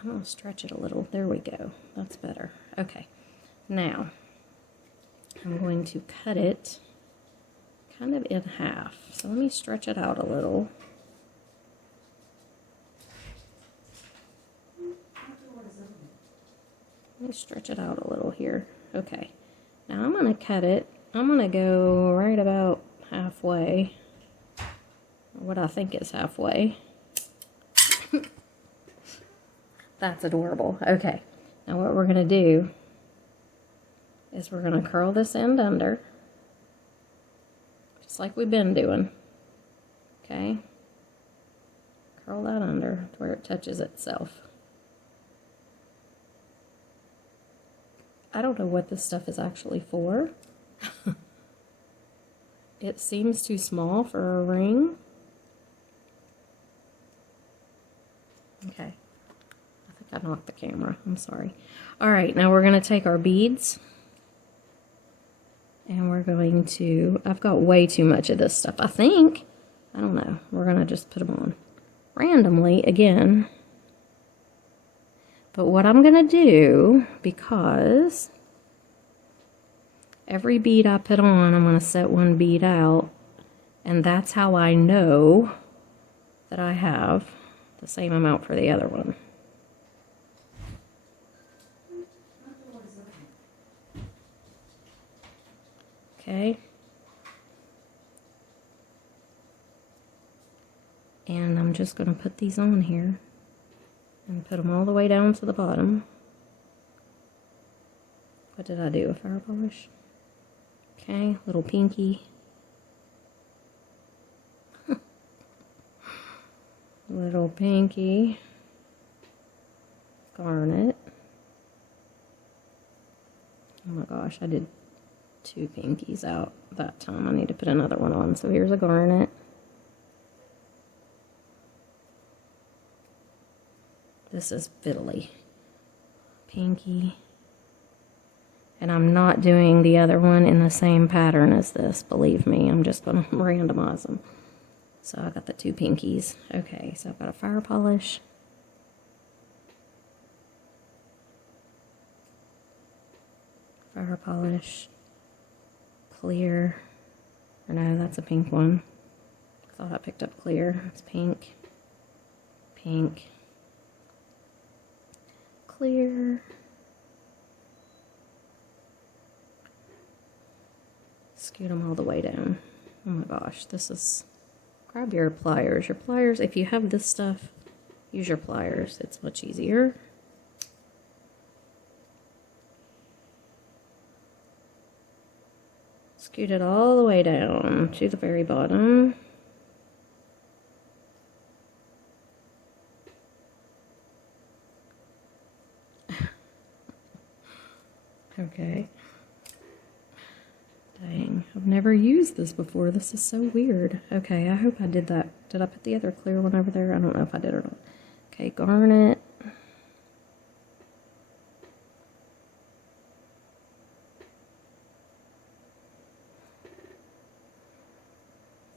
I'm going to stretch it a little. There we go. That's better. Okay. Now, I'm going to cut it kind of in half. So let me stretch it out a little. Let me stretch it out a little here. Okay. Now I'm going to cut it. I'm going to go right about halfway. What I think is halfway. That's adorable. Okay. Now what we're going to do is we're going to curl this end under. Just like we've been doing. Okay. Curl that under to where it touches itself. I don't know what this stuff is actually for. It seems too small for a ring. Okay. I think I knocked the camera. I'm sorry. Alright, now we're going to take our beads. And we're going to... I've got way too much of this stuff, I think. I don't know. We're going to just put them on randomly again. But what I'm going to do, because every bead I put on, I'm going to set one bead out, and that's how I know that I have the same amount for the other one. Okay. And I'm just going to put these on here. And put them all the way down to the bottom. What did I do? A fire polish? Okay, little pinky. Little pinky. Garnet. Oh my gosh, I did 2 pinkies out that time. I need to put another one on. So here's a garnet. This is fiddly. Pinky. And I'm not doing the other one in the same pattern as this, believe me. I'm just going to randomize them. So I got the 2 pinkies. Okay, so I've got a fire polish. Fire polish. Clear. Or no, that's a pink one. I thought I picked up clear. It's pink. Pink. Clear. Scoot them all the way down. Oh my gosh, this is... Grab your pliers. Your pliers, if you have this stuff, use your pliers. It's much easier. Scoot it all the way down to the very bottom. Okay. Dang. I've never used this before. This is so weird. Okay, I hope I did that. Did I put the other clear one over there? I don't know if I did or not. Okay, garnet.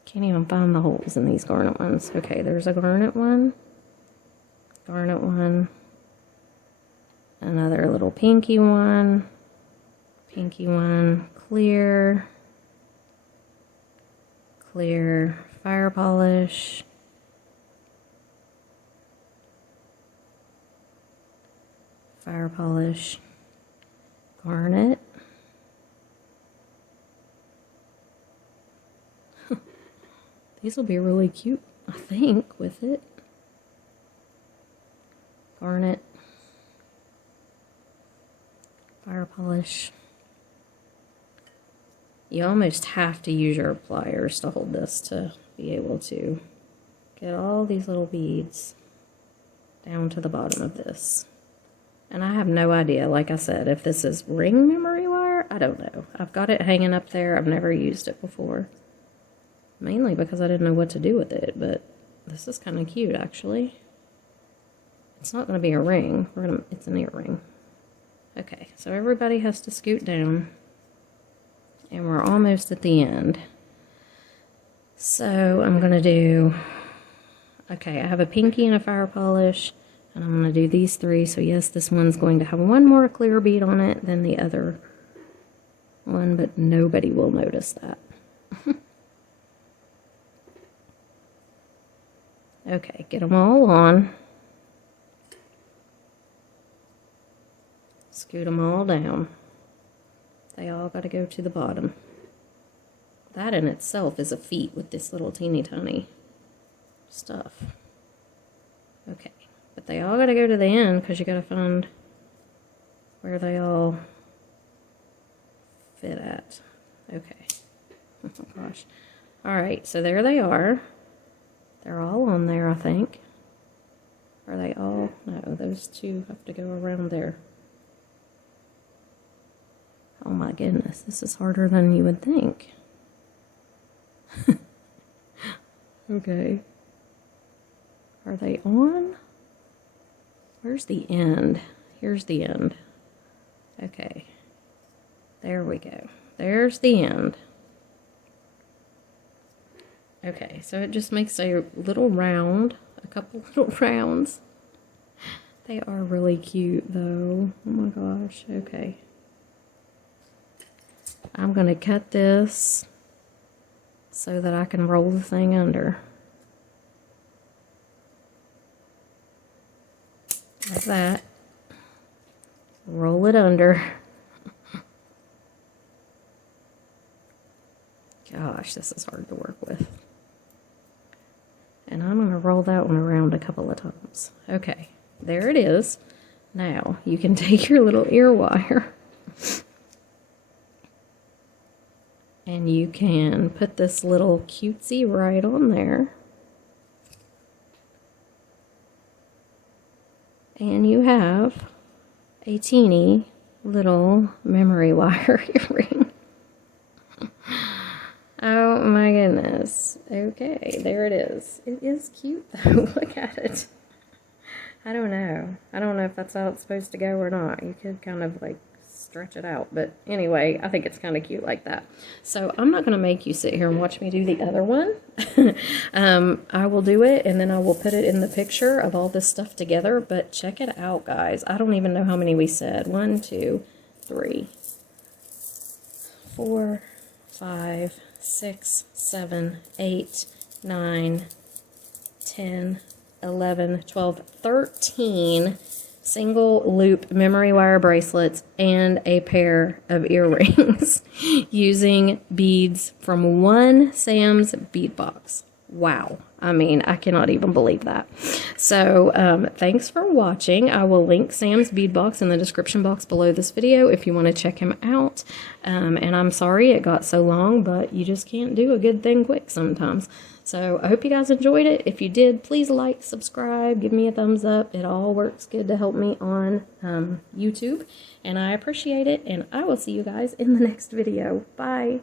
Can't even find the holes in these garnet ones. Okay, there's a garnet one, another little pinky one, clear, fire polish, garnet, these will be really cute, I think, with it. Garnet, fire polish. You almost have to use your pliers to hold this to be able to get all these little beads down to the bottom of this. And I have no idea, like I said, if this is ring memory wire. I don't know. I've got it hanging up there. I've never used it before. Mainly because I didn't know what to do with it, but this is kind of cute, actually. It's not going to be a ring. It's an earring. Okay, so everybody has to scoot down. And we're almost at the end. So I'm going to do... Okay, I have a pinky and a fire polish. And I'm going to do these three. So yes, this one's going to have one more clear bead on it than the other one. But nobody will notice that. Okay, get them all on. Scoot them all down. They all got to go to the bottom. That in itself is a feat with this little teeny tiny stuff. Okay, but they all got to go to the end because you got to find where they all fit at. Okay. Oh gosh. Alright, so there they are. They're all on there, I think. Are they all? No, those two have to go around there. Oh my goodness, this is harder than you would think. Okay. Are they on? Where's the end? Here's the end. Okay. There we go. There's the end. Okay, so it just makes a little round, a couple little rounds. They are really cute though. Oh my gosh, okay. I'm going to cut this so that I can roll the thing under. Like that. Roll it under. Gosh, this is hard to work with. And I'm going to roll that one around a couple of times. Okay, there it is. Now, you can take your little ear wire and you can put this little cutesy right on there. And you have a teeny little memory wire earring. Oh my goodness. Okay, there it is. It is cute though. Look at it. I don't know. I don't know if that's how it's supposed to go or not. You could kind of like stretch it out. But anyway, I think it's kind of cute like that. So I'm not going to make you sit here and watch me do the other one. I will do it and then I will put it in the picture of all this stuff together. But check it out, guys. I don't even know how many we said. 1, 2, 3, 4, 5, 6, 7, 8, 9, 10, 11, 12, 13 single loop memory wire bracelets and a pair of earrings using beads from one Sam's bead box. Wow. I mean, I cannot even believe that. So, thanks for watching. I will link Sam's bead box in the description box below this video if you want to check him out. And I'm sorry it got so long, but you just can't do a good thing quick sometimes. So, I hope you guys enjoyed it. If you did, please like, subscribe, give me a thumbs up. It all works good to help me on YouTube. And I appreciate it. And I will see you guys in the next video. Bye.